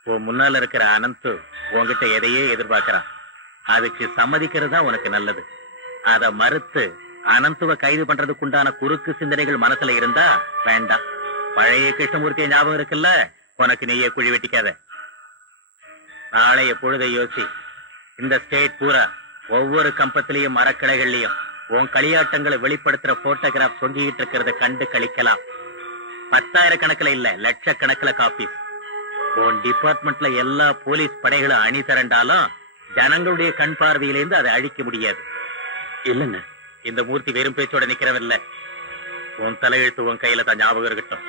உன் முன்னால இருக்கிற அனந்து உன்கிட்ட எதையே எதிர்பார்க்கறான். அதுக்கு சம்மதிக்கிறது தான் உனக்கு நல்லது. அத மறுத்து அனந்துவ கைது பண்றதுக்குண்டான குறுக்கு சிந்தனைகள் மனசுல இருந்தா வேண்டாம். பழைய கிருஷ்ணமூர்த்திய ஞாபகம் இருக்குல்ல, உனக்கு நீயே குழி வெட்டிக்காத. நாளைய பொழுதை யோசி. இந்த ஸ்டேட் பூரா ஒவ்வொரு கம்பத்திலையும் மரக்கிளைகள்லயும் உன் களியாட்டங்களை வெளிப்படுத்துற போட்டோகிராஃப் தொங்கிட்டு இருக்கிறத கண்டு கழிக்கலாம். 10,000 கணக்குல இல்ல, லட்சக்கணக்கில் காப்பி. உன் டிபார்ட்மெண்ட்ல எல்லா போலீஸ் படைகளும் அணி திரண்டாலும் ஜனங்களுடைய கண் பார்வையிலிருந்து அதை அழிக்க முடியாது. இல்லங்க, இந்த மூர்த்தி வெறும் பேச்சோட நிக்கிறவில்ல. உன் தலையெழுத்து உன் கையில தான், ஞாபகம் இருக்கட்டும்.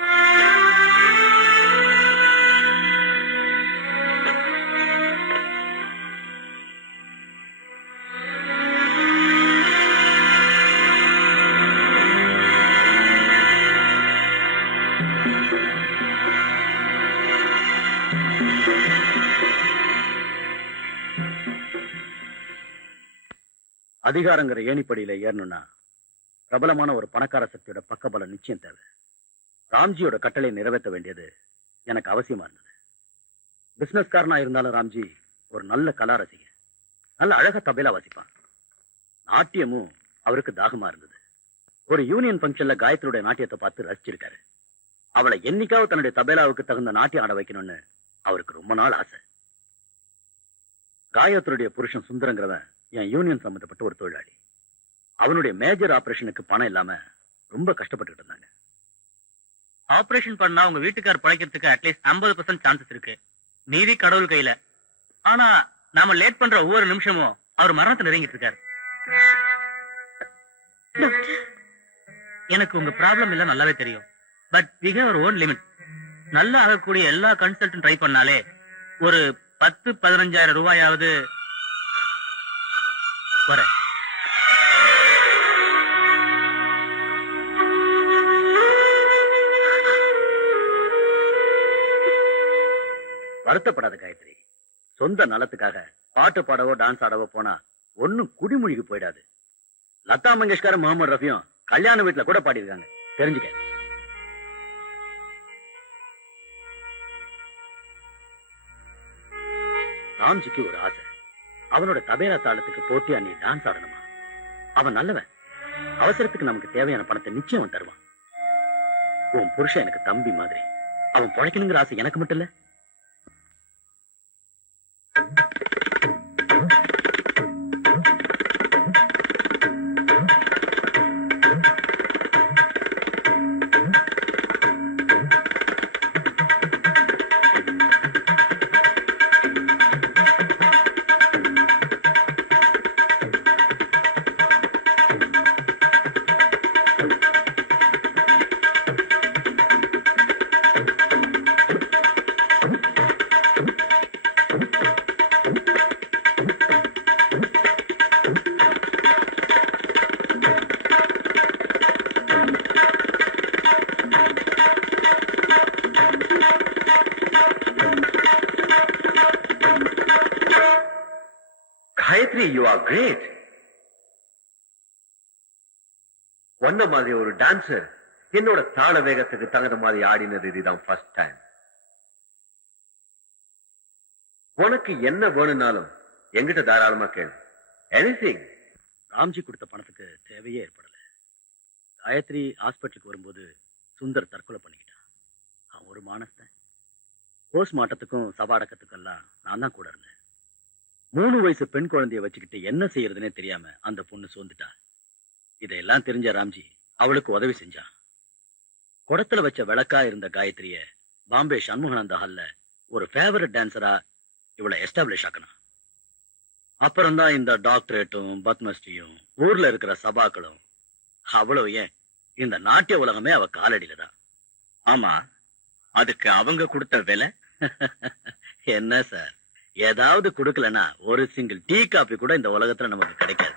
அதிகாரங்கிற ஏணிப்படியில ஏறணும்னா பிரபலமான ஒரு பணக்கார சக்தியோட பக்கபலம் நிச்சயம் தேவை. ராம்ஜியோட கட்டளை நிறைவேற்ற வேண்டியது எனக்கு அவசியமா இருந்தது. பிசினஸ்காரனா இருந்தாலும் ராம்ஜி ஒரு நல்ல கலா ரசிகர். நல்ல அழகா தபேலா வாசிப்பான். நாட்டியமும் அவருக்கு தாகமா இருந்தது. ஒரு யூனியன் பங்கன்ல காயத்ரியோட நாட்டியத்தை பார்த்து ரசிச்சிருக்காரு. அவளை என்னைக்காவது தன்னுடைய தபேலாவுக்கு தகுந்த நாட்டியம் ஆட வைக்கணும்னு அவருக்கு ரொம்ப நாள் ஆசை. காயத்ரியுடைய புருஷன் சுந்தரங்கிறவன் என் யூனியன் சம்பந்தப்பட்ட ஒரு தொழிலாளி. அவனுடைய மேஜர் ஆபரேஷனுக்கு பணம் இல்லாம ரொம்ப கஷ்டப்பட்டு இருந்தாங்க. ஆபரேஷன் பண்ணா உங்க வீட்டுக்கார் பழைக்கிறதுக்கு அட்லீஸ்ட் 50% சான்சஸ் இருக்கு. நீதி கடவுள் கையில. ஆனா நாம லேட் பண்ற ஒவ்வொரு நிமிஷமும் அவர் மரணத்தை நெருங்கிட்டு இருக்காரு. எனக்கு உங்க ப்ராப்ளம் எல்லாம் நல்லாவே தெரியும். But we have our own limit. நல்லா ஆகக்கூடிய எல்லா கன்சல்ட்டும் ட்ரை பண்ணாலே ஒரு 10-15,000 ரூபாயாவது வர. வருத்தப்படாத காயத்ரி. சொந்த நலத்துக்காக பாட்டு பாடவோ டான்ஸ் ஆடவோ போனா ஒன்னும் குடிமொழிக்கு போயிடாது. லதா மங்கேஷ்கர், முகமது ரஃபியும் கல்யாண வீட்டுல கூட பாடியிருக்காங்க, தெரிஞ்சுக்க. ராம்ஜிக்கு ஒரு ஆசை. அவனோட தபேலா தாளத்துக்கு போட்டியா நீ டான்ஸ் ஆடணுமா? அவன் நல்லவன். அவசரத்துக்கு நமக்கு தேவையான பணத்தை நிச்சயம் அவன் தருவான். உன் புருஷன் எனக்கு தம்பி மாதிரி. அவன் பொழைக்கணுங்கிற ஆசை எனக்கு மட்டும் இல்ல. Gayatri, you are great. ஒன்ன மாதிரி ஒரு டான்சர் என்னோட தாள வேகத்துக்கு தகுந்த மாதிரி ஆடினது இதுதான் ஃபர்ஸ்ட் டைம். உனக்கு என்ன வேணும்னாலும் என்கிட்ட தாராளமா கேளு. எனிதிங். ராம்ஜி கொடுத்த பணத்துக்கு தேவையே ஏற்படல. காயத்ரி ஹாஸ்பிட்டலுக்கு வரும்போது சுந்தர் தற்கொலை பண்ணிக்கிட்டான். அவன் ஒரு மானஸ்தான். போஸ்ட்மார்ட்டத்துக்கும் சவ அடக்கத்துக்கும் எல்லாம் நான் தான் கூட இருந்தேன். 3 வயசு பெண் குழந்தைய வச்சுக்கிட்டு என்ன செய்யறதுன்னே தெரியாம அந்த பொண்ணு சோர்ந்துட்டா. இதையெல்லாம் தெரிஞ்ச ராம்ஜி அவளுக்கு உதவி செஞ்சான். குடத்துல வச்ச விளக்கா இருந்த காயத்ரிய பாம்பே சண்முகானந்த ஹால்ல ஒரு ஃபேவரட் டான்சரா இவளை எஸ்டாப்ளிஷ் ஆக்கணும். அப்புறம்தான் இந்த டாக்டரேட்டும் பத்மஸ்ரீயும் ஊர்ல இருக்கிற சபாக்களும். அவ்வளவு ஏன், இந்த நாட்டிய உலகமே அவ காலடியில தான். ஆமா, அதுக்கு அவங்க கொடுத்த விலை என்ன சார், ஏதாவது கொடுக்கலன்னா ஒரு சிங்கிள் டீ காபி கூட இந்த உலகத்துல நமக்கு கிடைக்காது.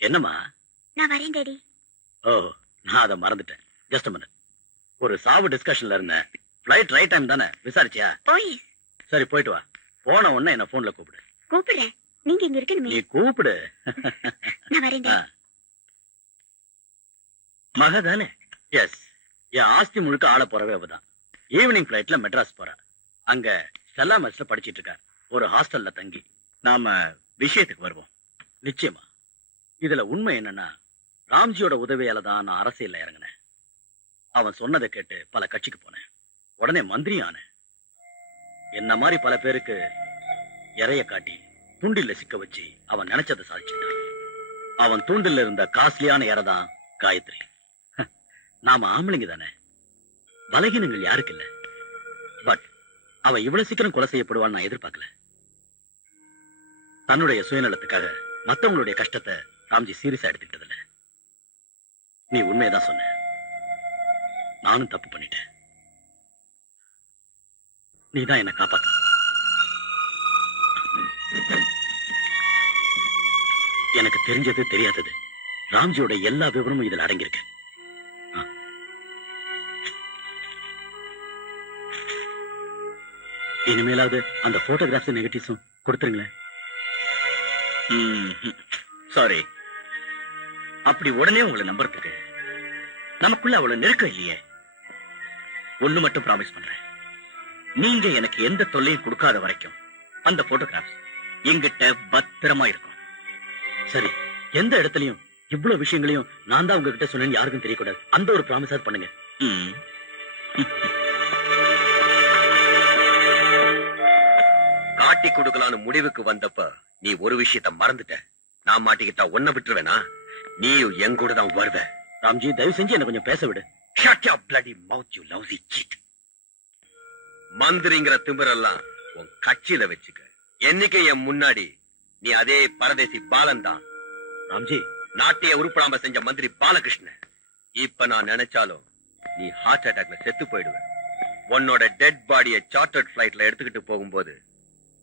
என்னம்மா? நான் வரேன் டாடி. ஓ, நான் அதை மறந்துட்டேன். Just a minute. ஒரு சாவு டிஸ்கஷன்ல இருந்தேன். ஃபிளைட் ரைட் டைம் தானே, விசாரிச்சியா? ஓய், சரி, போயிட்டு வா. போன உடனே என்ன போன்ல கூப்பிடு. கூப்பிடுறேன். நீங்க இங்க நீ இருக்கணுமே. கூப்பிடு. நான் வரேன் டாடி. மக தானே? எஸ். என் ஆஸ்தி முழுக்க ஆள போறவே அவதான். ஈவினிங் பிளைட்ல மெட்ராஸ் போறா. அங்க ஸ்டெல்லா மெஸ்ல படிச்சிட்டு இருக்கா, ஒரு ஹாஸ்டல்ல தங்கி. நாம விஷயத்துக்கு வருவோம். நிச்சயமா. இதுல உண்மை என்னன்னா, ராம்ஜியோட உதவியால தான் நான் அரசியல்ல இறங்கினேன். அவன் சொன்னதை கேட்டு பல கட்சிக்கு போனேன். உடனே மந்திரி ஆனேன். என்ன மாதிரி பல பேருக்கு இறைய காட்டி தூண்டில்ல சிக்க வச்சு அவன் நினைச்சதை சாதிச்சுட்டான். அவன் தூண்டில்ல இருந்த காஸ்ட்லியான இறை தான் காயத்ரி. நாம ஆம்பளைங்க தானே, பலகீனங்கள் யாருக்கு இல்ல. பட் அவ இவ்வளவு சீக்கிரம் கொலை செய்யப்படுவான்னு நான் எதிர்பார்க்கல. தன்னுடைய சுயநலத்துக்காக மத்தவங்களுடைய கஷ்டத்தை ராம்ஜி சீரியஸா எடுத்துக்கிட்டதில்ல. நீ உண்மையதான் சொன்ன. நானும் தப்பு பண்ணிட்டேன். நீதான் என்ன காப்பாத்த. எனக்கு தெரிஞ்சது தெரியாதது ராம்ஜியோட எல்லா விவரமும் இதுல அடங்கியிருக்கு. இனிமேலாவது அந்த போட்டோகிராஃப்ஸ் நெகட்டிவ்ஸும் கொடுத்துருங்களேன். சாரி, அப்படி உடனே உங்களை நம்புறதுக்கு நமக்குள்ள அவ்வளவு நெருக்கம் இல்லையே. ஒண்ணு மட்டும் ப்ராமிஸ் பண்றேன், நீங்க எனக்கு எந்த தொல்லையும் கொடுக்காத வரைக்கும் அந்த போட்டோகிராஃப்ஸ் எங்கிட்ட பத்திரமா இருக்கும். சரி, எந்த இடத்துலயும் இவ்வளவு விஷயங்களையும் நான் தான் உங்ககிட்ட சொன்னேன்னு யாருக்கும் தெரியக்கூடாது. அந்த ஒரு ப்ராமிஸாவது பண்ணுங்க. ம். காட்டி கொடுக்கலான்னு முடிவுக்கு வந்தப்ப நீ ஒரு விஷயத்த மறந்துட்ட. நான் மாட்டிக்கிட்டா ஒன்ன விட்டுருவேனா? நீயும் என் கூட தான் வருவ. ராம்ஜி, தயவு செஞ்சு என்ன கொஞ்சம் பேச விடு. Shut your bloody mouth, you lousy cheat. மந்திரிங்கிற திமிரெல்லாம் உன் கட்சியில வச்சுக்க. என்னைக்கு என் முன்னாடி நீ அதே பரதேசி பாலன் தான். ராம்ஜி, நாட்டையே உருப்படாம செஞ்ச மந்திரி பாலகிருஷ்ணன். இப்ப நான் நினைச்சாலும் நீ ஹார்ட் அட்டாக்ல செத்து போயிடுவ. உன்னோட டெட் பாடிய சார்ட்டர்ட் பிளைட்ல எடுத்துக்கிட்டு போகும்போது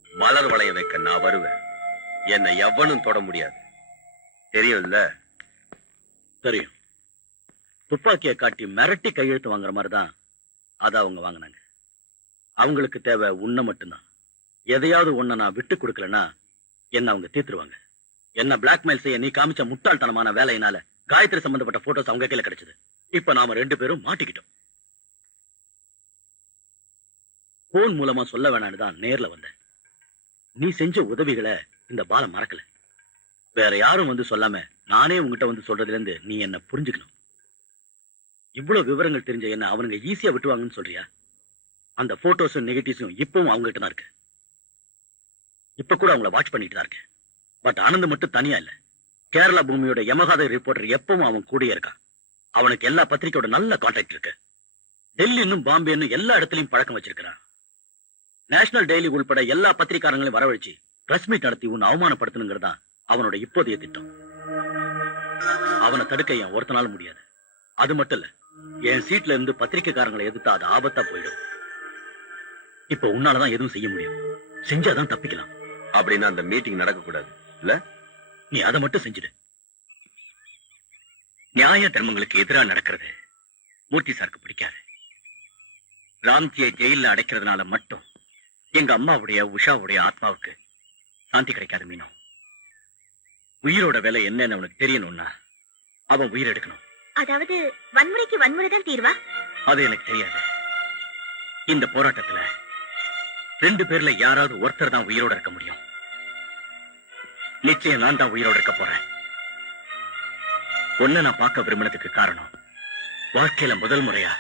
மலர் வளையம் வைக்க நான் வருவேன். என்னை எவனும் தொட முடியாது. தெரியும்ல? தெரியும். துப்பாக்கியை காட்டி மிரட்டி கையெழுத்து வாங்குற மாதிரிதான் அத அவங்க வாங்கினாங்க. அவங்களுக்கு தேவை உன்னை மட்டும்தான். எதையாவது ஒன்ன நான் விட்டு கொடுக்கலன்னா என்ன அவங்க தீர்த்துருவாங்க. என்ன பிளாக்மெயில் செய்ய நீ காமிச்ச முட்டாள்தனமான வேலையினால காயத்ரி சம்பந்தப்பட்ட போட்டோஸ் அவங்க கையில கிடைச்சது. இப்ப நாம 2 பேரும் மாட்டிக்கிட்டோம். போன் மூலமா சொல்ல வேணான்னு தான் நேர்ல வந்தேன். நீ செஞ்ச உதவிகளை இந்த பாலம் மறக்கல. வேற யாரும் வந்து சொல்லாம நானே உங்ககிட்ட வந்து சொல்றதுல இருந்து நீ என்ன புரிஞ்சுக்கணும். இவ்வளவு விவரங்கள் தெரிஞ்ச என்ன அவனுங்க ஈஸியா விட்டுவாங்கன்னு சொல்றியா? அந்த போட்டோஸும் நெகட்டிவ்ஸும் இப்பவும் அவங்க கிட்ட தான் இருக்கு. இப்ப கூட அவங்கள வாட்ச் பண்ணிட்டு தான் இருக்கு. பட் ஆனந்த் மட்டும் தனியா இல்ல. கேரளா பூமியோட யமகாத ரிப்போர்ட்டர் எப்பவும் அவன் கூடயே இருக்கான். அவனுக்கு எல்லா பத்திரிக்கையோட நல்ல கான்டாக்ட் இருக்கு. டெல்லி இன்னும் பாம்பே இன்னும் எல்லா இடத்துலயும் பழக்கம் வச்சிருக்கிறான். நேஷனல் டெய்லி உள்பட எல்லா பத்திரிகாரங்களையும் வரவழைச்சு பிரஸ் மீட் நடத்தி உன்னை அவமானப்படுத்தணுங்கிறதா அவனோட இப்போதைய திட்டம். அவனை தடுக்க என் ஒருத்தனால முடியாது. அது மட்டும் இல்ல, என் சீட்ல இருந்து பத்திரிகைக்காரங்களை எதிர்த்தா அது ஆபத்தா போயிடும். இப்ப உன்னாலதான் எதுவும் செய்ய முடியும். செஞ்சாதான் தப்பிக்கலாம். அப்படின்னா அந்த மீட்டிங் நடக்க கூடாது இல்ல? நீ அதை மட்டும் செஞ்சிடு. நியாய தர்மங்களுக்கு எதிரா நடக்கிறது மூர்த்தி சாருக்கு பிடிக்காது. ராம்ஜியை ஜெயில அடைக்கிறதுனால மட்டும் எங்க அம்மாவுடைய உஷாவுடைய ஆத்மாவுக்கு சாந்தி கிடைக்காது மீனோ. உயிரோட விலை என்னன்னு உனக்கு தெரியணும்னா அவன் உயிர் எடுக்கணும். அதாவது வன்முறைக்கு வன்முறை தான் தீர்வா? அது எனக்கு தெரியாது. இந்த போராட்டத்துல 2 பேர்ல யாராவது ஒருத்தர் தான் உயிரோட இருக்க முடியும். நிச்சயம் நான் தான் உயிரோட இருக்க போறேன். ஒன்ன நான் பார்க்க விரும்பினதுக்கு காரணம், வாழ்க்கையில முதல் முறையா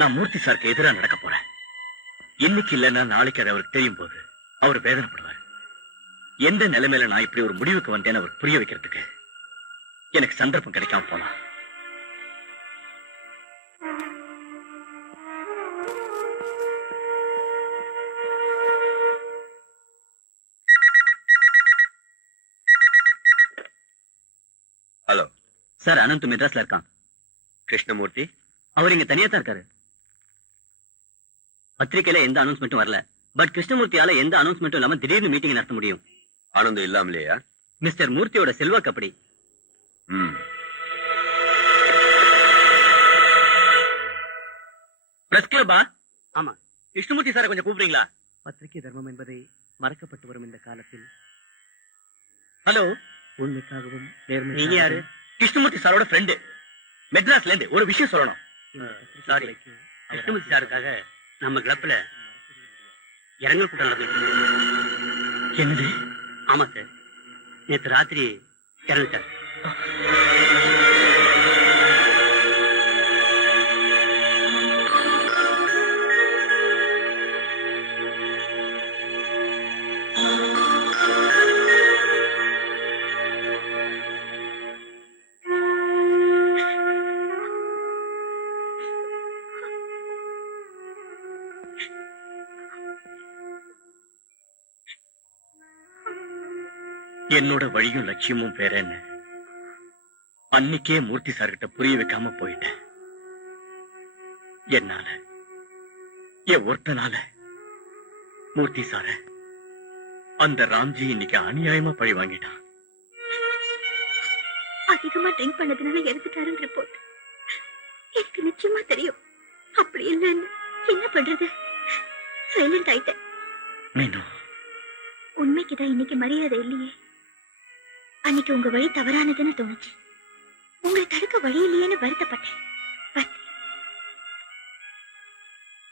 நான் மூர்த்தி சாருக்கு எதிராக நடக்க போறேன். இன்னைக்கு இல்லைன்னா நாளைக்கு அது அவருக்கு தெரியும் போது அவர் வேதனைப்படுவார். எந்த நிலைமையில நான் இப்படி ஒரு முடிவுக்கு வந்தேன்னு அவர் புரிய வைக்கிறதுக்கு எனக்கு சந்தர்ப்பம் கிடைக்காம போலாம். ஹலோ சார், அனந்த் மெட்ராஸ்ல இருக்கான். கிருஷ்ணமூர்த்தி அவர் இங்க தனியா தான் இருக்காரு. பத்திரிக்கையில எந்த அனௌன்ஸ்மெண்ட்டும் வரல. பட் கிருஷ்ணமூர்த்தியால எந்த அனௌன்ஸ்மெண்ட்டும் இல்லாம திடீர்னு மீட்டிங் நடத்த முடியும். ஆனந்தம் இல்லாமலையா? மிஸ்டர் மூர்த்தியோட செல்வாக்கு அப்படி. ம். பிரஸ் கிளப்பா? ஆமா. கிருஷ்ணமூர்த்தி சாரை கொஞ்சம் கூப்பிடுறீங்களா? பத்திரிகை தர்மம் என்பதை மறக்கப்பட்டு வரும் இந்த காலத்தில். ஹலோ, உண்மைக்காகவும் நீங்க யாரு? கிருஷ்ணமூர்த்தி சாரோட ஃப்ரெண்டு, மெட்ராஸ்ல இருந்து ஒரு விஷயம் சொல்லணும். சாரி, கிருஷ்ணமூர்த்தி சாருக்காக நம்ம கிளப்ல இரங்கல் கூட்டம் நடந்துச்சு. என்னது? ஆமா சார், நேற்று ராத்திரி இறந்துட்டார். என்னோட வழியும் லட்சியமும் வேற என்ன, அன்னைக்கே மூர்த்தி சார்கிட்ட புரிய வைக்காம போயிட்டேன். என்னால, என் ஒருத்தனால மூர்த்தி சார அந்த ராம்ஜி இன்னைக்கு அநியாயமா பழி வாங்கிட்டான். அதிகமா ட்ரிங்க் பண்ணதுனால இறந்துட்டாருன்னு ரிப்போர்ட் எனக்கு நிச்சயமா தெரியும். அப்படி இல்லைன்னு என்ன பண்றது? சைலண்ட் ஆயிட்டேன். மீனு, உண்மைக்குதான் இன்னைக்கு மரியாதை இல்லையே. அன்னைக்கு உங்க வழி தவறானதுன்னு தோணுச்சு. உங்களை தடுக்க வழி இல்லையேன்னு வருத்தப்பட்டேன். பட்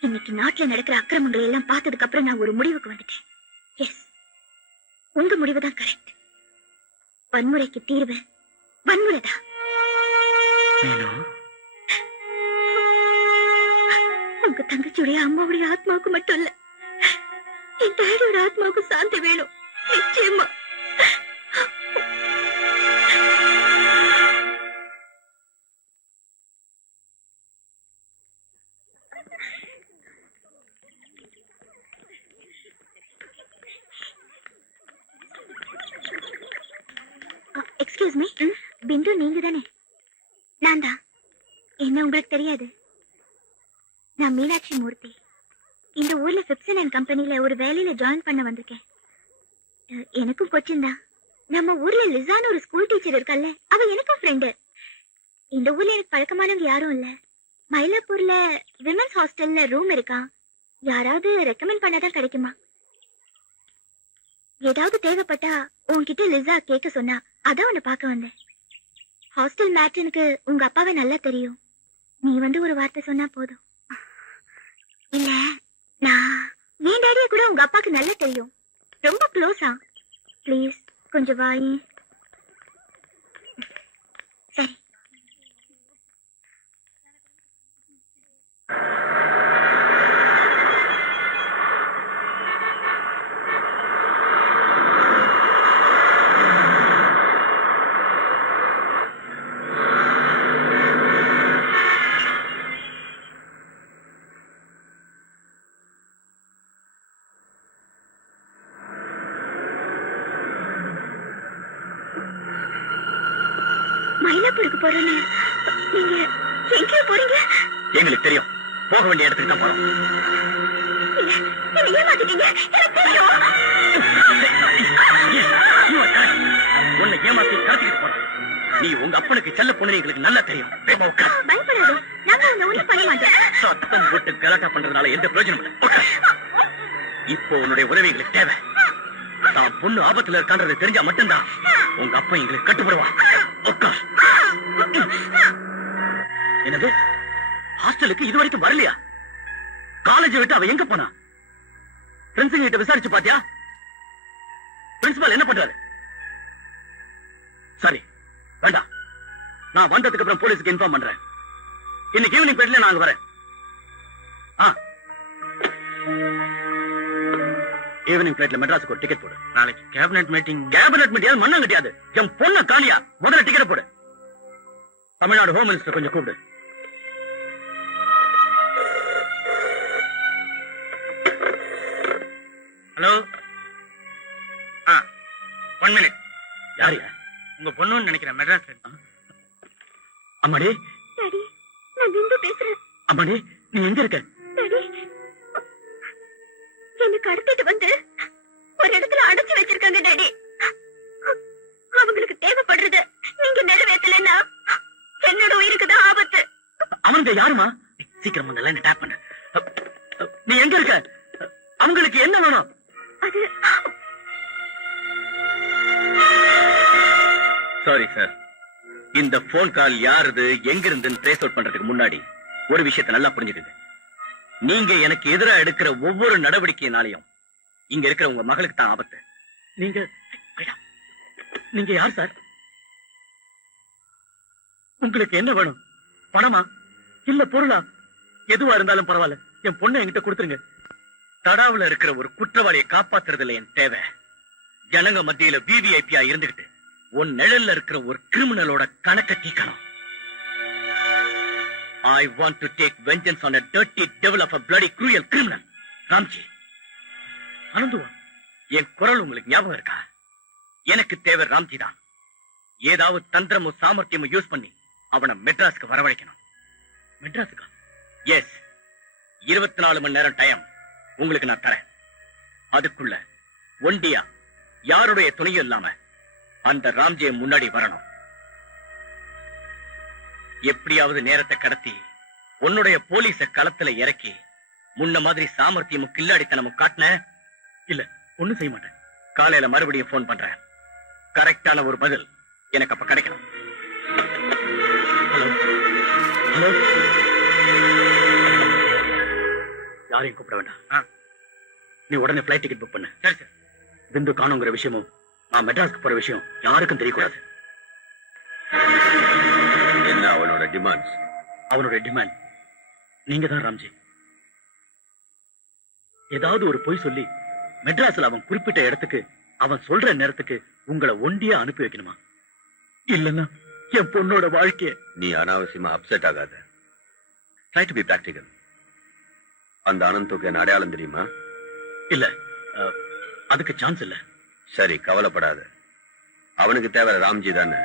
இன்னைக்கு நாட்டுல நடக்கிற அக்கிரமங்களை எல்லாம் பார்த்ததுக்கு அப்புறம் நான் ஒரு முடிவுக்கு வந்துட்டேன். எஸ், உங்க முடிவுதான் கரெக்ட். வன்முறைக்கு தீர்வு வன்முறைதான். மீனு, உங்க தங்கச்சியுடைய அம்மாவுடைய ஆத்மாவுக்கு மட்டும் இல்ல, என் டேடியோட ஆத்மாவுக்கு சாந்தி வேணும். நிச்சயமா. எக்ஸ்கியூஸ் மீ, பிந்து நீங்க தானே? நான் தான். என்ன உங்களுக்கு தெரியாது? நான் மீனாட்சி மூர்த்தி. இந்த ஊர்ல பிப்சன் அண்ட் கம்பெனில ஒரு வேலையில ஜாயின் பண்ண வந்திருக்கேன். எனக்கும் கொச்சின் தான். நம்ம ஊர்ல லிசான்னு ஒரு ஸ்கூல் டீச்சர் இருக்கல்ல, அவ எனக்கும் ஃப்ரெண்டு. இந்த ஊர்ல எனக்கு பழக்கமானவங்க யாரும் இல்ல. மயிலாப்பூர்ல விமென்ஸ் ஹாஸ்டல்ல ரூம் இருக்கா? யாராவது ரெக்கமெண்ட் பண்ணாதான் கிடைக்குமா? ஏதாவது தேவைப்பட்டா உன்கிட்ட லிசா கேட்க சொன்னா அதான் உன்னை பார்க்க வந்தேன். ஹாஸ்டல் மேட்ருக்கு உங்க அப்பாவை நல்லா தெரியும். நீ வந்து ஒரு வார்த்தை சொன்னா போதும். இல்ல, நான் என் டாடிய கூட உங்க அப்பாக்கு நல்லா தெரியும். ரொம்ப க்ளோஸா. ப்ளீஸ் கொஞ்சம் வாயி. சரி. மயிலாப்பூருக்கு போறேன்னு நீங்க எங்க போறீங்க? எங்களுக்கு தெரியும், போக வேண்டிய இடத்துக்கு தான் போறோம். என்ன ஏமாத்திட்டீங்க, எனக்கு தெரியும். உன்னை ஏமாத்தி கடத்திக்கிட்டு போறோம். நீ உங்க அப்பனுக்கு செல்ல பொண்ணு எங்களுக்கு நல்லா தெரியும். பயப்படாது, நாங்க உன்னை ஒண்ணும் பண்ண மாட்டோம். சத்தம் போட்டு கலாட்டா பண்றதுனால எந்த பிரயோஜனம் இல்லை. இப்போ உன்னுடைய உதவி எங்களுக்கு தேவை. தான் பொண்ணு ஆபத்துல இருக்கான்றது தெரிஞ்சா மட்டும்தான் உங்க அப்பா எங்களுக்கு கட்டுப்படுவான். என்னது, ஹாஸ்டலுக்கு இது வரைக்கும் வரலையா? காலேஜ் விட்டு அவ எங்க போனா? பிரின்சிபல் கிட்ட விசாரிச்சு பாத்தியா? பிரின்சிபல் என்ன பண்றாரு? சரி, வேண்டாம். நான் வந்ததுக்கு அப்புறம் போலீஸுக்கு இன்ஃபார்ம் பண்றேன். இன்னைக்கு ஈவினிங் பேட்ல நான் அங்க வரேன். ஈவினிங் பிளைட்ல மெட்ராஸுக்கு ஒரு டிக்கெட் போடு. நாளைக்கு கேபினெட் மீட்டிங். கேபினெட் மீட்டிங் மண்ணம் கிடையாது. என் பொண்ண காலியா, முதல்ல டிக்கெட் போடு. தமிழ்நாடு ஹோம் மினிஸ்டர் கொஞ்சம் கூப்பிடு. ஹலோ. 1 minute. யாரியா? உங்க பொண்ணுன்னு நினைக்கிறேன், மெட்ராஸ். அம்மாடி, மணி நீ எங்க இருக்க? என்ன கடத்திட்டு வந்து ஒரு இடத்துல அடைச்சு வச்சிருக்காங்க டாடி. அவங்களுக்கு தேவைப்படுறது நீங்க நிறைவேற்றலைன்னா என்னோட உயிருக்கு தான் ஆபத்து. அவனுக்கு யாருமா? சீக்கிரம் அந்த லைனை டேப் பண்ணு. நீ எங்க இருக்க? அவங்களுக்கு என்ன வேணும்? அது சாரி சார், இந்த போன் கால் யாருது எங்க இருந்துன்னு ட்ரேஸ் அவுட் பண்றதுக்கு முன்னாடி ஒரு விஷயத்தை நல்லா புரிஞ்சுக்குங்க. நீங்க எனக்கு எதிரா எடுக்கிற ஒவ்வொரு நடவடிக்கையினாலையும் இங்க இருக்கிற உங்க மகளுக்கு தான் ஆபத்து. நீங்க யார் சார்? உங்களுக்கு என்ன வேணும்? பணமா இல்ல பொருளா? எதுவா இருந்தாலும் பரவாயில்ல, என் பொண்ணை என்கிட்ட கொடுத்துருங்க. தடாவுல இருக்கிற ஒரு குற்றவாளியை காப்பாத்துறதுல என் தேவை. ஜனங்க மத்தியில விவிஐபியா இருந்துகிட்டு உன் நிழல்ல இருக்கிற ஒரு கிரிமினலோட கணக்க தீக்கணும். I want to take vengeance on a dirty devil of a bloody cruel criminal. Ramji. அனந்துவா, என் குரல் உங்களுக்கு ஞாபகம் இருக்கா? எனக்கு தேவை ராம்ஜி தான். ஏதாவது தந்திரமும் சாமர்த்தியமும் யூஸ் பண்ணி அவனை மெட்ராஸ்க்கு வரவழைக்கணும். மெட்ராஸுக்கா? எஸ், 24 மணி நேரம் டைம் உங்களுக்கு நான் தரேன். அதுக்குள்ள ஒண்டியா யாருடைய துணையும் இல்லாம அந்த ராம்ஜியை முன்னாடி வரணும். எப்படியாவது நேரத்தை கடத்தி உன்னுடைய போலீஸ களத்துல இறக்கி முன்ன மாதிரி சாமர்த்தியமும் கில்லாடித்தனமும் காட்டின இல்ல, ஒண்ணும் செய்ய மாட்டேன். காலையில மறுபடியும் போன் பண்றேன். கரெக்டான ஒரு பதில் எனக்கு அப்ப கிடைக்கணும். ஹலோ ஹலோ, யாரையும் கூப்பிட வேண்டாம். நீ உடனே பிளைட் டிக்கெட் புக் பண்ணு. சரி சார். பிந்து காணுங்கிற விஷயமும் நான் மெட்ராஸ்க்கு போற விஷயம் யாருக்கும் தெரியக்கூடாது. என்ன அவனோட டிமாண்ட்ஸ்? அவனுடைய டிமாண்ட் நீங்க தான் ராம்ஜி. ஏதாவது ஒரு பொய் சொல்லி மெட்ராஸ்ல அவன் குறிப்பிட்ட இடத்துக்கு அவன் சொல்ற நேரத்துக்கு உங்களை ஒண்டியா அனுப்பி வைக்கணுமா? இல்லன்னா என் பொண்ணோட வாழ்க்கைய. நீ அனாவசியமா அப்செட் ஆகாத. Try to be practical. அந்த அனந்துக்கு என்ன அடையாளம் தெரியுமா? இல்ல, அதுக்கு சான்ஸ் இல்ல. சரி, கவலைப்படாத. அவனுக்கு தேவை ராம்ஜி தானே.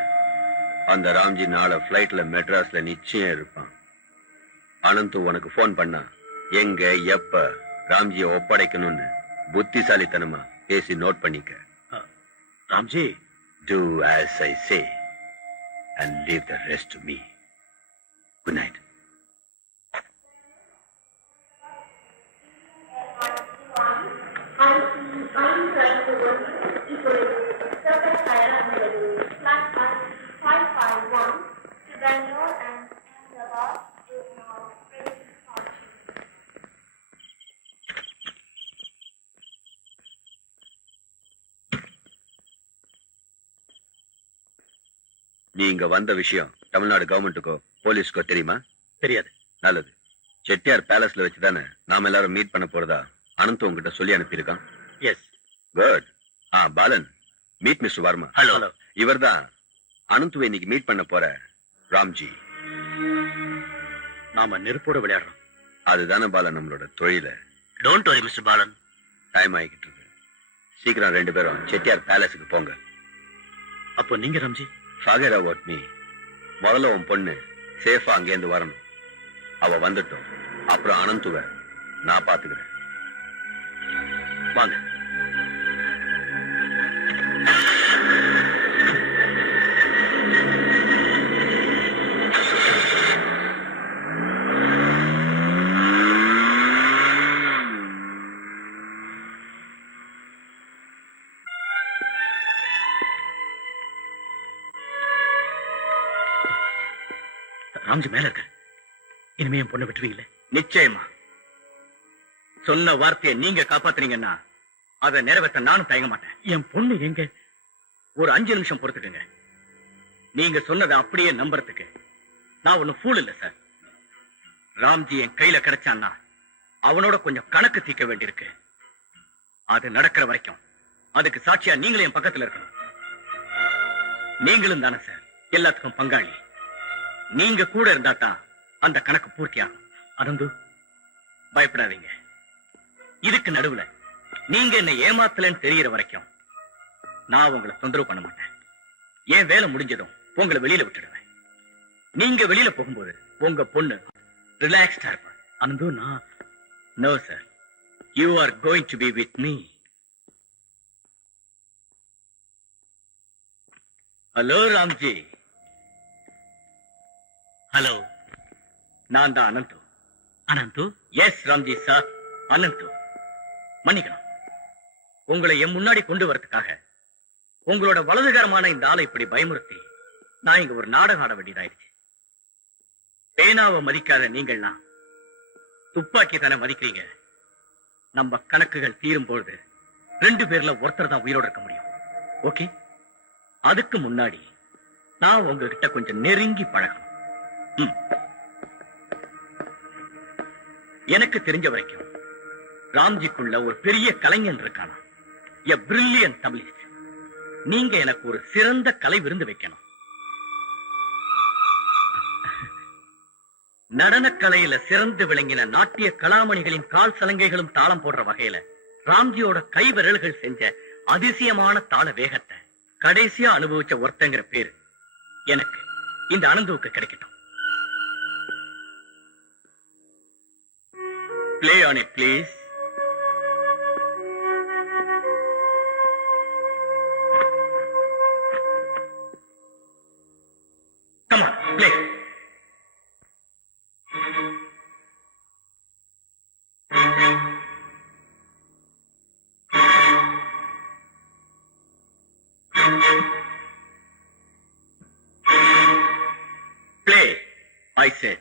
அந்த ராம்ஜி நாளை பிளைட்ல மெட்ராஸ்ல நிச்சயம் இருப்பான். அனந்து உனக்கு போன் பண்ணா எங்க எப்ப ராம்ஜியை ஒப்படைக்கணும்னு புத்திசாலித்தனமா பேசி நோட் பண்ணிக்க. Ramji, Do as I say and leave the rest to me. Good night. நீ இங்க வந்த விஷயம் தமிழ்நாடு கவர்மெண்ட்டுக்கோ போலீஸ்க்கோ தெரியுமா? தெரியாது. நல்லது. செட்டியார் பேலஸ்ல வச்சுதானே நாம எல்லாரும் மீட் பண்ண போறதா அனந்த் உங்ககிட்ட சொல்லி அனுப்பியிருக்கான். Yes. Good. Balan, meet mister Varma. Hello. இவர்தான் அனந்துவை இன்னைக்கு மீட் பண்ண போற ராம்ஜி. நாம நெருப்போட விளையாடுறோம். அதுதானே பாலன் நம்மளோட தொழில. Don't worry mister Balan. Time ஆகிட்டு இருக்கு. சீக்கிரம் 2 பேரும் செட்டியார் பேலஸுக்கு போங்க. அப்போ நீங்க ராம்ஜி? Forget about me. முதல்ல உன் பொண்ணு சேஃபா அங்கேருந்து வரணும். அவ வந்துட்டோம். அப்புறம் அனந்துவ நான் பாத்துக்கிறேன். வாங்க. ராம்ஜி மேல இருக்க. இனிமே என் பொண்ணை விட்டுவீங்களே? நிச்சயமா. சொன்ன வார்த்தையை நீங்க காப்பாத்துறீங்கன்னா அதை நிறைவேற்ற நானும் தயங்க மாட்டேன். என் பொண்ணு எங்க? ஒரு 5 நிமிஷம் பொறுத்துக்குங்க. நீங்க சொன்னதை அப்படியே நம்புறதுக்கு நான் ஒன்னும் ஃபூல் இல்ல சார். ராம்ஜி என் கையில கிடைச்சான்னா அவனோட கொஞ்சம் கணக்கு தீர்க்க வேண்டியிருக்கு. அது நடக்கிற வரைக்கும் அதுக்கு சாட்சியா நீங்களும் என் பக்கத்துல இருக்கணும். நீங்களும் தானே சார் எல்லாத்துக்கும் பங்காளி. நீங்க கூட இருந்தா தான் அந்த கணக்கு பூர்த்தியாகும். அனந்து, பயப்படாதீங்க. இதுக்கு நடுவுல நீங்க என்ன ஏமாத்தலன்னு தெரியற வரைக்கும் நான் உங்களை தொந்தரவு பண்ண மாட்டேன். என் வேலை முடிஞ்சதும் உங்களை வெளியில விட்டுடுவேன். நீங்க வெளியில போகும்போது உங்க பொண்ணு ரிலாக்ஸ்டா இருப்பான். அனந்து நான் no sir, you are going to be with me. Hello Ramji. Hello, நான் தான் அனந்து. அனந்து? Yes Ramji sir, Ananthu. மன்னிக்கணும், உங்களை என் முன்னாடி கொண்டு வரதுக்காக உங்களோட வலதுகரமான இந்த ஆளை இப்படி பயமுறுத்தி நான் இங்க ஒரு நாடகம் ஆட வேண்டியதாயிடுச்சு. பேனாவை மதிக்காத நீங்கள்லாம் துப்பாக்கி தானே மதிக்கிறீங்க. நம்ம கணக்குகள் தீரும் பொழுது 2 பேர்ல ஒருத்தர் தான் உயிரோட இருக்க முடியும். ஓகே, அதுக்கு முன்னாடி நான் உங்ககிட்ட கொஞ்சம் நெருங்கி பழகணும். எனக்கு தெரிஞ்ச வரைக்கும் ராம்ஜிக்குள்ள ஒரு பெரிய கலைஞன் இருக்கானா, எ பிரில்லியன்ட் தமிழிஸ்ட். நீங்க எனக்கு ஒரு சிறந்த கலை விருந்து வைக்கணும். நடனக்கலையில சிறந்து விளங்கின நாட்டிய கலாமணிகளின் கால் சலங்கைகளும் தாளம் போடுற வகையில ராம்ஜியோட கை விரல்கள் செஞ்ச அதிசயமான தாள வேகத்தை கடைசியா அனுபவிச்ச ஒருத்தங்கிற பேரு எனக்கு இந்த அனந்துவுக்கு கிடைக்கட்டும். Play on it, please. Come on, play. Play, I said.